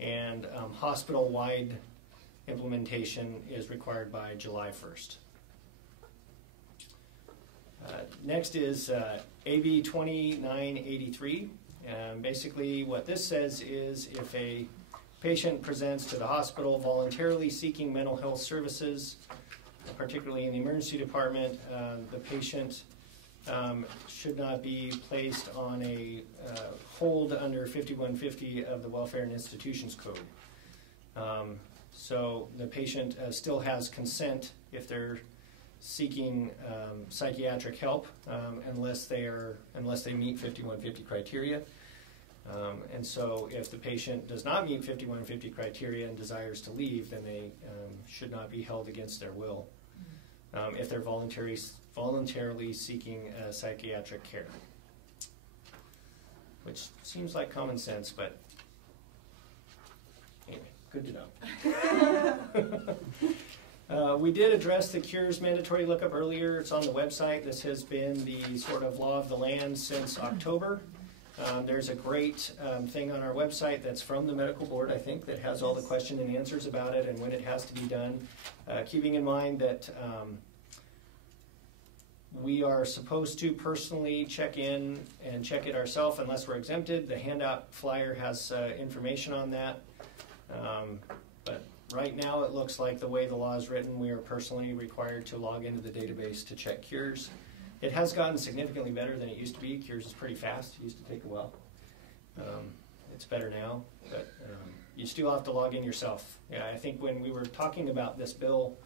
and hospital-wide implementation is required by July 1st. Next is AB 2983. Basically, what this says is if a patient presents to the hospital voluntarily seeking mental health services, particularly in the emergency department, the patient should not be placed on a hold under 5150 of the Welfare and Institutions Code. So the patient still has consent if they're seeking psychiatric help unless they meet 5150 criteria. And so if the patient does not meet 5150 criteria and desires to leave, then they should not be held against their will if they're voluntarily seeking psychiatric care. Which seems like common sense, but anyway, good to know. We did address the Cures mandatory lookup earlier. It's on the website. This has been the sort of law of the land since October. There's a great thing on our website that's from the medical board, I think, that has all the question and answers about it and when it has to be done. Keeping in mind that we are supposed to personally check in and check it ourselves unless we're exempted. The handout flyer has information on that. But right now it looks like the way the law is written, we are personally required to log into the database to check Cures. It has gotten significantly better than it used to be. Cures is pretty fast. It used to take a while. It's better now, but you still have to log in yourself. Yeah, I think when we were talking about this bill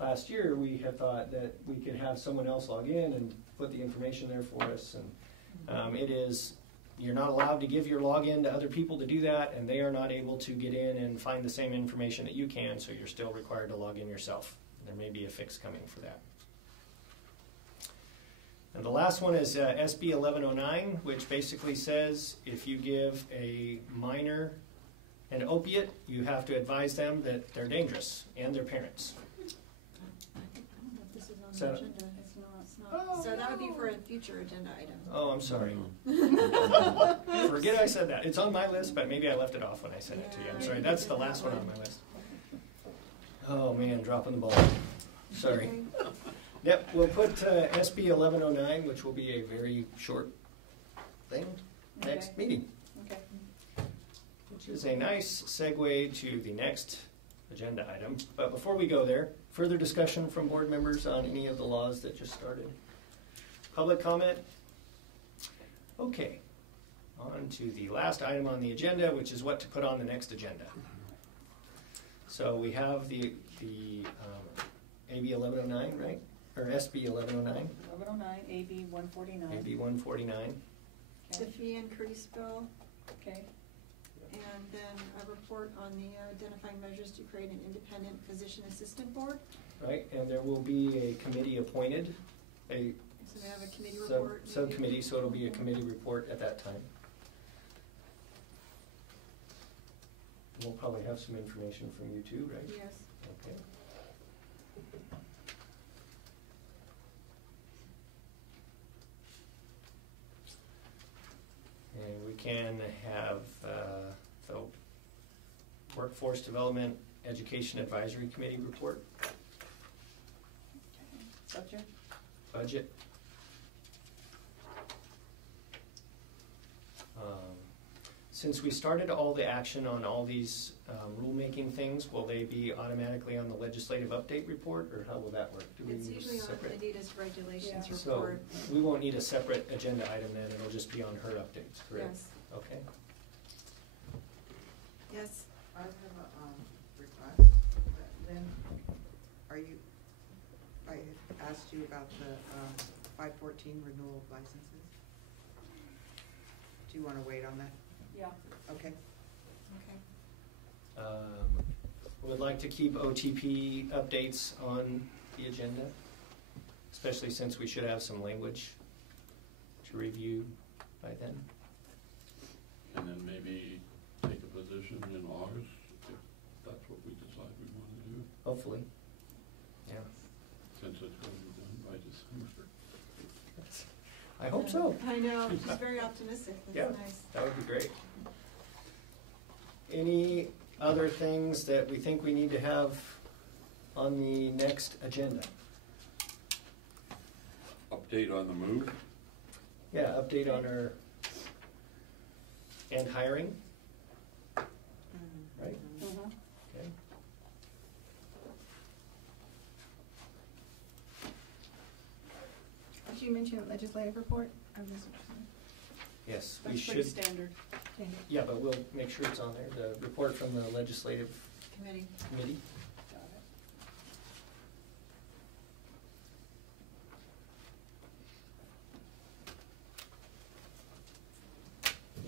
last year, we had thought that we could have someone else log in and put the information there for us. And you're not allowed to give your login to other people to do that, and they are not able to get in and find the same information that you can, so you're still required to log in yourself. There may be a fix coming for that. And the last one is SB 1109, which basically says if you give a minor an opiate, you have to advise them that they're dangerous and their parents. This is on the agenda. It's not. So that would be for a future agenda item. Oh, I'm sorry. Forget I said that. It's on my list, but maybe I left it off when I sent it to you. I'm sorry. That's the last one on my list. Oh, man, dropping the ball. Sorry. Yep, we'll put SB 1109, which will be a very short thing, next meeting. Okay. Which is a nice segue to the next agenda item. But before we go there, further discussion from board members on any of the laws that just started. Public comment? Okay. On to the last item on the agenda, which is what to put on the next agenda. So we have the AB 1109, right? Or SB 1109. 1109, AB 149. AB 149. The fee increase bill. Okay. And then a report on the identifying measures to create an independent physician assistant board. Right, and there will be a committee appointed. So we have a committee report. Subcommittee, so it'll be a committee report at that time. We'll probably have some information from you too, right? Yes. Okay. And we can have the Workforce Development Education Advisory Committee report. Subject? Budget. Since we started all the action on all these rulemaking things, will they be automatically on the legislative update report, or how will that work? Do we It's need usually on separate? Adita's regulations So report. we won't need a separate agenda item then, it'll just be on her updates, correct? Yes. Okay. Yes. I have a request. Lynn, I asked you about the 514 renewal of licenses. Do you want to wait on that? Yeah. Okay. Okay. would like to keep OTP updates on the agenda, especially since we should have some language to review by then. And then maybe take a position in August, if that's what we decide we want to do. Hopefully. Yeah. Since it's going to be done by December. I hope so. I know, she's very optimistic. Yeah, That's nice. that would be great. Any other things that we think we need to have on the next agenda? Update on the move? Yeah, update on our, and hiring, right? Okay. Did you mention legislative report? Yes, we That's should. pretty standard. Okay. Yeah, but we'll make sure it's on there, the report from the legislative Committee. committee.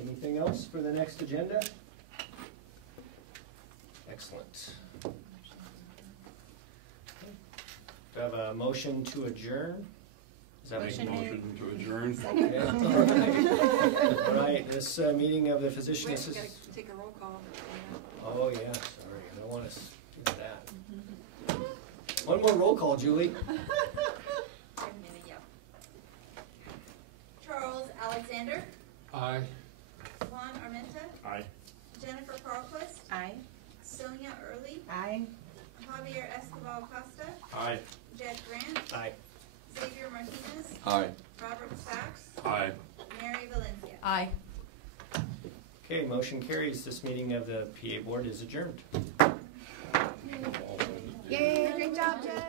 Anything else for the next agenda? Excellent. Do I have a motion to adjourn? Is that Make a motion to adjourn. Okay. All right, this meeting of the physician Wait, we assistant. gotta take a roll call. Oh, yeah, sorry, I don't want to do that. One more roll call, Julie. Charles Alexander, Aye. Juan Armenta, Aye. Jennifer Carlquist, Aye. Sonia Early, Aye. Javier Escobar Costa, Aye. Jed Grant, Aye. Xavier Martinez, Aye. Robert Sachs, Aye. Mary Valencia. Aye. Okay, motion carries. This meeting of the PA Board is adjourned. Yay, great job, Jen.